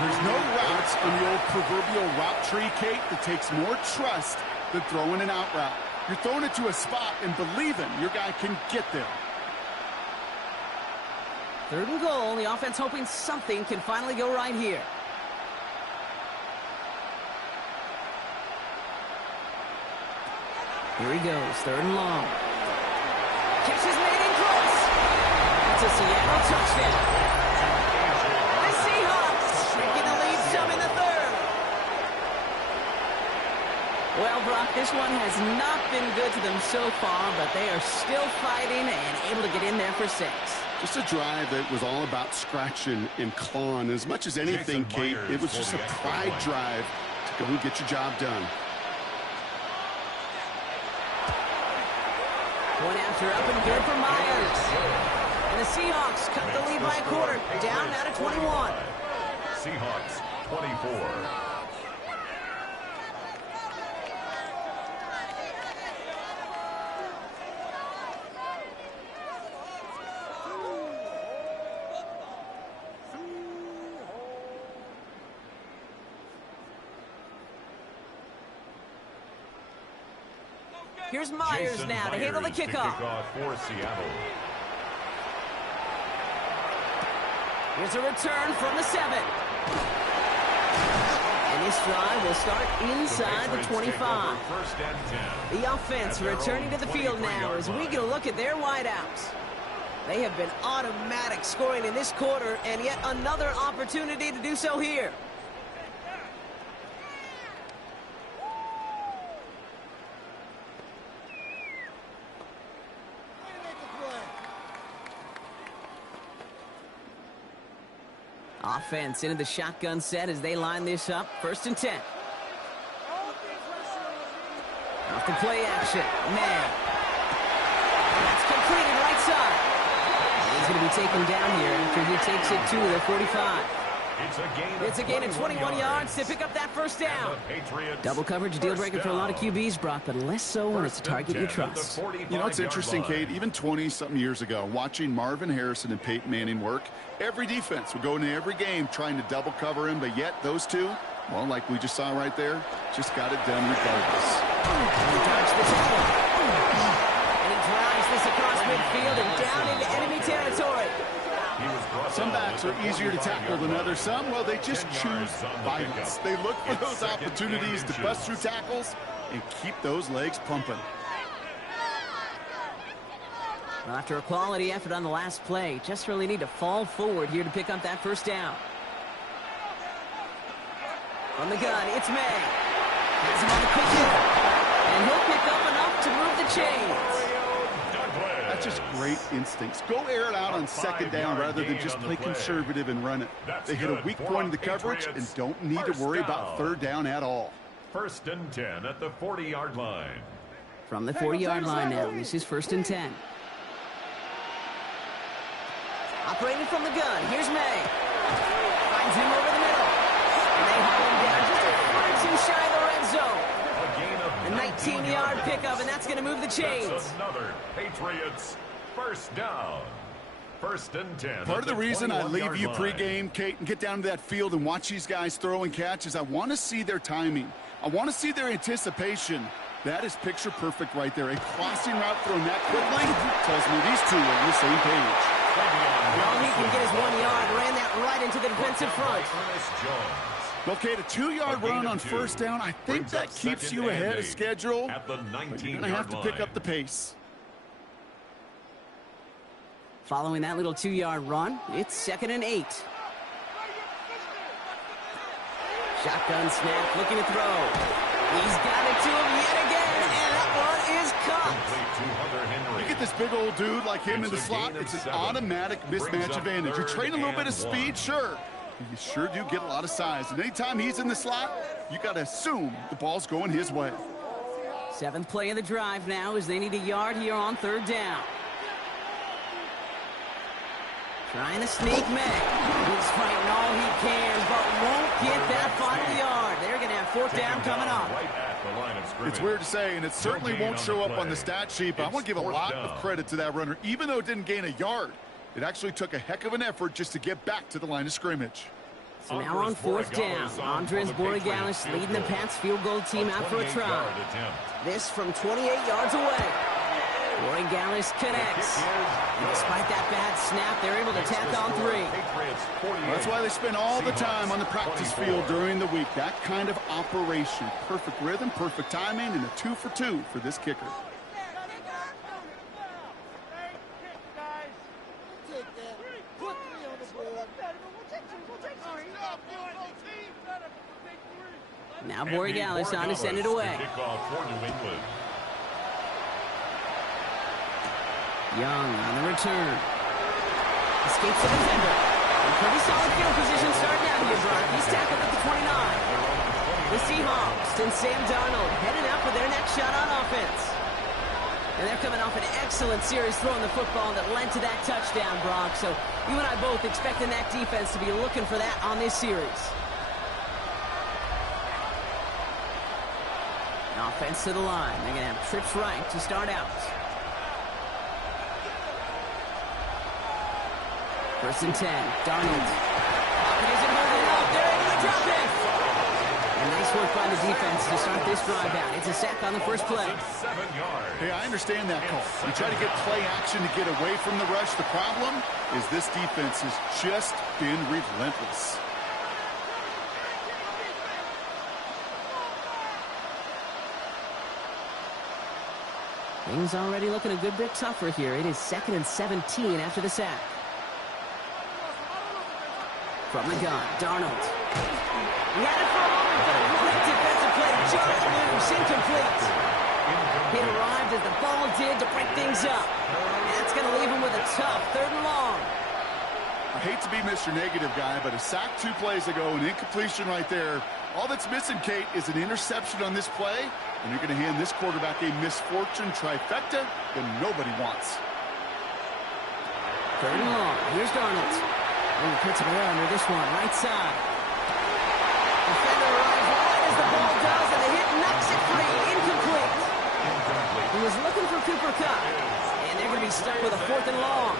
There's no routes on the old proverbial route tree, Kate, that takes more trust than throwing an out route. You're throwing it to a spot and believing your guy can get there. 3rd and goal. The offense hoping something can finally go right here. Here he goes, 3rd and long. Catch is made in close. That's a Seattle touchdown. The Seahawks taking the lead some in the 3rd. Well, Brock, this one has not been good to them so far, but they are still fighting and able to get in there for 6. Just a drive that was all about scratching and clawing. As much as anything, Kate, it was just a pride drive to go and get your job done. One after up and good for Myers. And the Seahawks cut the lead by a quarter. Down now to 21. Seahawks 24. Here's Myers now to handle the kickoff. For Seattle. Here's a return from the 7. And this drive will start inside the 25. The offense returning to the field now as we get a look at their wideouts. They have been automatic scoring in this quarter, and yet another opportunity to do so here. Offense into the shotgun set as they line this up. 1st and 10. Off the play action. Man. That's completed right side. He's going to be taken down here after he takes it to the 45. It's a gain of 21 yards to pick up that first down. Double coverage deal breaker for a lot of QBs, Brock, but less so when it's a target you trust. You know, it's interesting, Kate, even 20-something years ago, watching Marvin Harrison and Peyton Manning work, every defense would go into every game trying to double cover him, but yet those two, well, like we just saw right there, just got it done regardless. He dodged the tackle. And he drives this across midfield and down into enemy territory. Some backs are easier to tackle than others. Some, well, they just choose violence. They look for those opportunities to bust through tackles and keep those legs pumping. Well, after a quality effort on the last play, just really need to fall forward here to pick up that first down. From the gun, it's May. Has him on the quick hit. And he'll pick up enough to move the chains. That's just great instincts. Go air it out on second down rather than just play conservative and run it. They hit a weak point in the coverage and don't need to worry about third down at all. 1st and 10 at the 40-yard line. From the 40-yard line now, this is 1st and 10. Operating from the gun, here's May. Finds him over the middle. And they haul him down just a foot or two shy of the red zone. A 19-yard pickup, and that's going to move the chains. That's another Patriots first down. 1st and 10. Part of the reason I leave you pregame, Kate, and get down to that field and watch these guys throw and catch is I want to see their timing. I want to see their anticipation. That is picture perfect right there. A crossing route thrown that quickly tells me these two are on the same page. Well, he can get his 1 yard, ran that right into the defensive front. Well, Kate, a 2-yard run on first down, I think that keeps you ahead of schedule. But you're going to have to pick up the pace. Following that little 2-yard run, it's 2nd and 8. Shotgun snap, looking to throw. He's got it to him yet again, and that one is caught. You get this big old dude like him in the slot, it's an automatic mismatch advantage. You train a little bit of speed, sure. You sure do get a lot of size. And anytime he's in the slot, you got to assume the ball's going his way. 7th play of the drive now as they need a yard here on 3rd down. Trying to sneak May. He's fighting all he can, but won't get that final yard. They're going to have 4th down coming up. It's weird to say, and it certainly won't show up on the stat sheet, but I want to give a lot of credit to that runner. Even though it didn't gain a yard, it actually took a heck of an effort just to get back to the line of scrimmage. So now on 4th down, Andres Borregalis leading the Pats field goal team out for a try. This from 28 yards away. Borregalis connects. And despite that bad snap, they're able to tack on 3. That's why they spend all the time on the practice field during the week. That kind of operation. Perfect rhythm, perfect timing, and a 2 for 2 for this kicker. Now Borregalis on to send it away. Young on the return. Escapes the defender. Pretty solid field position starting out here, Brock. He's tackled at the 29. The Seahawks and Sam Darnold heading out for their next shot on offense. And they're coming off an excellent series throwing the football that led to that touchdown, Brock. So you and I both expecting that defense to be looking for that on this series. Offense to the line. They're going to have trips right to start out. 1st and 10. Darnold. Pocket isn't moving up. They're able to drop it. And nice work by the defense to start this drive out. It's a sack on the first play. Hey, I understand that call. You try to get play action to get away from the rush. The problem is this defense has just been relentless. Things already looking a good bit tougher here. It is 2nd and 17 after the sack. From the gun, Darnold. He had it for a moment, but a great defensive play. Jarred loose, incomplete. He arrived as the ball did to break things up. That's going to leave him with a tough 3rd and long. I hate to be Mr. Negative guy, but a sack 2 plays ago, an incompletion right there. All that's missing, Kate, is an interception on this play, and you're going to hand this quarterback a misfortune trifecta that nobody wants. 3rd and long. Here's Darnold. And he puts it away under this one, right side. Defender arrives right as the ball does, and the hit knocks it free. Incomplete. He was looking for Cooper Kupp, and they're going to be stuck with a 4th and long.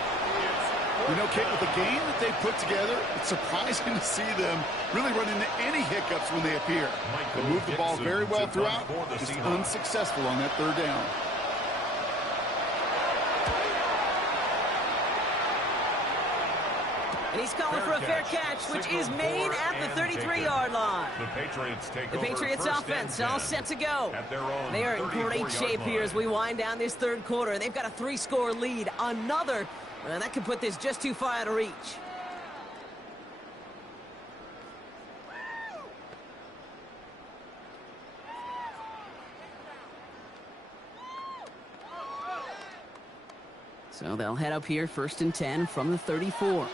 You know, Kate, with the game that they put together, it's surprising to see them really run into any hiccups when they appear. They move the ball very well throughout, just unsuccessful on that 3rd down. And he's calling for a fair catch, which is made at the 33-yard line. The Patriots offense all set to go. They are in great shape here as we wind down this 3rd quarter. They've got a 3-score lead. Another, that could put this just too far out of reach. So they'll head up here, 1st and 10 from the 34.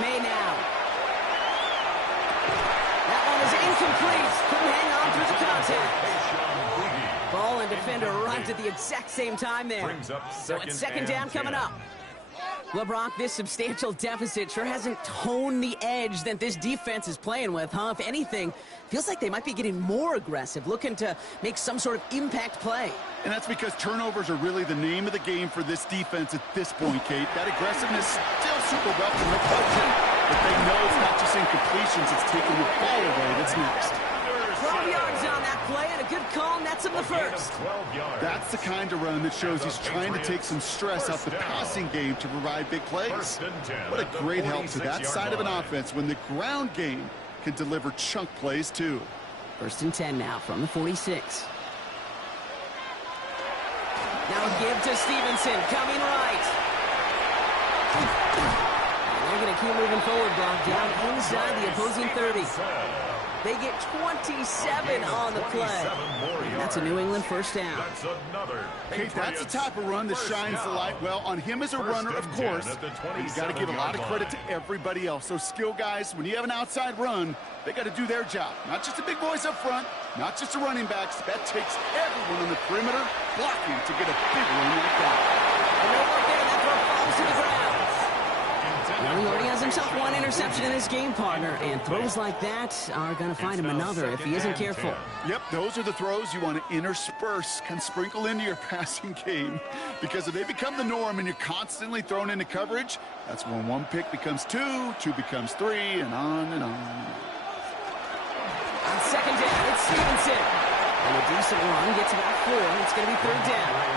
May now. That one is incomplete. Couldn't hang on through the contact. Ball and defender arrived at the exact same time there. So it's 2nd down coming up. Well, Brock, this substantial deficit sure hasn't toned the edge that this defense is playing with, huh? If anything, feels like they might be getting more aggressive, looking to make some sort of impact play. And that's because turnovers are really the name of the game for this defense at this point, Kate. That aggressiveness still super welcome, no question. But they know it's not just incompletions, it's taking the ball away that's next. 12 yards on that play, and a good call nets him the 1st. That's the kind of run that shows he's trying to take some stress out the passing game to provide big plays. What a great help to that side of an offense when the ground game can deliver chunk plays too. 1st and 10 now from the 46. Now give to Stevenson, coming right. And they're going to keep moving forward, Brock, down inside the opposing 30. They get 27 on the play. And that's a New England 1st down. Kate, that's the type of run that shines the light well on him as a runner, of course. But you got to give a lot of credit to everybody else. Those skill guys, when you have an outside run, they got to do their job. Not just the big boys up front, not just the running backs. That takes everyone on the perimeter blocking to get a big run like that. And no more there. That throw falls to the ground. Well, he already has himself 1 interception in this game, partner, and throws like that are going to find him another if he isn't careful. Yep, those are the throws you want to intersperse, can sprinkle into your passing game, because if they become the norm and you're constantly thrown into coverage, that's when 1 pick becomes 2, 2 becomes 3, and on and on. On 2nd down, it's Stevenson. And a decent run gets about 4. It's going to be 3rd down.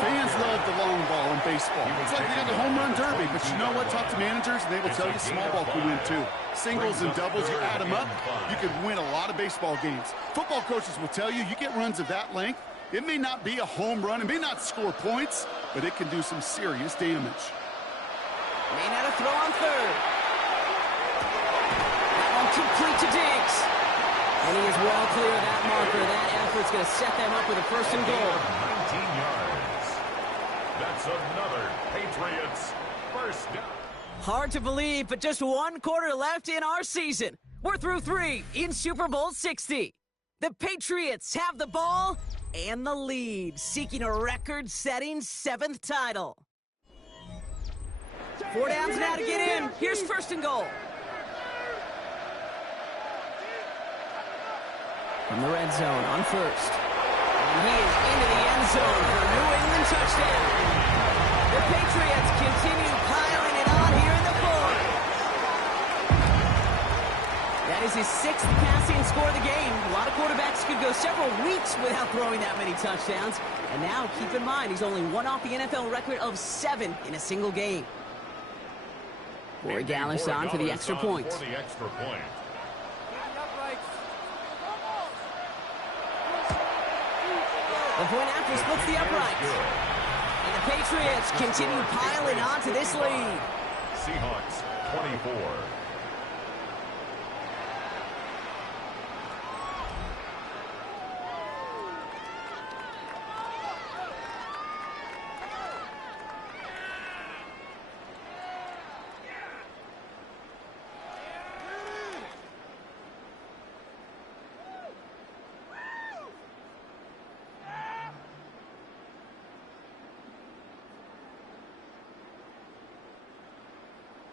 Fans love the long ball in baseball. It's like they got the home run derby, but you know what? Talk to managers, and they will tell you small ball can win too. Singles and doubles, you add them up, you can win a lot of baseball games. Football coaches will tell you, you get runs of that length, it may not be a home run, it may not score points, but it can do some serious damage. May not a throw on 3rd. That one complete to Diggs. And he is well clear of that marker. That effort's going to set them up with a 1st and goal. 19 yards. That's another Patriots 1st down. Hard to believe, but just 1 quarter left in our season. We're through 3 in Super Bowl 60. The Patriots have the ball and the lead, seeking a record-setting 7th title. 4 downs now to get in. Here's 1st and goal. From the red zone on 1st. And he is into the end zone for a New England touchdown. The Patriots continue piling it on here in the 4th. That is his 6th passing score of the game. A lot of quarterbacks could go several weeks without throwing that many touchdowns. And now, keep in mind, he's only 1 off the NFL record of 7 in a single game. Corey Gallis on for the extra point. The point after splits the uprights. And the Patriots continue piling on to this lead. Seahawks 24.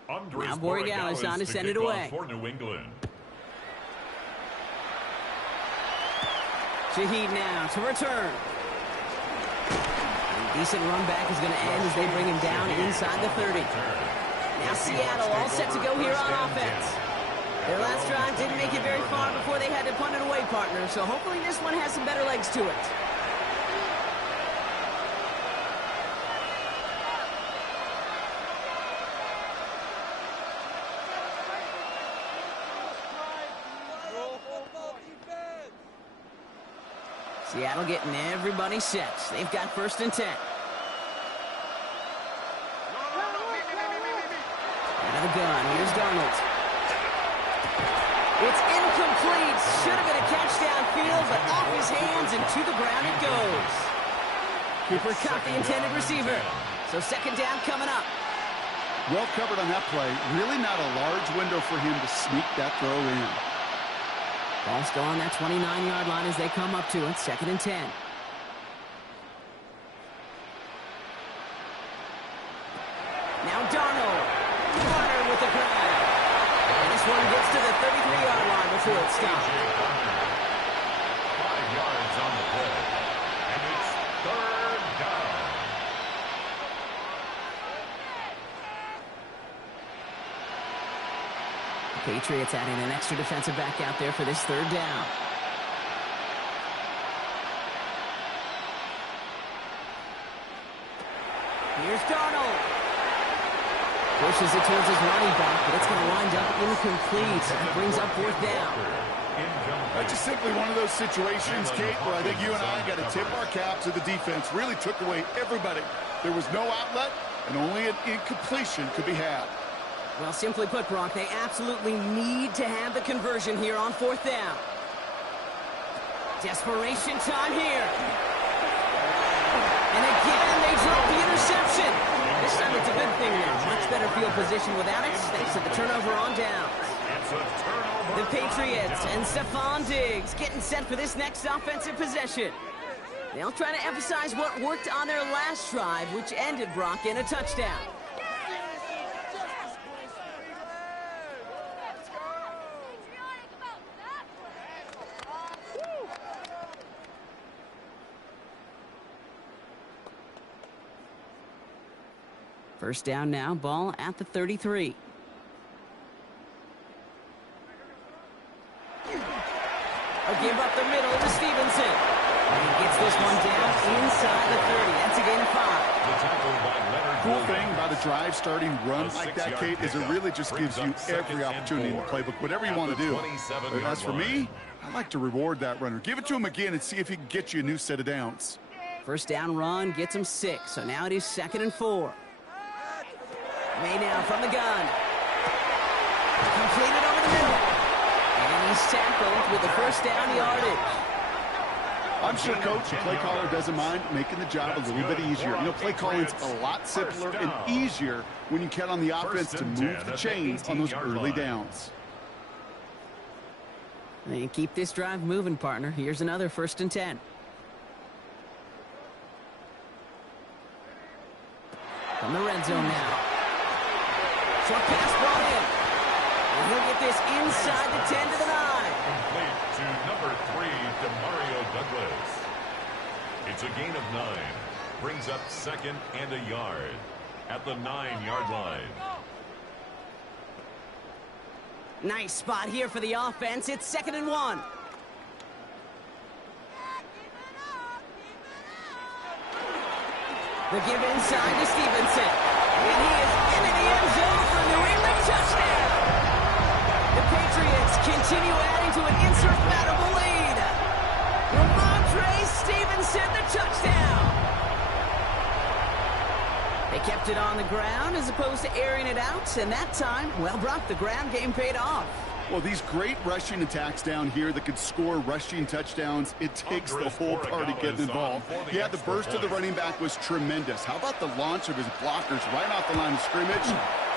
Andres Now Borregales on to send it kick off away. for New England. Shaheed now to return. Decent run back is going to end as they bring him down inside the 30. Now Seattle all set to go here on offense. Their last drive didn't make it very far before they had to punt it away, partner, so hopefully this one has some better legs to it. Seattle getting everybody set. They've got 1st and 10. Out of the gun, here's Darnold. It's incomplete. Should have been a catch downfield, but off his hands and to the ground it goes. Cooper caught the intended receiver. So 2nd down coming up. Well covered on that play. Really not a large window for him to sneak that throw in. Ball still on that 29-yard line as they come up to it. 2nd and 10. Now Darnold. Runner with the grab. And this one gets to the 33-yard line before it stops. 5 yards on the play. And it's 3rd down. Patriots adding an extra defensive back out there for this 3rd down. Here's Darnold. Pushes it towards his running back, but it's going to wind up incomplete. That brings up 4th down. That's just simply one of those situations, Kate, where I think you and I got to tip our cap to the defense. Really took away everybody. There was no outlet, and only an incompletion could be had. Well, simply put, Brock, they absolutely need to have the conversion here on 4th down. Desperation time here. And again, they drop the interception. This time it's a good thing now. Much better field position without it, thanks to the turnover on downs. It's a turnover. The Patriots and Stephon Diggs getting set for this next offensive possession. They'll try to emphasize what worked on their last drive, which ended, Brock, in a touchdown. First down now, ball at the 33. A give up the middle to Stevenson. And he gets this one down inside the 30. That's a gain of 5. Cool thing about a drive starting run like that, Kate, is it really just gives you every opportunity in the playbook, whatever you want to do. But as for me, I like to reward that runner. Give it to him again and see if he can get you a new set of downs. First down run gets him 6, so now it is 2nd and 4. May now from the gun. Completed over the middle. And he's tackled with the first down yardage. I'm sure, Coach, the play caller doesn't mind making the job a little bit easier. You know, play calling's a lot simpler and easier when you count on the offense to move the chains on those early downs. And keep this drive moving, partner. Here's another 1st and 10. From the red zone now. Short pass brought in. And he'll get this inside the 10 to the 9. Complete to number 3, Demario Douglas. It's a gain of 9. Brings up 2nd and a yard at the 9-yard line. Nice spot here for the offense. It's 2nd and 1. The give inside to Stevenson. And he is into the end zone for a New England touchdown. The Patriots continue adding to an insurmountable lead. Ramondre Stevenson, the touchdown. They kept it on the ground as opposed to airing it out. And that time, well, Brock, the ground game paid off. Well, these great rushing attacks down here that could score rushing touchdowns, it takes the whole party getting involved. Yeah, the burst of the running back was tremendous. How about the launch of his blockers right off the line of scrimmage?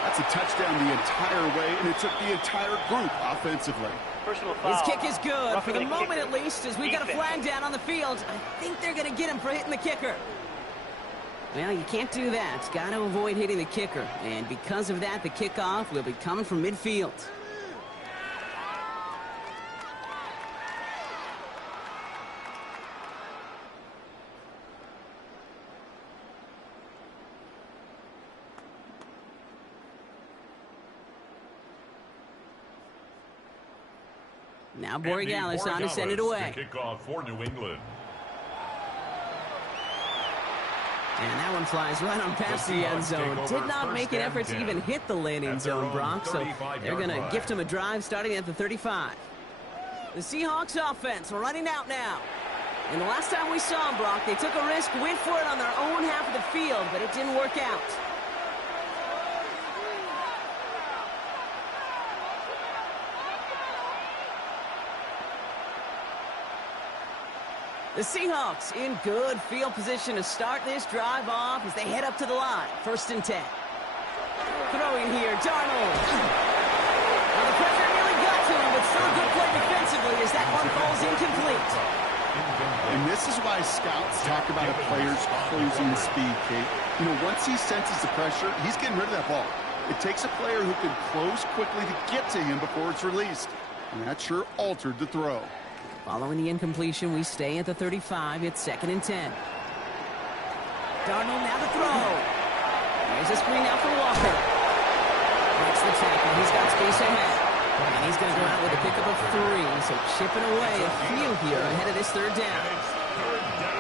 That's a touchdown the entire way, and it took the entire group offensively. His kick is good, for the moment at least, as we got a flag down on the field. I think they're going to get him for hitting the kicker. Well, you can't do that. Got to avoid hitting the kicker. And because of that, the kickoff will be coming from midfield. Now Borregales on to send it away. Kickoff for New England. And that one flies right on past the end zone. Did not make an effort to even hit the landing zone, Brock, so they're going to gift him a drive starting at the 35. The Seahawks offense running out now. And the last time we saw them, Brock, they took a risk, went for it on their own half of the field, but it didn't work out. The Seahawks in good field position to start this drive off as they head up to the line. 1st and 10. Throwing here, Darnold. Well, the pressure nearly got to him, but still a good play defensively as that one falls incomplete. And this is why scouts talk about a player's closing speed, Kate. You know, once he senses the pressure, he's getting rid of that ball. It takes a player who can close quickly to get to him before it's released. And that sure altered the throw. Following the incompletion, we stay at the 35. It's 2nd and 10. Darnold now to throw. There's a screen out for Walker. Makes the tackle. He's got space ahead. And he's going to go out with a pickup of 3. So chipping away a few here ahead of this 3rd down.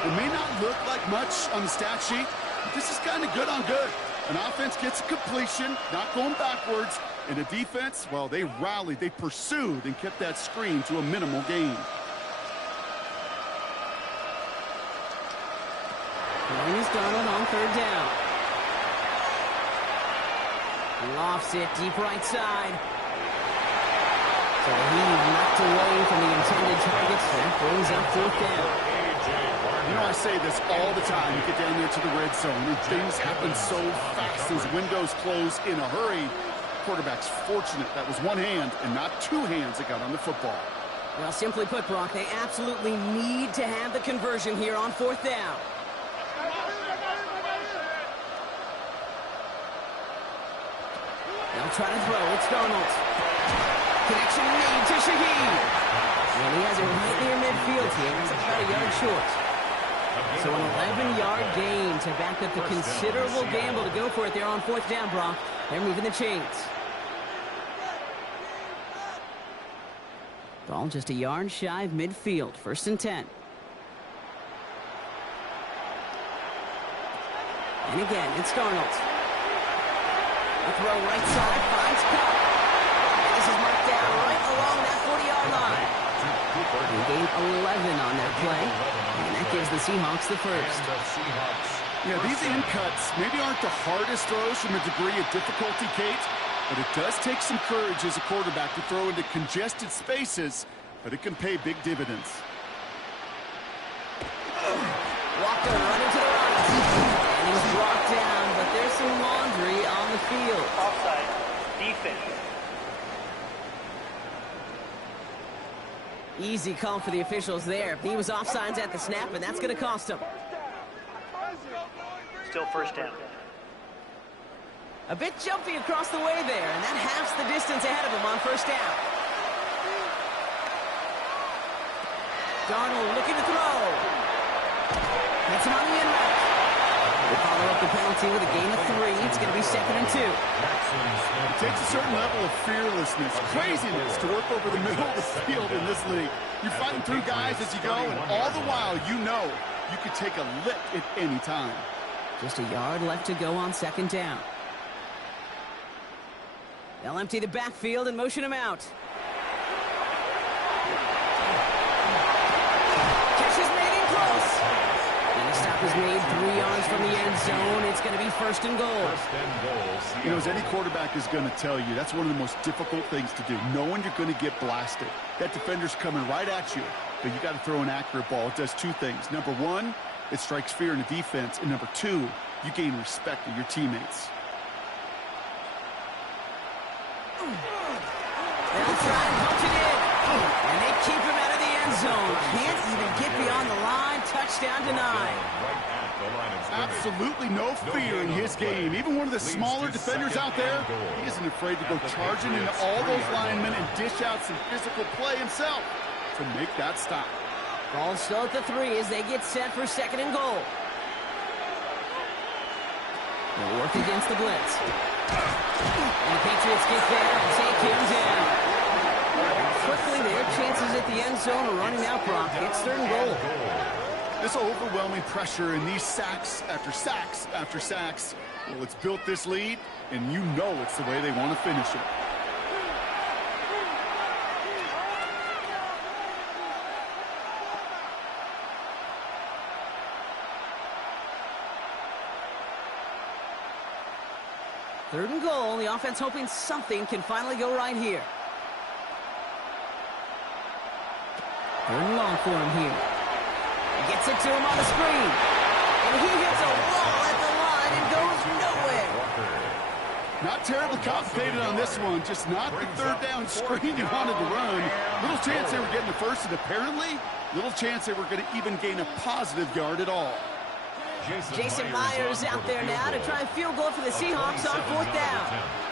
It may not look like much on the stat sheet, but this is kind of good on good. An offense gets a completion, not going backwards. And the defense, well, they rallied, they pursued, and kept that screen to a minimal gain. Line is Darnold on 3rd down. Lofts it deep right side. So he knocked away from the intended targets. That brings up 4th down. You know, I say this all the time. You get down there to the red zone, and things happen so fast. Those windows close in a hurry. Quarterback's fortunate that was one hand and not 2 hands that got on the football. Well, simply put, Brock, they absolutely need to have the conversion here on 4th down. They'll try to throw. It's Darnold. Connection made to Shaheed. And he has it right near midfield here. He's about a yard short. So an 11-yard gain to back up the considerable gamble to go for it there on 4th down, Brock. They're moving the chains. Ball just a yard shy of midfield. 1st and 10. And again, it's Darnold. A throw right side, finds Cup. This is marked down right along that 40-yard line. They gain 11 on that play, and that gives the Seahawks the 1st. Yeah, these in cuts maybe aren't the hardest throws from a degree of difficulty, Kate, but it does take some courage as a quarterback to throw into congested spaces, but it can pay big dividends. Walker running to the right. And he's brought down, but there's some laundry on the field. Offside. Defense. Easy call for the officials there. He was offsides at the snap, and that's going to cost him. Still 1st down. A bit jumpy across the way there, and that halves the distance ahead of him on 1st down. Darnold looking to throw. Hits him on the end route. They follow up the penalty with a gain of 3. It's going to be 2nd and 2. It takes a certain level of fearlessness, craziness to work over the middle of the field in this league. You're fighting through guys as you go, and all the while you know you could take a lick at any time. Just a yard left to go on 2nd down. They'll empty the backfield and motion him out. Catch is made in close. And the stop is made 3 yards from the end zone. It's going to be 1st and goal. You know, as any quarterback is going to tell you, that's one of the most difficult things to do, knowing you're going to get blasted. That defender's coming right at you, but you got to throw an accurate ball. It does 2 things. Number 1, it strikes fear in the defense, and number 2, you gain respect of your teammates. They'll try and punch it in. And they keep him out of the end zone. Can't even get beyond the line. Touchdown denied. Absolutely no fear in his game. Even one of the smaller defenders out there, he isn't afraid to go charging into all those linemen and dish out some physical play himself to make that stop. Ball still at the 3 as they get set for 2nd and goal. They'll work against the blitz. And the Patriots get there and take him down. Quickly, their chances at the end zone are running out, Brock. It's 3rd and goal. This overwhelming pressure and these sacks after sacks after sacks, well, it's built this lead, and you know it's the way they want to finish it. Third and goal. The offense hoping something can finally go right here. 3rd and long for him here. Gets it to him on the screen. And he hits a wall at the line and goes nowhere. Not terribly complicated on this one. Just not the 3rd down screen he wanted to run. Little chance they were getting the first, and apparently little chance they were going to even gain a positive yard at all. Jason Myers out there now to try and field goal for the Seahawks on 4th down.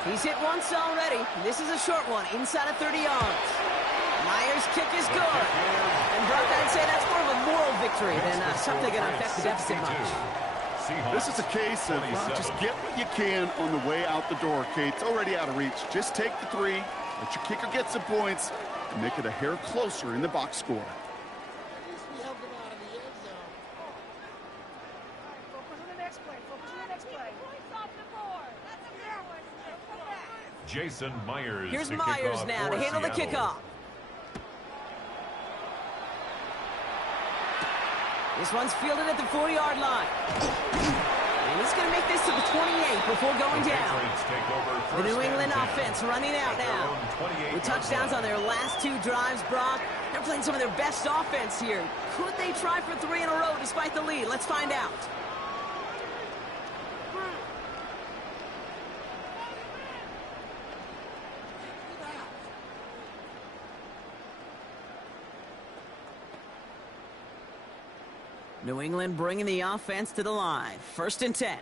He's hit once already. This is a short one, inside of 30 yards. Myers' kick is good. And Brock, I'd say that's more of a moral victory than something going to affect the deficit much. This is a case of just get what you can on the way out the door, Kate. It's already out of reach. Just take the 3, let your kicker get some points, and make it a hair closer in the box score. Jason Myers. Here's Myers now to handle the kickoff. This one's fielded at the 4-yard line. And he's going to make this to the 28 before going down. The New England offense running out now. With touchdowns on their last 2 drives, Brock. They're playing some of their best offense here. Could they try for 3 in a row despite the lead? Let's find out. New England bringing the offense to the line. 1st and 10.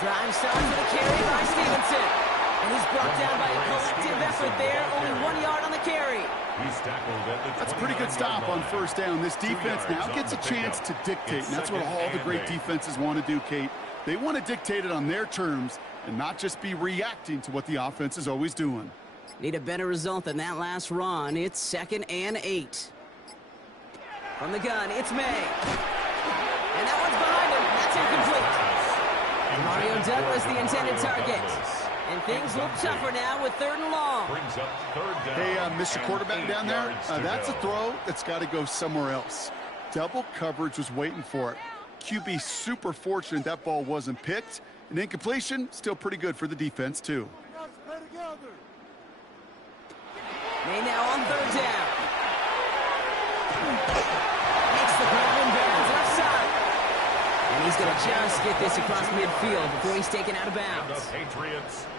Drive starts with a carry by Stevenson. And he's brought down by a collective effort there. Only 1 yard on the carry. That's a pretty good stop on 1st down. This defense now gets a chance to dictate, and that's what all the great defenses want to do, Kate. They want to dictate it on their terms and not just be reacting to what the offense is always doing. Need a better result than that last run. It's 2nd and 8. From the gun, it's May. And that one's behind him. That's incomplete. Mario Douglas, the intended target. And things look tougher now with 3rd and long. Hey, Mr. Quarterback down there, that's a throw that's got to go somewhere else. Double coverage was waiting for it. QB super fortunate that ball wasn't picked. And incompletion, still pretty good for the defense, too. May now on 3rd down. Makes the grab and bounds left side. And he's going to just get this across midfield before he's taken out of bounds.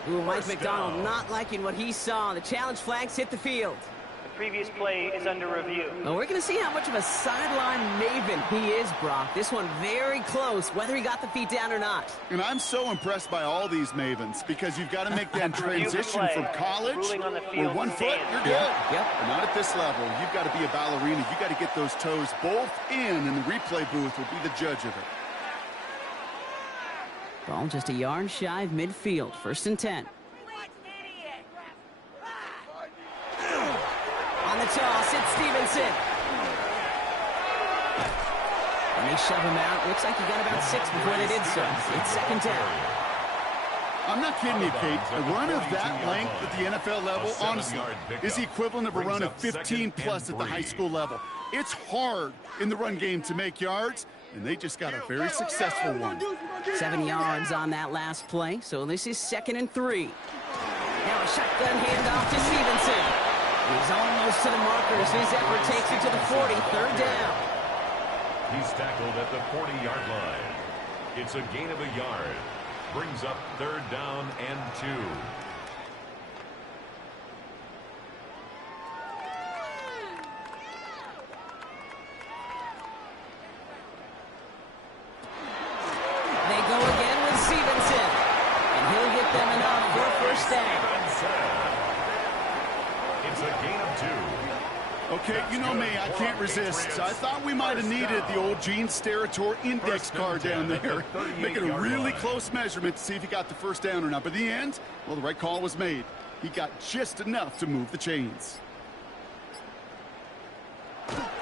Ooh, Mike McDonald not liking what he saw. The challenge flags hit the field. The previous play is under review. Well, we're going to see how much of a sideline maven he is, Brock. This one very close, whether he got the feet down or not. And I'm so impressed by all these mavens because you've got to make that transition from college where 1 foot, you're good. Yep. But not at this level. You've got to be a ballerina. You've got to get those toes both in, and the replay booth will be the judge of it. Ball just a yard shy of midfield. 1st and 10. On the toss, it's Stevenson. And they shove him out. Looks like he got about 6 before they did so. It's 2nd down. I'm not kidding you, Kate. A run of that length at the NFL level, honestly, is the equivalent of a run of 15-plus at the high school level. It's hard in the run game to make yards, and they just got a very successful one. 7 yards on that last play, so this is 2nd and 3. Now a shotgun handoff to Stevenson. He's almost to the markers. His effort takes it to the 40, 3rd down. He's tackled at the 40-yard line. It's a gain of a yard. Brings up 3rd down and 2. Okay, you know me, I can't resist. I thought we might have needed the old Gene Steratore index card down there. Making a really close measurement to see if he got the first down or not. But in the end, well, the right call was made. He got just enough to move the chains.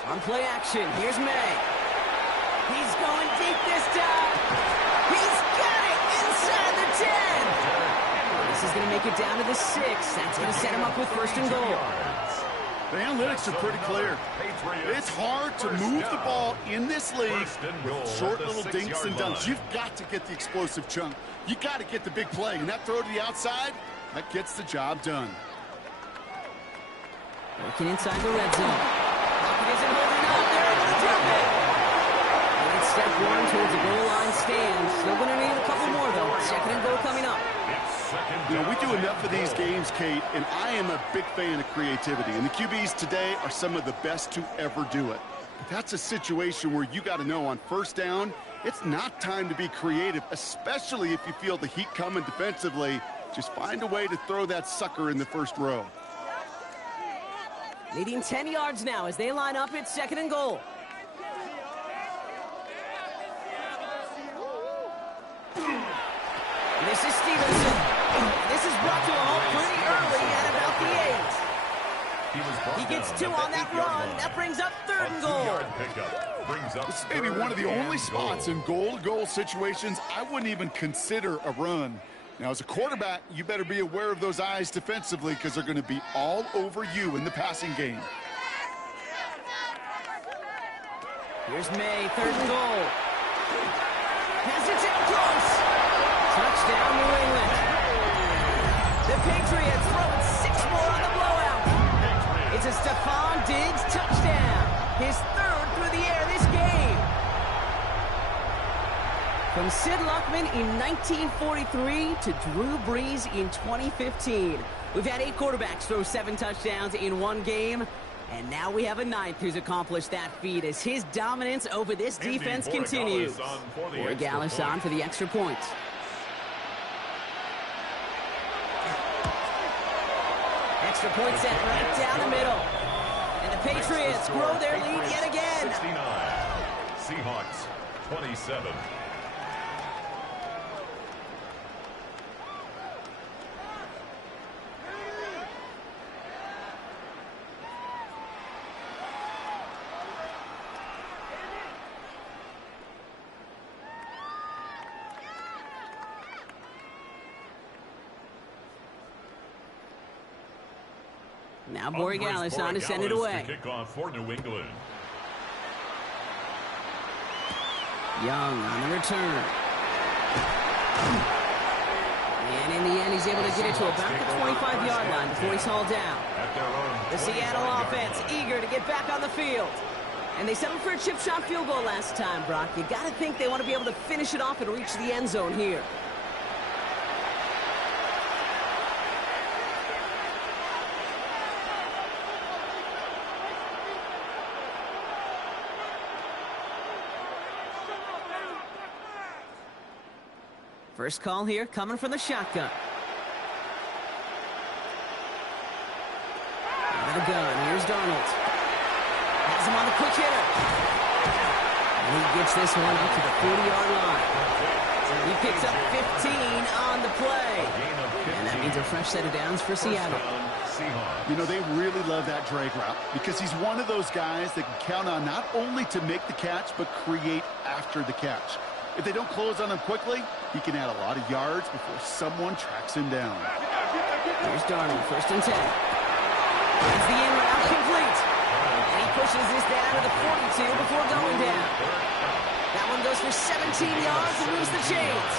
On play action, here's May. He's going deep this time. He's got it inside the 10. This is going to make it down to the 6. That's going to set him up with first and goal. The analytics are pretty clear. It's hard to move the ball in this league with short little dinks and dunks. You've got to get the explosive chunk. You got to get the big play. And that throw to the outside, that gets the job done. Working inside the red zone. He isn't holding up. They're able to drop it. And it's step 1 towards the goal line stand. Still going to need a couple more, though. Second and goal coming up. You know, we do enough of these games, Kate, and I am a big fan of creativity. And the QBs today are some of the best to ever do it. But that's a situation where you got to know on first down, it's not time to be creative, especially if you feel the heat coming defensively. Just find a way to throw that sucker in the first row. Leading 10 yards now as they line up at second and goal. This is Stevenson. This is brought to a halt pretty early at about the 8. He gets 2 on that run. That brings up third and goal. This is maybe one of the only spots in goal-to-goal situations I wouldn't even consider a run. Now, as a quarterback, you better be aware of those eyes defensively because they're going to be all over you in the passing game. Here's May, third and goal. Has it down close. Touchdown, New England. The Patriots throwing 6 more on the blowout. It's a Stephon Diggs touchdown. His 3rd through the air this game. From Sid Luckman in 1943 to Drew Brees in 2015. We've had 8 quarterbacks throw 7 touchdowns in one game. And now we have a 9th who's accomplished that feat as his dominance over this defense continues. Borregales on for the extra point. Extra point set right down the middle. And the Patriots grow their lead yet again. 69. Seahawks 27. Now Borregales on to send it away. Kickoff for New England. Young on the return. And in the end, he's able to get it to about the 25-yard line before he's hauled down. The Seattle offense eager to get back on the field. And they settled for a chip shot field goal last time, Brock. You got to think they want to be able to finish it off and reach the end zone here. First call here coming from the shotgun. Out of the gun, here's Darnold. Has him on the quick hitter. And he gets this one up to the 40-yard line. He picks up 15 on the play. And that means a fresh set of downs for Seattle. You know, they really love that drag route because he's one of those guys that can count on not only to make the catch, but create after the catch. If they don't close on him quickly, he can add a lot of yards before someone tracks him down. Here's Darnold, first and 10. It's the in route complete. And he pushes this down to the 42 before going down. That one goes for 17 yards and moves the chains.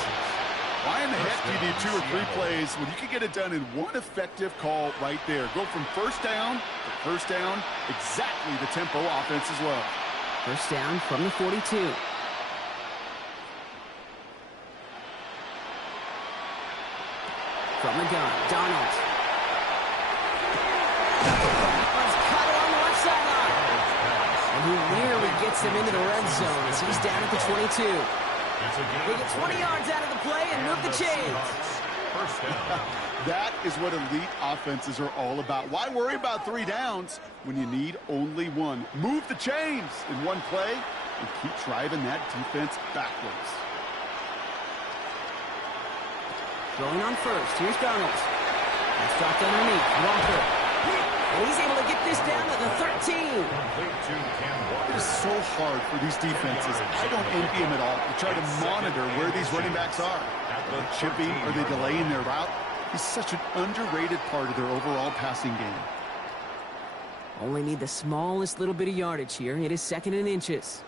Why in the heck do you need 2 or 3 plays when you can get it done in one effective call right there? Go from first down to first down, exactly the tempo offense as well. First down from the 42. From the gun, Darnold. He's cut it on the left sideline. And he nearly gets him into the red zone as he's down at the 22. They get 20 yards out of the play and move the chains. First down. That is what elite offenses are all about. Why worry about 3 downs when you need only 1? Move the chains in one play and keep driving that defense backwards. Going on first. Here's Darnold. That's dropped underneath. Walker. And he's able to get this down to the 13. It is so hard for these defenses. I don't envy them at all. They try to monitor where these running backs are. Are they chipping? Are they delaying their route? He's such an underrated part of their overall passing game. Only need the smallest little bit of yardage here. It is 2nd and inches.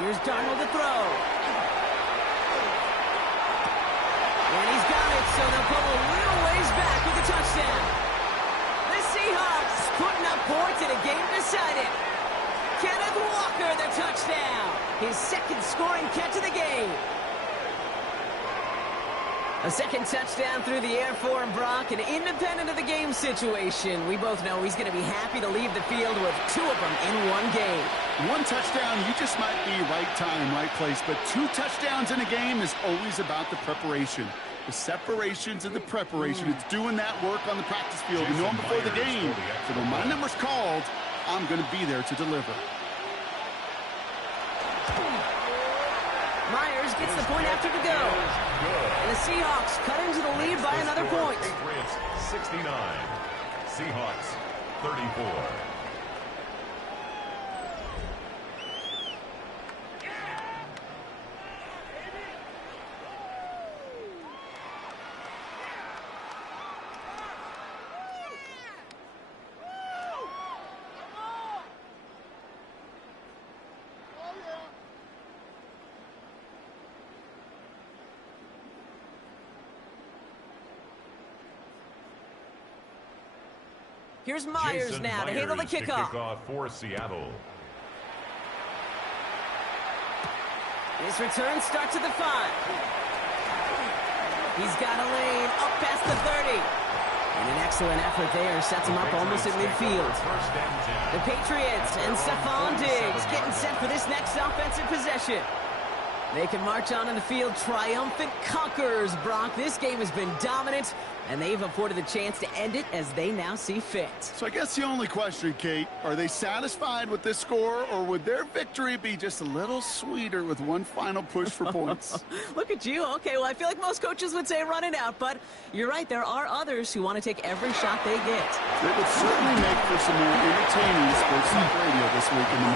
Here's Darnold to throw. And he's got it, so they'll pull a little ways back with the touchdown. The Seahawks putting up points in a game decided. Kenneth Walker, the touchdown. His 2nd scoring catch of the game. A 2nd touchdown through the air for him, Brock, and independent of the game situation, we both know he's going to be happy to leave the field with 2 of them in one game. 1 touchdown, you just might be right time, right place, but 2 touchdowns in a game is always about the preparation. The separations and the preparation. It's doing that work on the practice field and knowing before the game. So when my number's called, I'm going to be there to deliver. Myers gets the point after to go. And the Seahawks cut into the lead by another point. Patriots 69, Seahawks 34. Here's Myers now to handle the kickoff. For Seattle. His return starts at the 5. He's got a lane up past the 30. And an excellent effort there sets him up almost at midfield. The Patriots and Stephon Diggs getting set for this next offensive possession. They can march on in the field triumphant conquerors, Brock. This game has been dominant, and they've afforded the chance to end it as they now see fit. So I guess the only question, Kate, are they satisfied with this score, or would their victory be just a little sweeter with 1 final push for points? Look at you. Okay, well, I feel like most coaches would say run it out, but you're right. There are others who want to take every shot they get. It would certainly make for some more entertaining sports talk radio this week in the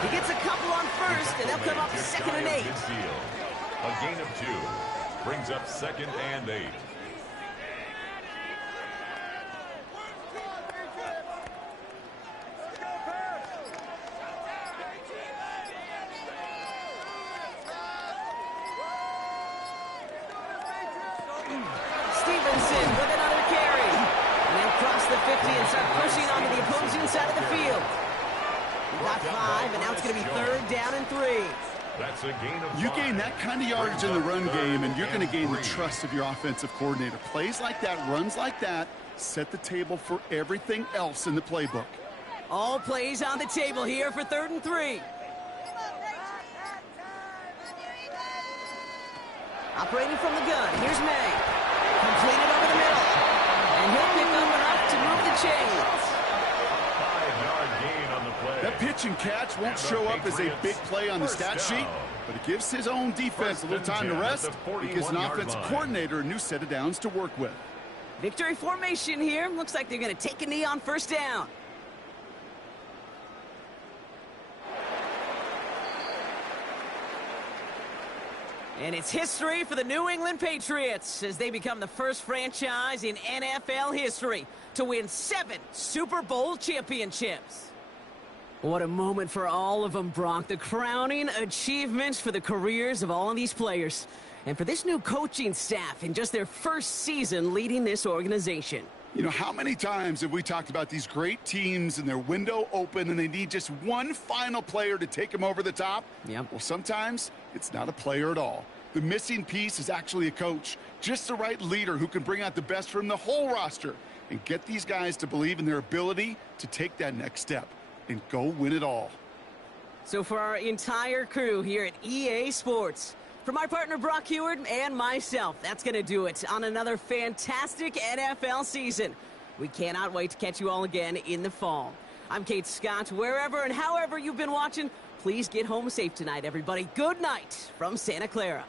He gets a couple on first, and they'll come up 2nd and 8. A gain of 2 brings up 2nd and 8. Stevenson with another carry. And they'll cross the 50 and start pushing onto the opposing side of the field. Got 5, and now it's going to be 3rd down and 3. That's a gain of 5. You gain that kind of yardage in the run game, and you're going to gain the trust of your offensive coordinator. Plays like that, runs like that, set the table for everything else in the playbook. All plays on the table here for 3rd and 3. Operating from the gun, here's May. Completed over the middle. And he'll pick up enough to move the chains. That pitch and catch won't show up as a big play on the stat sheet, but it gives his own defense a little time to rest. It gives an offensive coordinator a new set of downs to work with. Victory formation here. Looks like they're going to take a knee on 1st down. And it's history for the New England Patriots as they become the first franchise in NFL history to win 7 Super Bowl championships. What a moment for all of them, Brock. The crowning achievements for the careers of all of these players. And for this new coaching staff in just their 1st season leading this organization. You know, how many times have we talked about these great teams and their window open and they need just 1 final player to take them over the top? Yep. Well, sometimes it's not a player at all. The missing piece is actually a coach. Just the right leader who can bring out the best from the whole roster and get these guys to believe in their ability to take that next step. and go win it all. So for our entire crew here at EA Sports, for my partner Brock Heward and myself, that's going to do it on another fantastic NFL season. We cannot wait to catch you all again in the fall. I'm Kate Scott. Wherever and however you've been watching, please get home safe tonight, everybody. Good night from Santa Clara.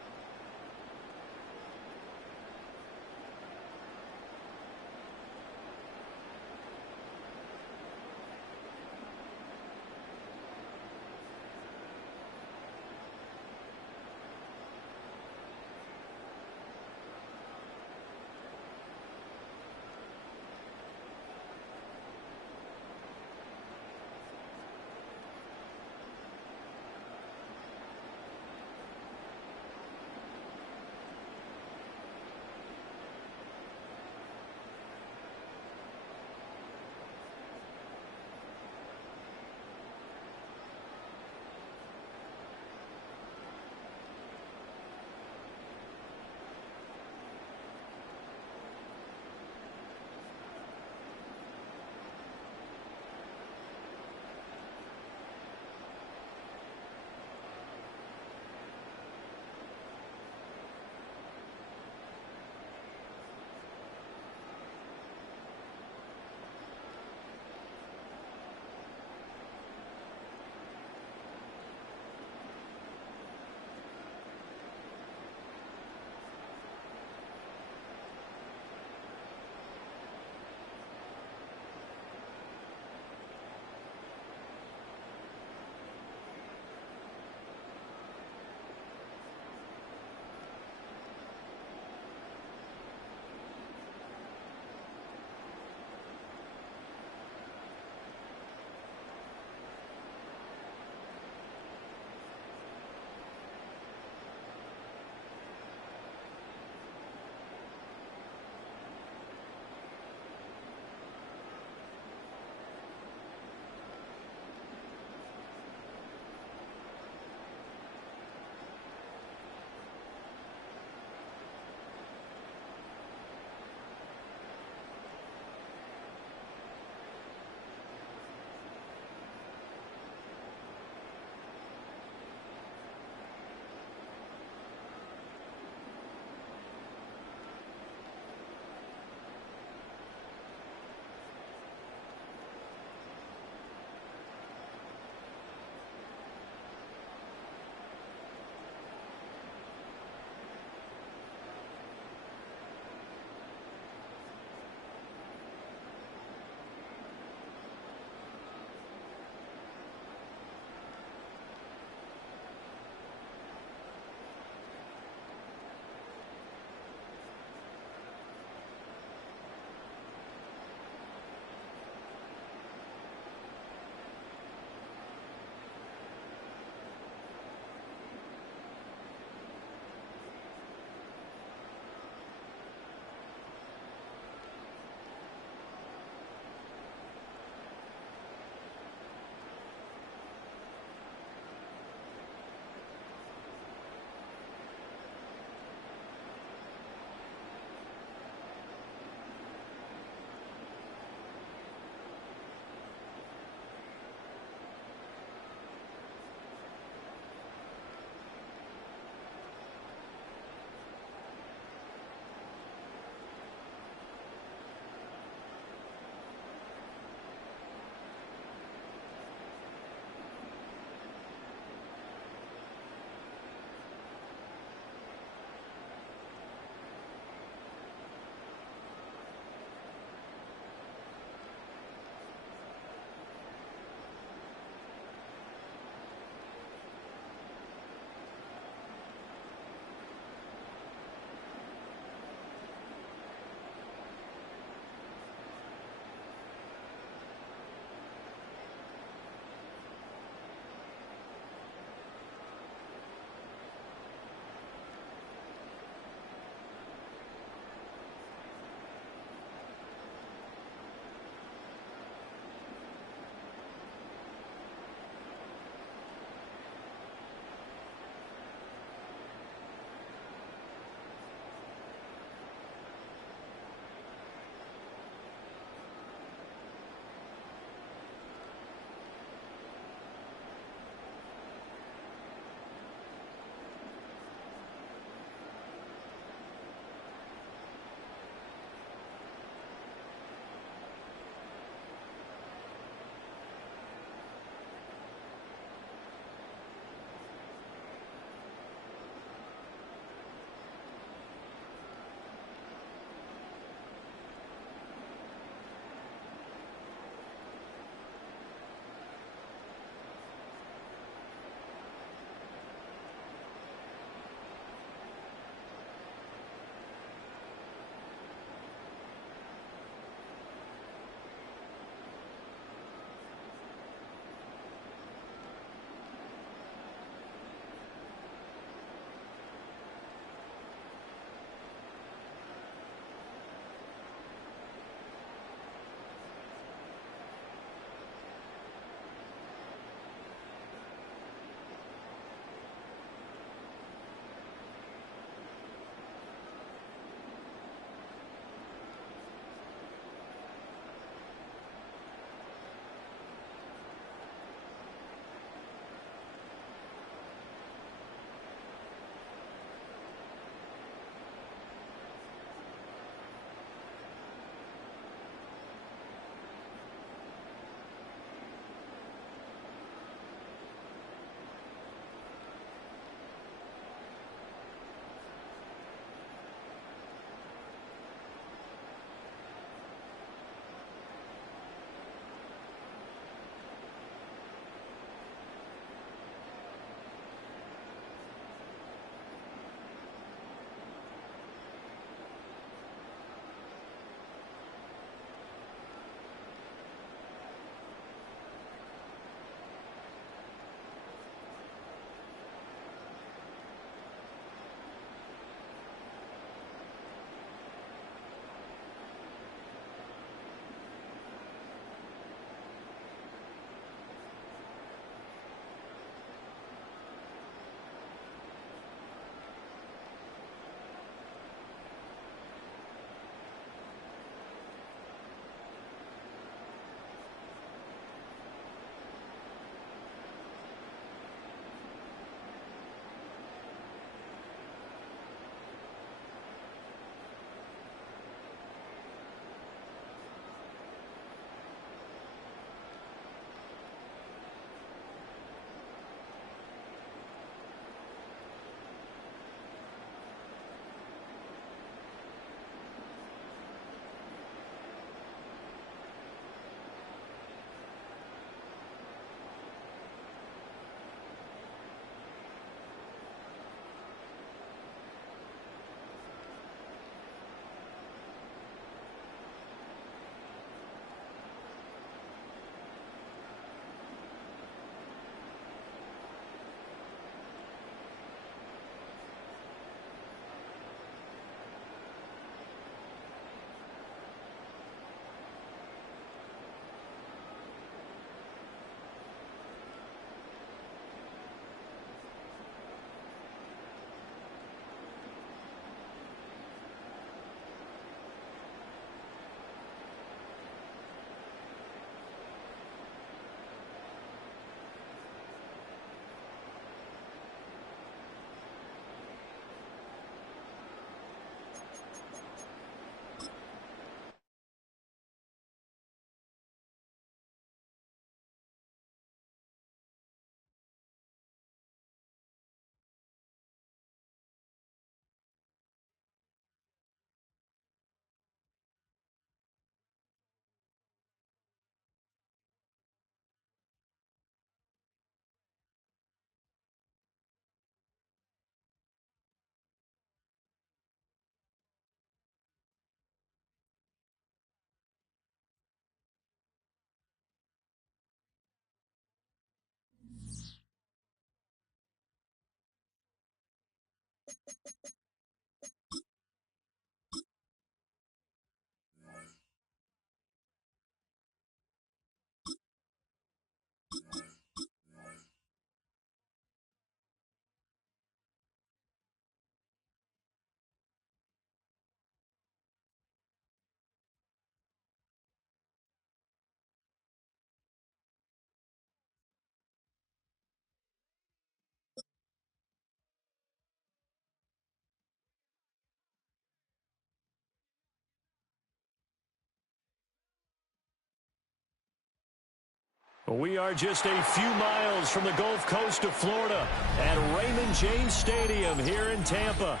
We are just a few miles from the Gulf Coast of Florida at Raymond James Stadium here in Tampa.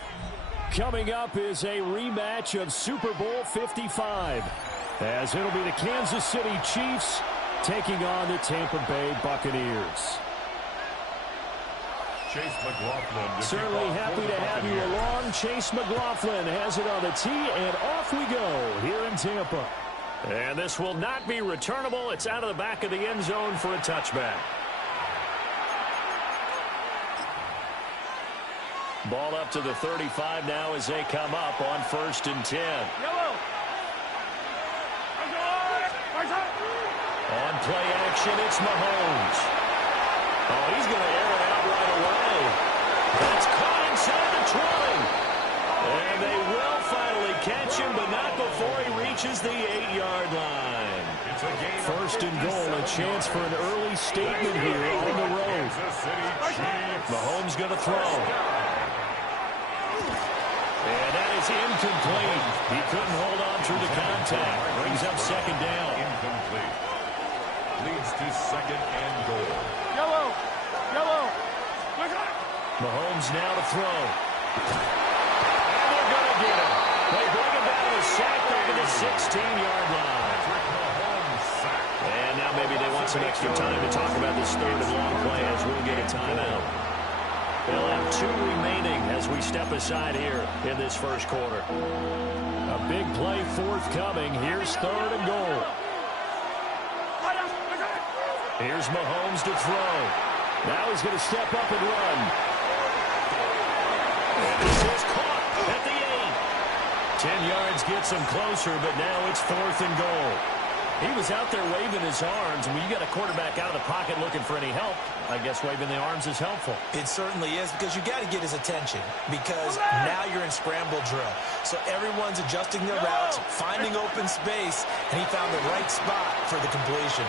Coming up is a rematch of Super Bowl 55, as it'll be the Kansas City Chiefs taking on the Tampa Bay Buccaneers. Chase McLaughlin. Certainly happy to have you along. Chase McLaughlin has it on the tee, and off we go here in Tampa. And this will not be returnable. It's out of the back of the end zone for a touchback. Ball up to the 35 now as they come up on 1st and 10. On play action, it's Mahomes. Oh, he's going to air it out right away. That's caught inside the 20. And they will finally catch him, but not before he reaches the 8-yard line. 1st and goal, a chance for an early statement here on the road. Mahomes going to throw. And that is incomplete. He couldn't hold on through the contact. Brings up 2nd down. Incomplete. Leads to 2nd and goal. Mahomes now to throw. And they're going to get him. They bring him down to sack over the 16-yard line. And now maybe they want some extra time to talk about this 3rd and long play as we'll get a timeout. They'll have 2 remaining as we step aside here in this 1st quarter. A big play forthcoming. Here's 3rd and goal. Here's Mahomes to throw. Now he's going to step up and run. And this is caught at the 8. 10 yards gets him closer, but now it's 4th and goal. He was out there waving his arms, and when you got a quarterback out of the pocket looking for any help, I guess waving the arms is helpful. It certainly is, because you got to get his attention, because now you're in scramble drill. So everyone's adjusting their routes, finding open space, and he found the right spot for the completion.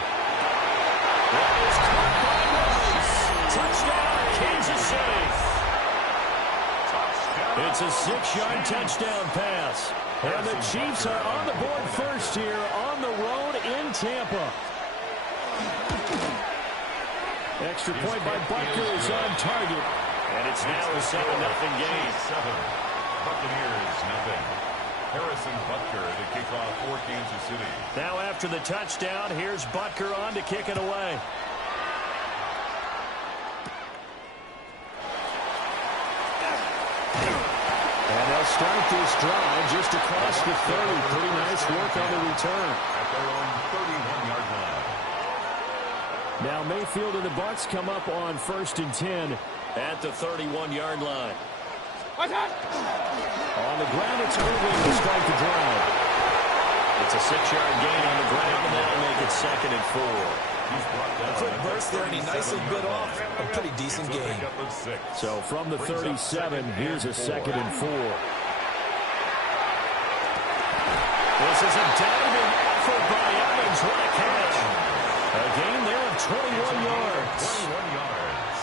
That is caught by Rice. Touchdown, Kansas City. It's a 6-yard touchdown pass. And the Chiefs are on the board first here on the road in Tampa. Extra point by Butker is on target. And it's now a 7-0 game. 7. Buccaneers, nothing. Harrison Butker to kick off for Kansas City. Now after the touchdown, here's Butker on to kick it away. And they'll start this drive just across the 30. Pretty nice work on the return. At their own 31-yard line. Now Mayfield and the Bucs come up on 1st and 10 at the 31-yard line. On the ground, it's Irwin to start the drive. It's a 6-yard gain on the ground, and that'll make it 2nd and 4. A quick burst there, and he nicely bit off a pretty decent game. So from the 37, here's a 2nd and 4. This is a diving effort by Evans. What a catch. A gain there of 21 yards. 21 yards.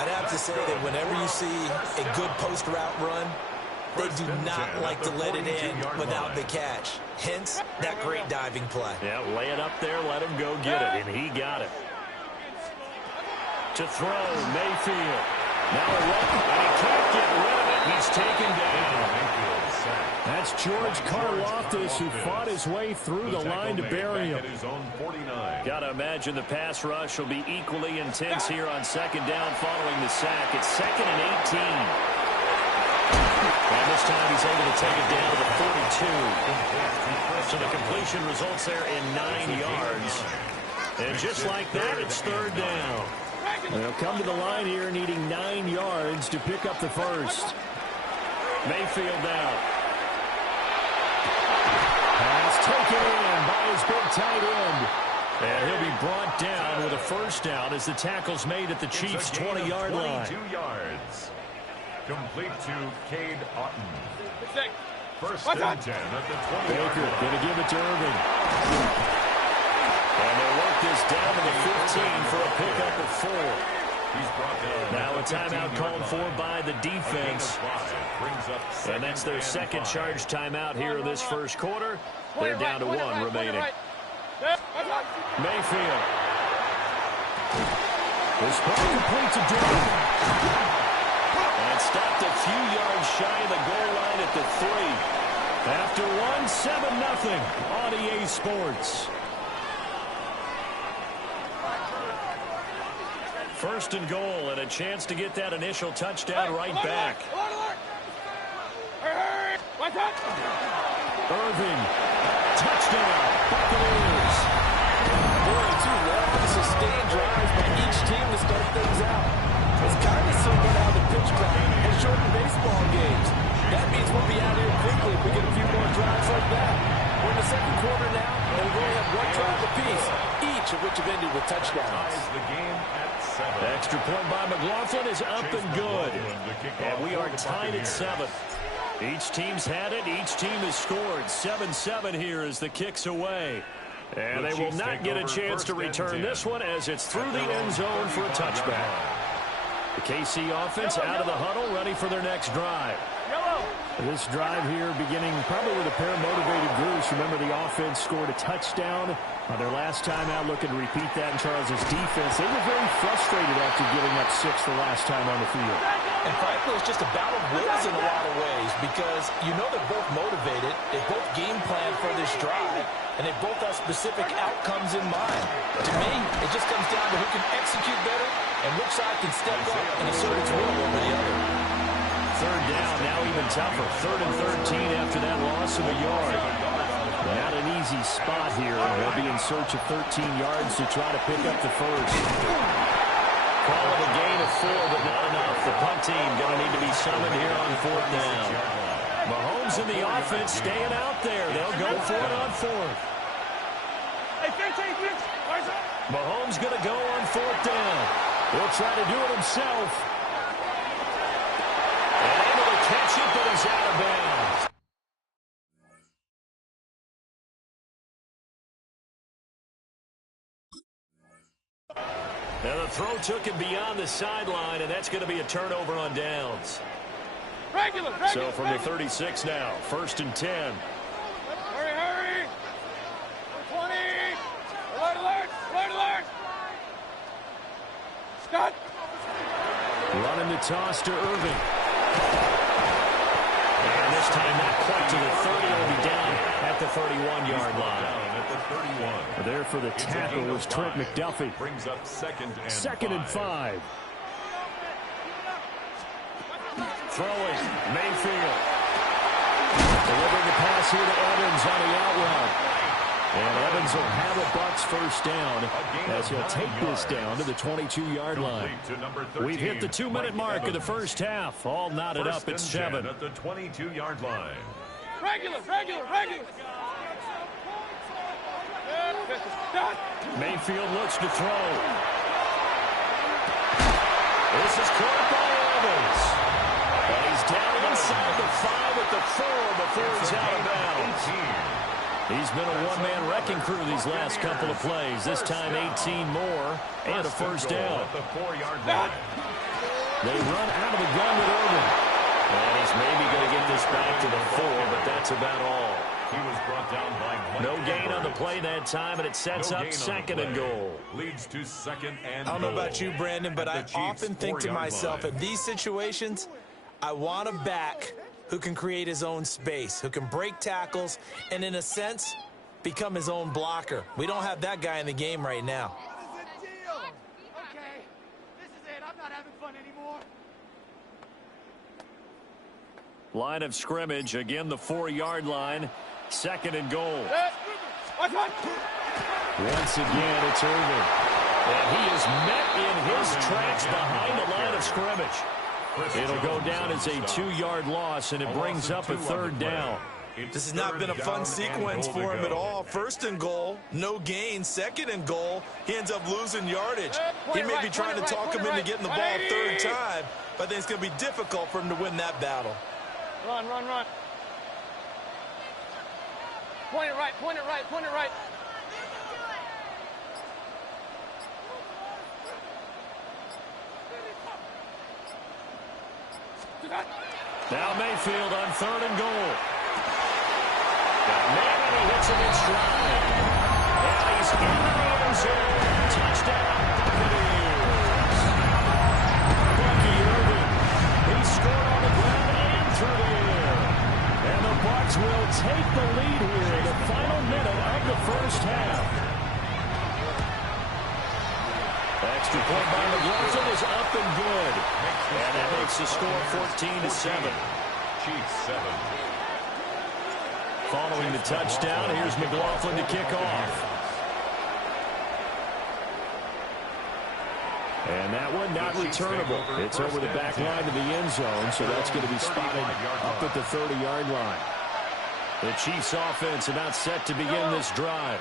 I'd have to say that whenever you see a good post route run, they do not like to let it in without the catch. Hence, that great diving play. Yeah, lay it up there, let him go get it, and he got it. To throw, Mayfield. Now a run, and he can't get rid of it. He's taken down. That's George Karlaftis, who fought his way through the line to bury him. Got to imagine the pass rush will be equally intense here on 2nd down following the sack. It's 2nd and 18. And this time he's able to take it down to the 42. So the completion results there in 9 yards. And just like that, it's 3rd down. They'll come to the line here needing 9 yards to pick up the first. Mayfield down. Pass taken in by his big tight end. And he'll be brought down with a first down as the tackle's made at the Chiefs' 20-yard line. 22 yards. Complete to Cade Otton. First and 10 at the 20-yard line. Baker going to give it to Irving. And they'll work this down to the 15 for a pickup of 4. Now a timeout called for by the defense. And that's their second charge timeout here in this first quarter. They're down to 1 remaining. Mayfield. This ball complete to Durham. And stopped a few yards shy of the goal line at the 3. After 1, 7-0 on EA Sports. First and goal, and a chance to get that initial touchdown right back. Irving. Touchdown. Buccaneers. Boy, 2 long, sustained drives by each team to start things out. It's kind of similar to how the pitch clock has shortened baseball games. That means we'll be out here quickly if we get a few more drives like that. We're in the second quarter now, and we only have 1 drive apiece, each of which have ended with touchdowns. The game at 7. Extra point by McLaughlin is up and good. And we are tied at 7. Each team's had it. Each team has scored. 7-7 here as the kick's away. And they will not get a chance to return this one as it's through the end zone for a touchback. The KC offense out of the huddle, ready for their next drive. This drive here beginning probably with a pair of motivated groups. Remember, the offense scored a touchdown on their last time out, looking to repeat that in Charles's defense. They were very frustrated after giving up 6 the last time on the field. And frankly, it's just a battle of wills in a lot of ways because you know they're both motivated, they both game plan for this drive, and they both have specific outcomes in mind. To me, it just comes down to who can execute better and which side can step up and assert its will over the other. Third down, now even tougher. 3rd and 13 after that loss of a yard. Not an easy spot here. They'll be in search of 13 yards to try to pick up the first. Call it a gain of 4, but not enough. The punt team going to need to be summoned here on 4th down. Mahomes and the offense staying out there. They'll go for it on 4th. Mahomes going to go on 4th down. He'll try to do it himself. And able to catch it, but he's out of bounds. Now the throw took him beyond the sideline, and that's going to be a turnover on downs. So from the 36 now, 1st and 10. Hurry! 20! Alert! Scott! Running the toss to Irving. And this time not quite to the 30. He'll be down at the 31-yard line. There for the tackle was Trent McDuffie. Brings up second and 5. Throwing, Mayfield. Delivering the pass here to Evans on the out route. And Evans will have a Bucs first down as he'll take this down to the 22-yard line. We've hit the 2-minute mark of the first half. All knotted up at 7. At the 22-yard line. Regular! Mayfield looks to throw. This is caught by Evans. And he's down inside the 5 at the 4 before he's out of bounds. He's been a one-man wrecking crew these last couple of plays. This time 18 more and a first down. At the 4-yard line. They run out of the gun with Irving. And he's maybe going to get this back to the 4, but that's about all. He was brought down by Mike No gain Evers. on the play that time, and it sets up 2nd and goal. Leads to 2nd and I don't know about you, Brandon, but I often think to myself, in these situations, I want a back who can create his own space, who can break tackles, and in a sense, become his own blocker. We don't have that guy in the game right now. This is a deal! Okay, this is it. I'm not having fun anymore. Line of scrimmage, again the 4-yard line. 2nd and goal. Once again, it's Irving. And he is met in his tracks behind the line of scrimmage. It'll go down as a 2-yard loss, and it brings up a third down. This has not been a fun sequence for him at all. First and goal, no gain. Second and goal, he ends up losing yardage. He may be trying to talk him into getting the ball third time, but I think it's going to be difficult for him to win that battle. Run, run, run. Point it right, point it right, point it right. Now Mayfield on third and goal. Got man, and he hits him in stride. And he's in the end zone. Touchdown, Buccaneers. Bucky Irvin. He scored on the ground and through the air. And the Bucs will take the lead here in the final minute of the first half. Extra point by McLaughlin is up and good. And that makes the score 14-7. Chiefs 7. Following the touchdown, here's McLaughlin to kick off. And that one not returnable. It's over the back line of the end zone, so that's going to be spotted up at the 30-yard line. The Chiefs offense about set to begin this drive.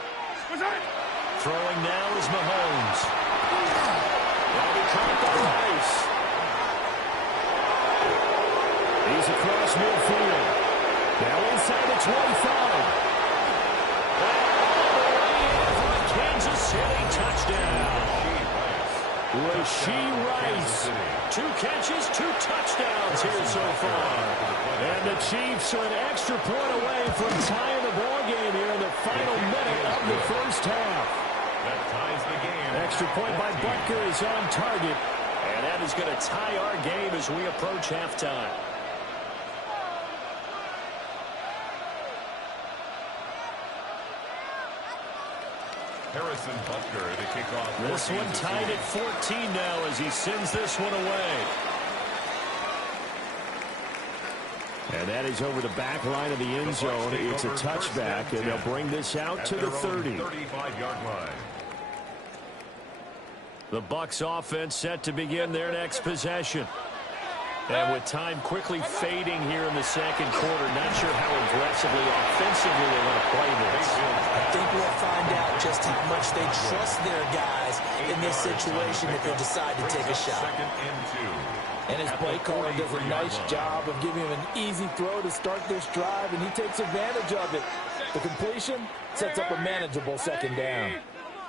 Throwing now is Mahomes. That'll be caught by Rice. He's across midfield. Now inside the 25. And Kansas City touchdown. Rashee Rice. 2 catches, 2 touchdowns here so far. And the Chiefs are an extra point away from tying the ball game here in the final minute of the first half. That ties the game. Extra point by Butker is on target. And that is going to tie our game as we approach halftime. Harrison Butker to kick off. This one tied at 14 now as he sends this one away. And that is over the back line of the end zone. It's a touchback, and they'll bring this out to the 30. 35-yard line. The Bucs offense set to begin their next possession. And with time quickly fading here in the second quarter, not sure how aggressively, offensively they want to play this. I think we'll find out just how much they trust their guys in this situation if they decide to take a shot. Second and 2. And his play caller does a nice job of giving him an easy throw to start this drive, and he takes advantage of it. The completion sets up a manageable second down.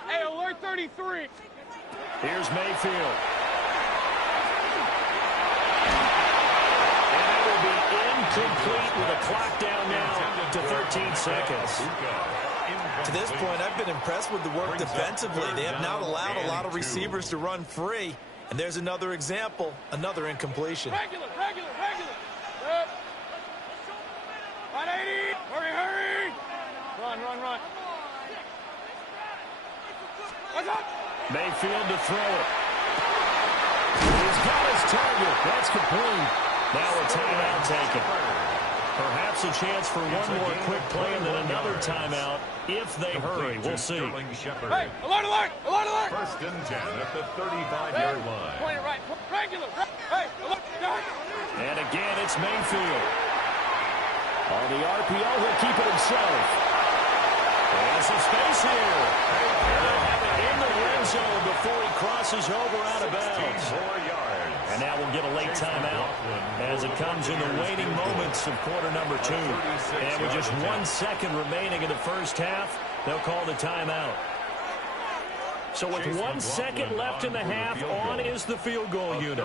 Hey, alert 33. Here's Mayfield. Complete with a clock down now to 13 seconds. To this point, I've been impressed with the work defensively. They have not allowed a lot of receivers to run free. And there's another example, another incompletion. Regular. 180. Hurry. Run. What's up? Mayfield to throw it. He's got his target. That's complete. Now a timeout taken. Perhaps a chance for one more quick play and then another timeout if they hurry. We'll see. Hey, alert! First and 10 at the 35-yard line. Point it right. Regular. Hey, alert. And again, it's Mayfield. On the RPO, he'll keep it himself. There's some space here. And they'll have it in the red zone before he crosses over out of bounds. 4 yards. And now we'll get a late timeout as it comes in the waning moments of quarter number 2. And with just 1 second remaining in the first half, they'll call the timeout. So with 1 second left in the half, on is the field goal unit.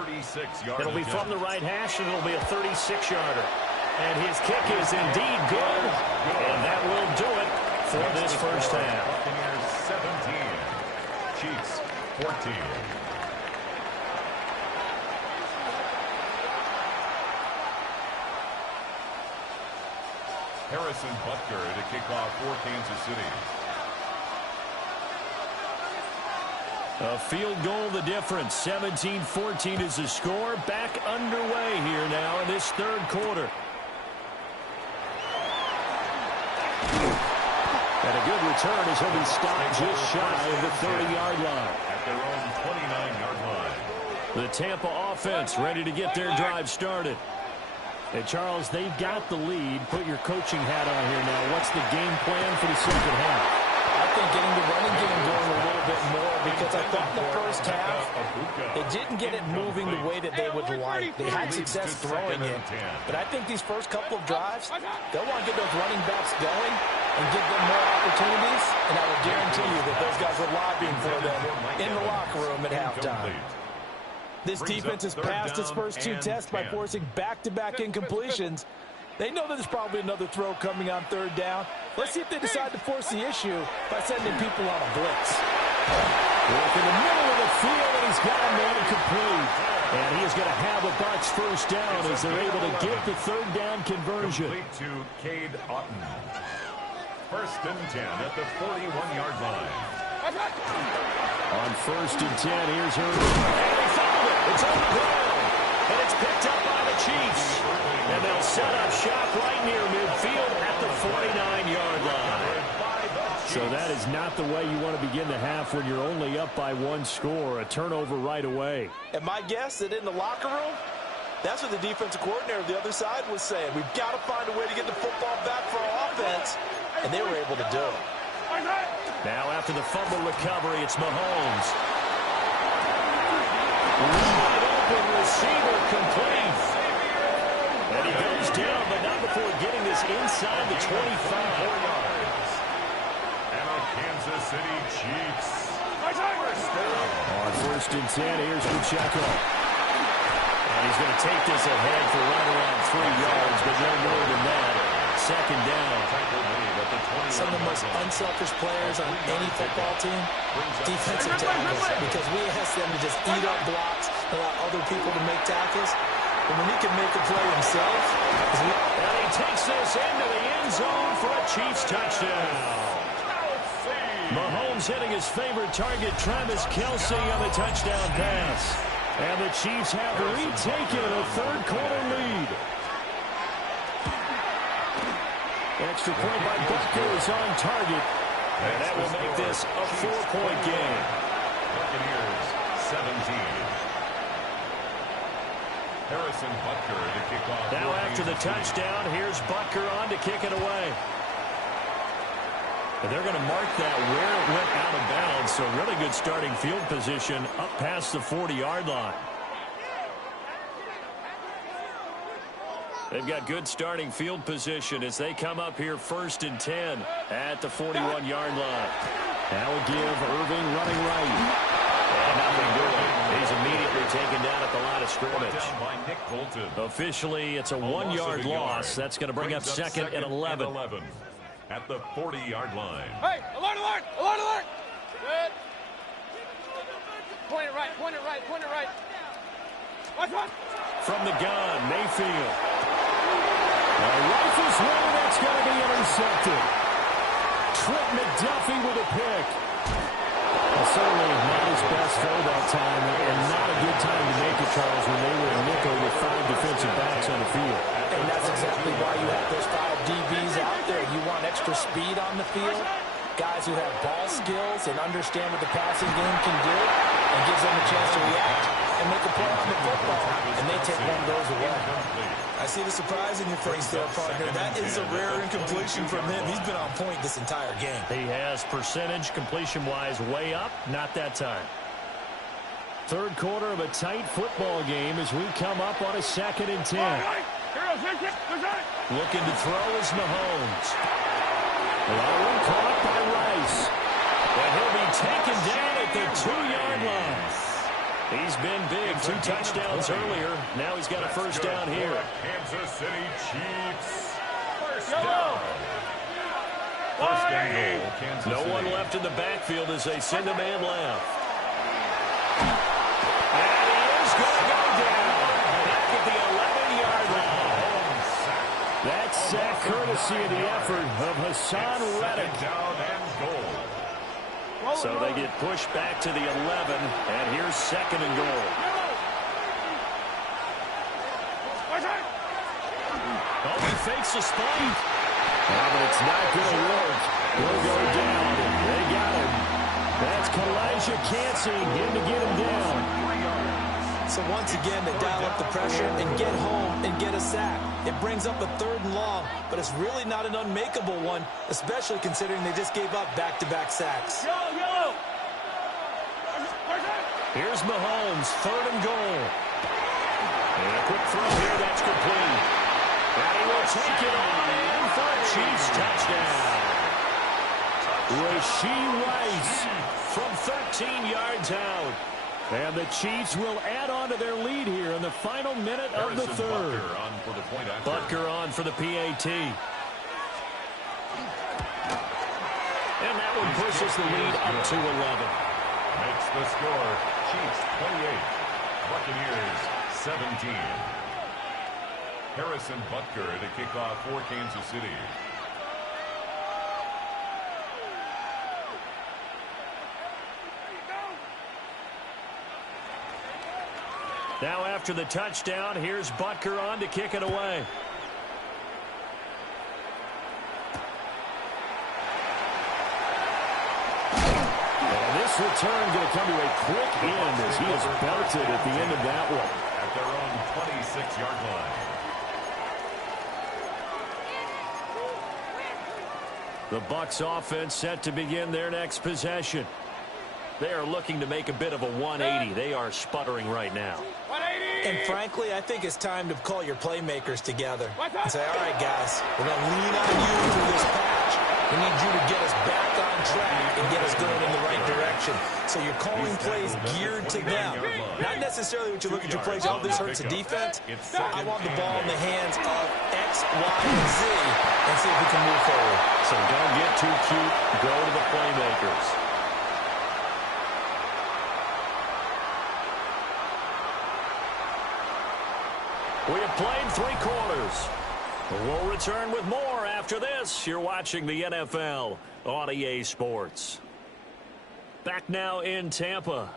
It'll be from the right hash, and it'll be a 36-yarder. And his kick is indeed good, and that will do it for this first half. Buccaneers 17, Chiefs 14. Harrison Butker to kick off for Kansas City. A field goal the difference. 17-14 is the score. Back underway here now in this third quarter. And a good return as he'll be stopped just shy of the 30-yard line. At their own 29-yard line. The Tampa offense ready to get their drive started. Hey, Charles, they've got the lead. Put your coaching hat on here now. What's the game plan for the second half? I think getting the running game going a little bit more, because I thought in the first half they didn't get it moving the way that they would like. They had success throwing it. But I think these first couple of drives, they'll want to get those running backs going and give them more opportunities. And I will guarantee you that those guys are lobbying for them in the locker room at halftime. This defense has passed its first two tests by forcing back-to-back incompletions. They know that there's probably another throw coming on third down. Let's see if they decide to force the issue by sending people on a blitz. Work in the middle of the field, and he's got a man complete. And he is going to have a Bucs first down as they're able to get the third down conversion. Complete to Cade Otton. First and 10 at the 41-yard line. On first and 10, here's Irvin. And he fouled it. It's on the ground. And it's picked up by the Chiefs. And they'll set up shop right near midfield at the 49-yard line. So that is not the way you want to begin the half when you're only up by one score. A turnover right away. And my guess that in the locker room, that's what the defensive coordinator of the other side was saying. We've got to find a way to get the football back for our offense. And they were able to do it. Now after the fumble recovery, it's Mahomes. Wide open receiver complete. And he goes down, but not before getting this inside the 25. And a Kansas City Chiefs. On first and 10, here's Pacheco. And he's going to take this ahead for right around 3 yards, but no more than that. Second down. Some of the most unselfish players on any football team, defensive tackles, because we ask them to just eat up blocks, allow other people to make tackles. But when he can make a play himself, and he takes this into the end zone for a Chiefs touchdown. Mahomes hitting his favorite target, Travis Kelce, on the touchdown pass. And the Chiefs have retaken a third-quarter lead. Extra point by Bucker is on target. And that will make this a 4-point game. Buccaneers 17. Harrison Butker to kick off. Now after the touchdown, here's Butker on to kick it away. And they're going to mark that where it went out of bounds. So really good starting field position up past the 40-yard line. They've got good starting field position as they come up here first and 10 at the 41-yard line. That will give Irving running right. And nothing doing. He's immediately taken down at the line of scrimmage. By Nick Bolton. Officially, it's a 1-yard loss. That's going to bring up second and 11. At the 40-yard line. Hey, alert, alert, alert, alert. Good. Point it right, point it right, point it right. Watch one. From the gun, Mayfield. Rifles one, that's going to be intercepted. Trent McDuffie with a pick. Well, certainly not his best throw that time, and not a good time to make it, Charles, when they were in nickel with 5 defensive backs on the field. and that's exactly why you have those 5 DBs out there. You want extra speed on the field, guys who have ball skills and understand what the passing game can do, and gives them a chance to react and make a play on the football, and they take one of those away. I see the surprise in your face there, partner. That is a rare incompletion from him. He's been on point this entire game. He has percentage completion-wise way up, not that time. Third quarter of a tight football game as we come up on a 2nd and 10. Looking to throw is Mahomes. One caught by Rice. And he'll be taken down at the 2-yard line. He's been big, 2 touchdowns earlier. Now he's got a first down here. Kansas City Chiefs. First down. First and goal, Kansas City. No one left in the backfield as they send a man left. And he is going to go down back at the 11-yard line. That's sack courtesy of the effort of Hassan Reddick. Down and goal. So they get pushed back to the 11, and here's 2nd and goal. Oh, he fakes the spike. Oh, but it's not going to work. He'll go down, and they got him. That's Kalijah Cansey in to get him down. So once again, they dial up the pressure and get home and get a sack. It brings up a 3rd and long, but it's really not an unmakeable one, especially considering they just gave up back-to-back sacks. Here's Mahomes, 3rd and goal. And a quick throw here, that's complete. And he will take it on in for a Chiefs touchdown. Rashee Rice from 13 yards out. And the Chiefs will add on to their lead here in the final minute of the 3rd. Butker on for the PAT. And that one pushes the lead up to 11. Makes the score Chiefs 28, Buccaneers 17. Harrison Butker to kick off for Kansas City. Now after the touchdown, here's Butker on to kick it away. And this return going to come to a quick end as he is belted at the end of that one. At their own 26-yard line. The Bucs offense set to begin their next possession. They are looking to make a bit of a 180. They are sputtering right now. And frankly, I think it's time to call your playmakers together and say, all right, guys, we're going to lean on you through this patch. We need you to get us back on track and get us going in the right direction. So you're calling plays geared to them. Not necessarily what you look at your plays, oh, this hurts the defense. I want the ball in the hands of X, Y, and Z and see if we can move forward. So don't get too cute. Go to the playmakers. We have played 3 quarters. We'll return with more after this. You're watching the NFL on EA Sports. Back now in Tampa.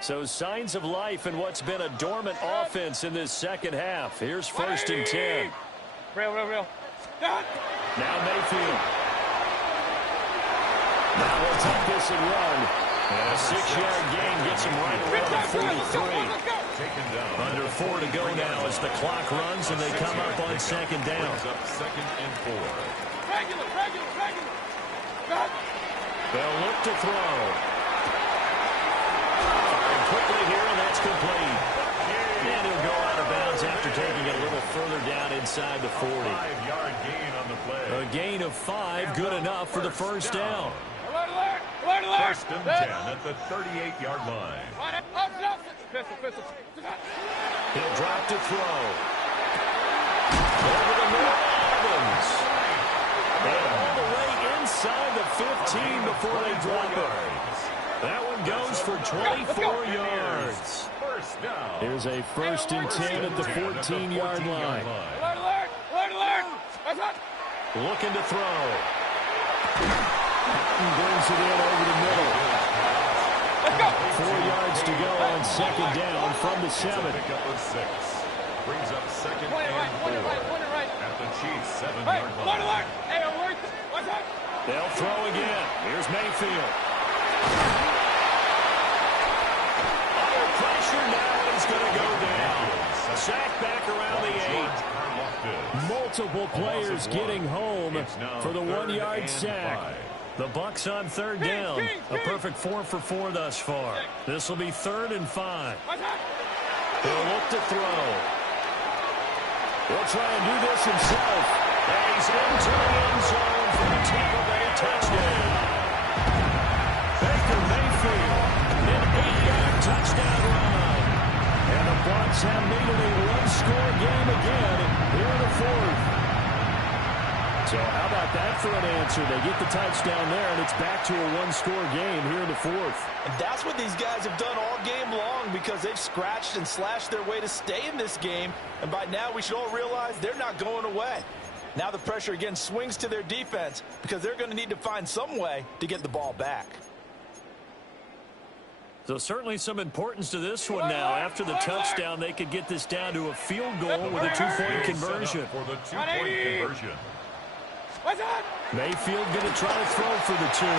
So signs of life in what's been a dormant offense in this second half. Here's 1st and 10. Real. Now Mayfield. Now we'll take this and run. And a 6-yard gain gets him right around 43. Under 4 to go now as the clock runs and they come up on 2nd down. Up 2nd and 4. Regular. They'll look to throw. Firing quickly here, and that's complete. And he'll go out of bounds after taking it a little further down inside the 40. 5-yard gain on the play. A gain of 5, good enough for the 1st down. Alert! 1st and 10 at the 38-yard line. Pistol. He'll drop to throw. Over the middle, Adams. And all the way inside the 15 before they drop it. That one goes for 24 yards. First down. Here's a 1st and 10 at the 14-yard line. Alert! Looking to throw. Brings it in over the middle. 4 yards to go on 2nd down from the 7. Pick up with 6. Brings up 2nd and 4. At the Chiefs' 7-yard line. They'll throw again. Here's Mayfield. Under pressure now, he's going to go down. Sack back around the 8. Multiple players getting home for the 1-yard sack. The Bucs on 3rd down. A perfect 4 for 4 thus far. This will be 3rd and 5. He'll look to throw. He'll try and do this himself. And he's into the end zone for the Tampa Bay touchdown. Baker Mayfield, an 8-yard touchdown run. And the Bucs have made it a 1-score game again here in the 4th. So how about that for an answer? They get the touchdown there, and it's back to a 1-score game here in the 4th. And that's what these guys have done all game long because they've scratched and slashed their way to stay in this game. And by now, we should all realize they're not going away. Now the pressure again swings to their defense because they're going to need to find some way to get the ball back. So certainly some importance to this one now. After the touchdown, they could get this down to a field goal with a 2-point conversion. For the 2-point conversion. Mayfield going to try to throw for the 2. And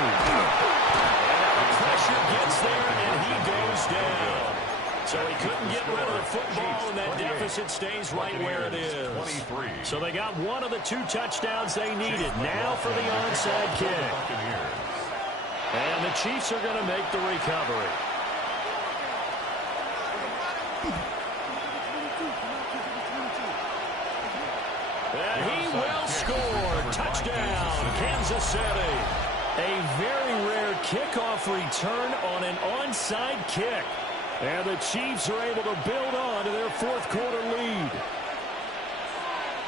the pressure gets there, and he goes down. So he couldn't get rid of the football, and that deficit stays right where it is. 23. So they got one of the 2 touchdowns they needed. Now for the onside kick. And the Chiefs are going to make the recovery. And he will score. Touchdown, Kansas City. A very rare kickoff return on an onside kick. And the Chiefs are able to build on to their 4th quarter lead.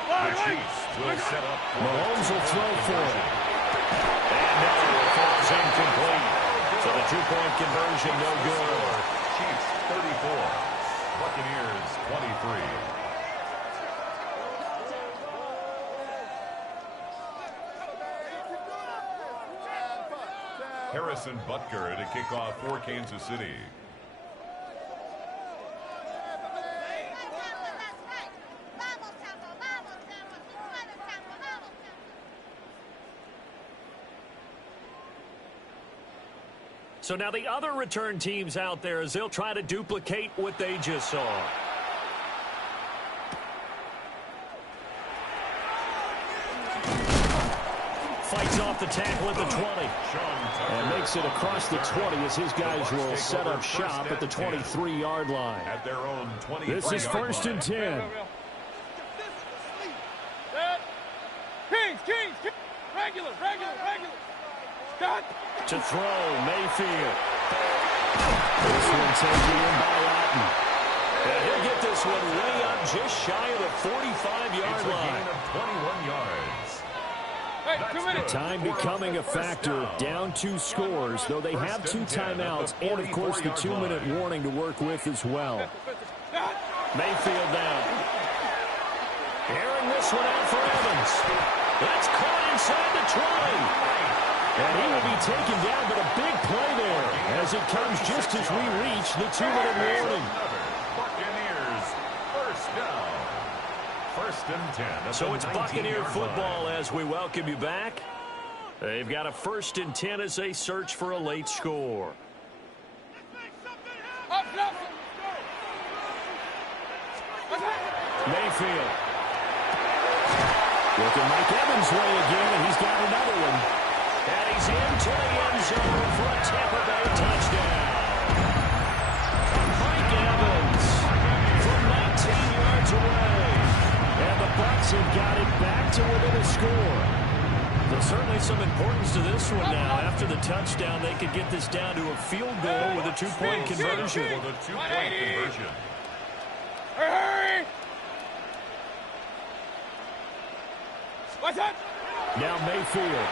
The Chiefs will set up. Mahomes will throw for it. And now it falls incomplete. So the 2-point conversion no good. Chiefs 34. Buccaneers 23. Harrison Butker to kick off for Kansas City. So now the other return teams out there as they'll try to duplicate what they just saw. Fights off the tackle at the 20. And makes it across the 20 as his guys will set up shop at the 23-yard line. At their own 23-yard line. This is 1st and 10. Kings. Regular. Scott. To throw, Mayfield. This one taken in by Otten. And he'll get this one way up just shy of the 45-yard line. Gain of 21 yards. Hey, 2 minutes. Time becoming a factor. Down 2 scores, though they have 2 timeouts and, of course, the 2-minute warning to work with as well. Mayfield down. Airing this one out for Evans. That's caught inside the 20. And he will be taken down, but a big play there as it comes just as we reach the 2-minute warning. Buccaneers, first down. 1st and 10. So it's Buccaneer football as we welcome you back. They've got a 1st and 10 as they search for a late score. Mayfield. Looking Mike Evans' way again, and he's got another one. And he's into the end zone for a Tampa Bay touchdown. Mike Evans from 19 yards away. And the Bucs have got it back to within a score. There's certainly some importance to this one now. After the touchdown, they could get this down to a field goal with a 2-point conversion. With a 2-point conversion. Hurry! What's that? Now Mayfield.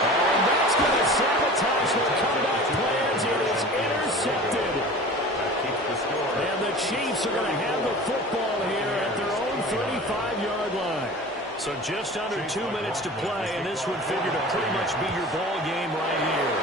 And that's going to sabotage their comeback plans. It is intercepted. And the Chiefs are going to have the football here at their own 35-yard line. So just under 2 minutes to play, and this would figure to pretty much be your ball game right here.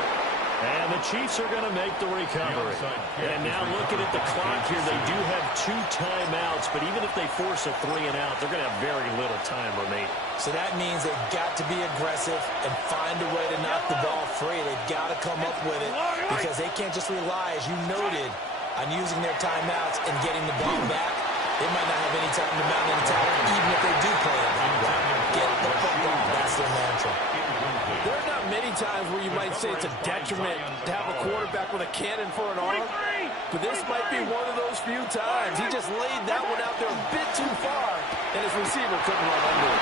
And the Chiefs are going to make the recovery. And now looking at the clock here, they do have 2 timeouts, but even if they force a 3-and-out, they're going to have very little time remaining. So that means they've got to be aggressive and find a way to knock the ball free. They've got to come up with it because they can't just rely, as you noted, on using their timeouts and getting the ball back. They might not have any time to mount an attack, even if they do play it that way. Get the football. That's their mantra. There are not many times where you might say it's a detriment to have a quarterback with a cannon for an arm, but this might be one of those few times. He just laid that one out there a bit too far, and his receiver couldn't run under it.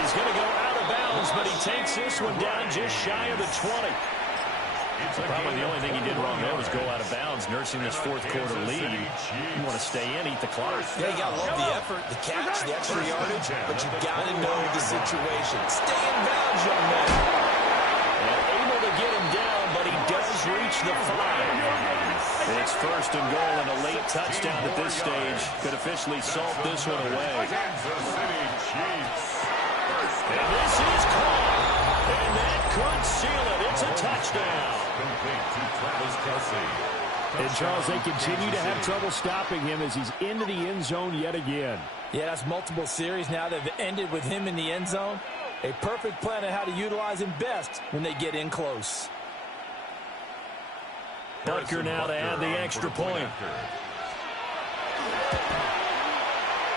He's going to go out of bounds, but he takes this one down just shy of the 20. Probably the only thing he did wrong there was go out of bounds, nursing this 4th quarter lead. You want to stay in, eat the clock. Yeah, you got to love the effort, the catch, the extra yardage, but you got to know the situation. Stay in bounds, young man. And able to get him down, but he does reach the 5. It's 1st and goal, and a late touchdown at this stage could officially solve this one away. Kansas City Chiefs. And this is caught. And that could seal it. It's a touchdown. Complete to Travis Kelce. And, Charles, they continue to have trouble stopping him as he's into the end zone yet again. Yeah, that's multiple series now that have ended with him in the end zone. A perfect plan on how to utilize him best when they get in close. Butker now to add the extra point.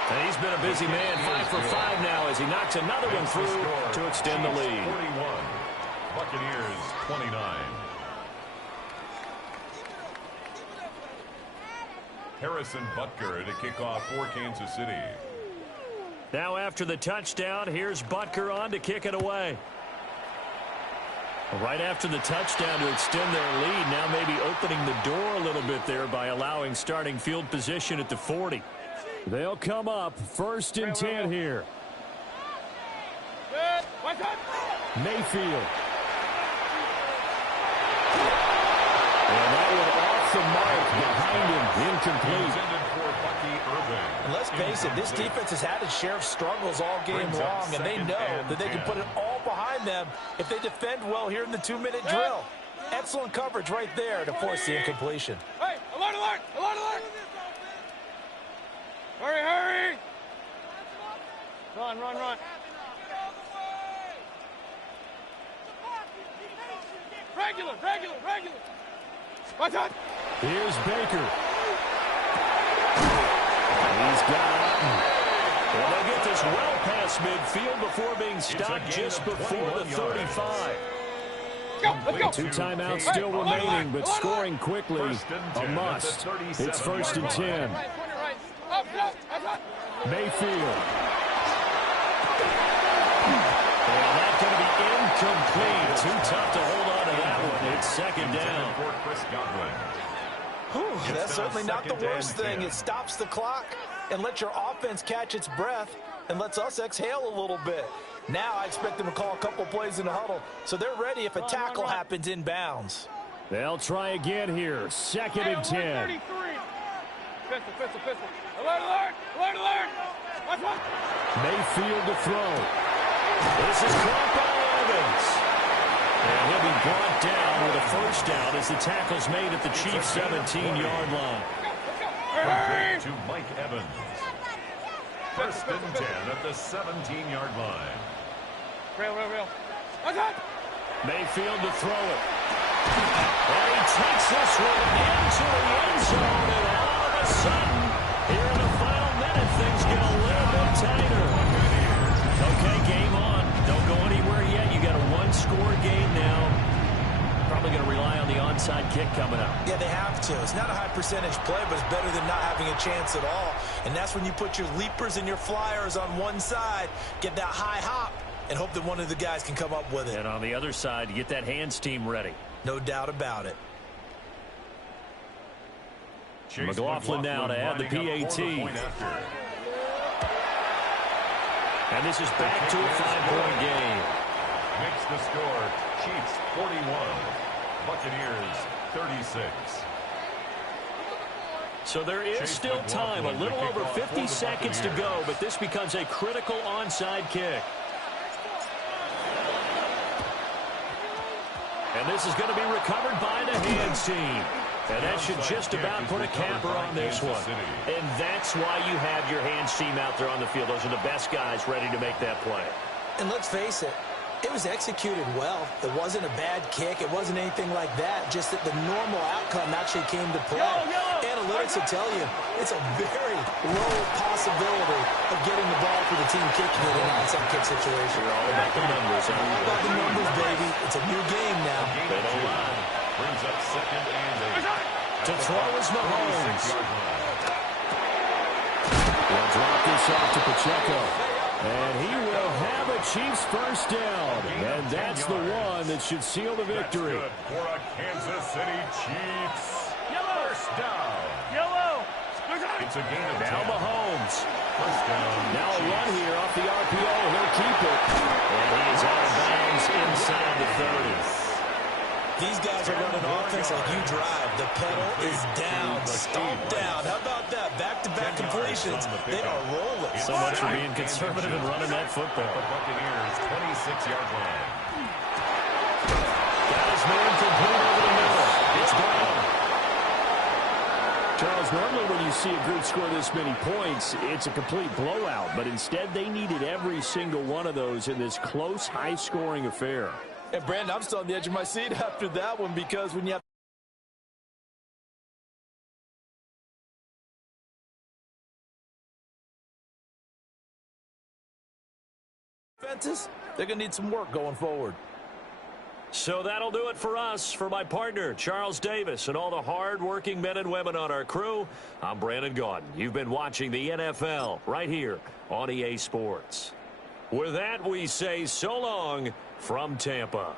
And he's been a busy man, 5 for 5 now as he knocks another one through to extend the lead. 41, Buccaneers 29. Harrison Butker to kick off for Kansas City. Now after the touchdown, here's Butker on to kick it away. Right after the touchdown to extend their lead, now maybe opening the door a little bit there by allowing starting field position at the 40. They'll come up 1st and 10 here. Mayfield. And that one off the mark behind him, incomplete. And let's face it, this defense has had its share of struggles all game long, and they know that they can put it all behind them if they defend well here in the 2-minute drill. Excellent coverage right there to force the incompletion. Hey, alert, alert, alert, alert! Hurry, hurry! Run, run, run. Regular, regular, regular. Watch out! Here's Baker. He's got it. Well, they get this well past midfield before being stopped just before the 35. Go, let's go. 2 timeouts still remaining, but scoring quickly a must. It's 1st and 10. Mayfield. And that's going to be incomplete. Too tough to hold on to that one. It's 2nd down. Whew, that's certainly not the worst thing. It stops the clock and lets your offense catch its breath and lets us exhale a little bit. Now I expect them to call a couple plays in the huddle, so they're ready if a tackle happens inbounds. They'll try again here. 2nd and 10. Pistol, pistol, pistol. Alert, alert, alert, alert. Watch one. Mayfield to throw. This is caught by Evans. And he'll be brought down with a 1st down as the tackle's made at the Chiefs' 17-yard line. To Mike Evans. 1st and 10 at the 17-yard line. Rail, rail, rail. Watch out. Mayfield to throw it. And he takes this one into the end zone, and all of a sudden, here in the final minute, things get a little bit tighter. Okay, game on. Don't go anywhere yet. You got a 1-score game now. Probably going to rely on the onside kick coming up. Yeah, they have to. It's not a high percentage play, but it's better than not having a chance at all. And that's when you put your leapers and your flyers on one side, get that high hop, and hope that one of the guys can come up with it. And on the other side, you get that hands team ready. No doubt about it. McLaughlin now to add the PAT. And this is back to a 5-point game. Makes the score Chiefs 41, Buccaneers 36. So there is still time, a little over 50 seconds to go, but this becomes a critical onside kick. And this is going to be recovered by the hands team. And that should just about put a capper on this one. And that's why you have your hands team out there on the field. Those are the best guys ready to make that play. And let's face it, it was executed well. It wasn't a bad kick. It wasn't anything like that. Just that the normal outcome actually came to play. Analytics will tell you it's a very low possibility of getting the ball for the team kicking it in an onside kick situation. You're all about the numbers. All about the numbers, baby. It's a new game now. Brings up 2nd and 8. To throw is Mahomes. They'll drop this off to Pacheco. And he will have a Chiefs 1st down. And that's the one that should seal the victory. That's good for a Kansas City Chiefs. 1st down. Yellow. It's a gain of Now 10. Mahomes. 1st down. Now a run here off the RPO. He'll keep it. And he is out of bounds inside the 30. These guys are running offense like you drive. The pedal is down, stomped down. How about that? Back-to-back completions. They are rolling. So much for being conservative and running that football. The Buccaneers 26-yard line. Got his man complete over the middle. It's Brown. Charles, normally when you see a group score this many points, it's a complete blowout. But instead, they needed every single one of those in this close, high-scoring affair. And, Brandon, I'm still on the edge of my seat after that one because when you have defenses, they're going to need some work going forward. So that'll do it for us. For my partner, Charles Davis, and all the hard-working men and women on our crew, I'm Brandon Gaudin. You've been watching the NFL right here on EA Sports. With that, we say so long from Tampa.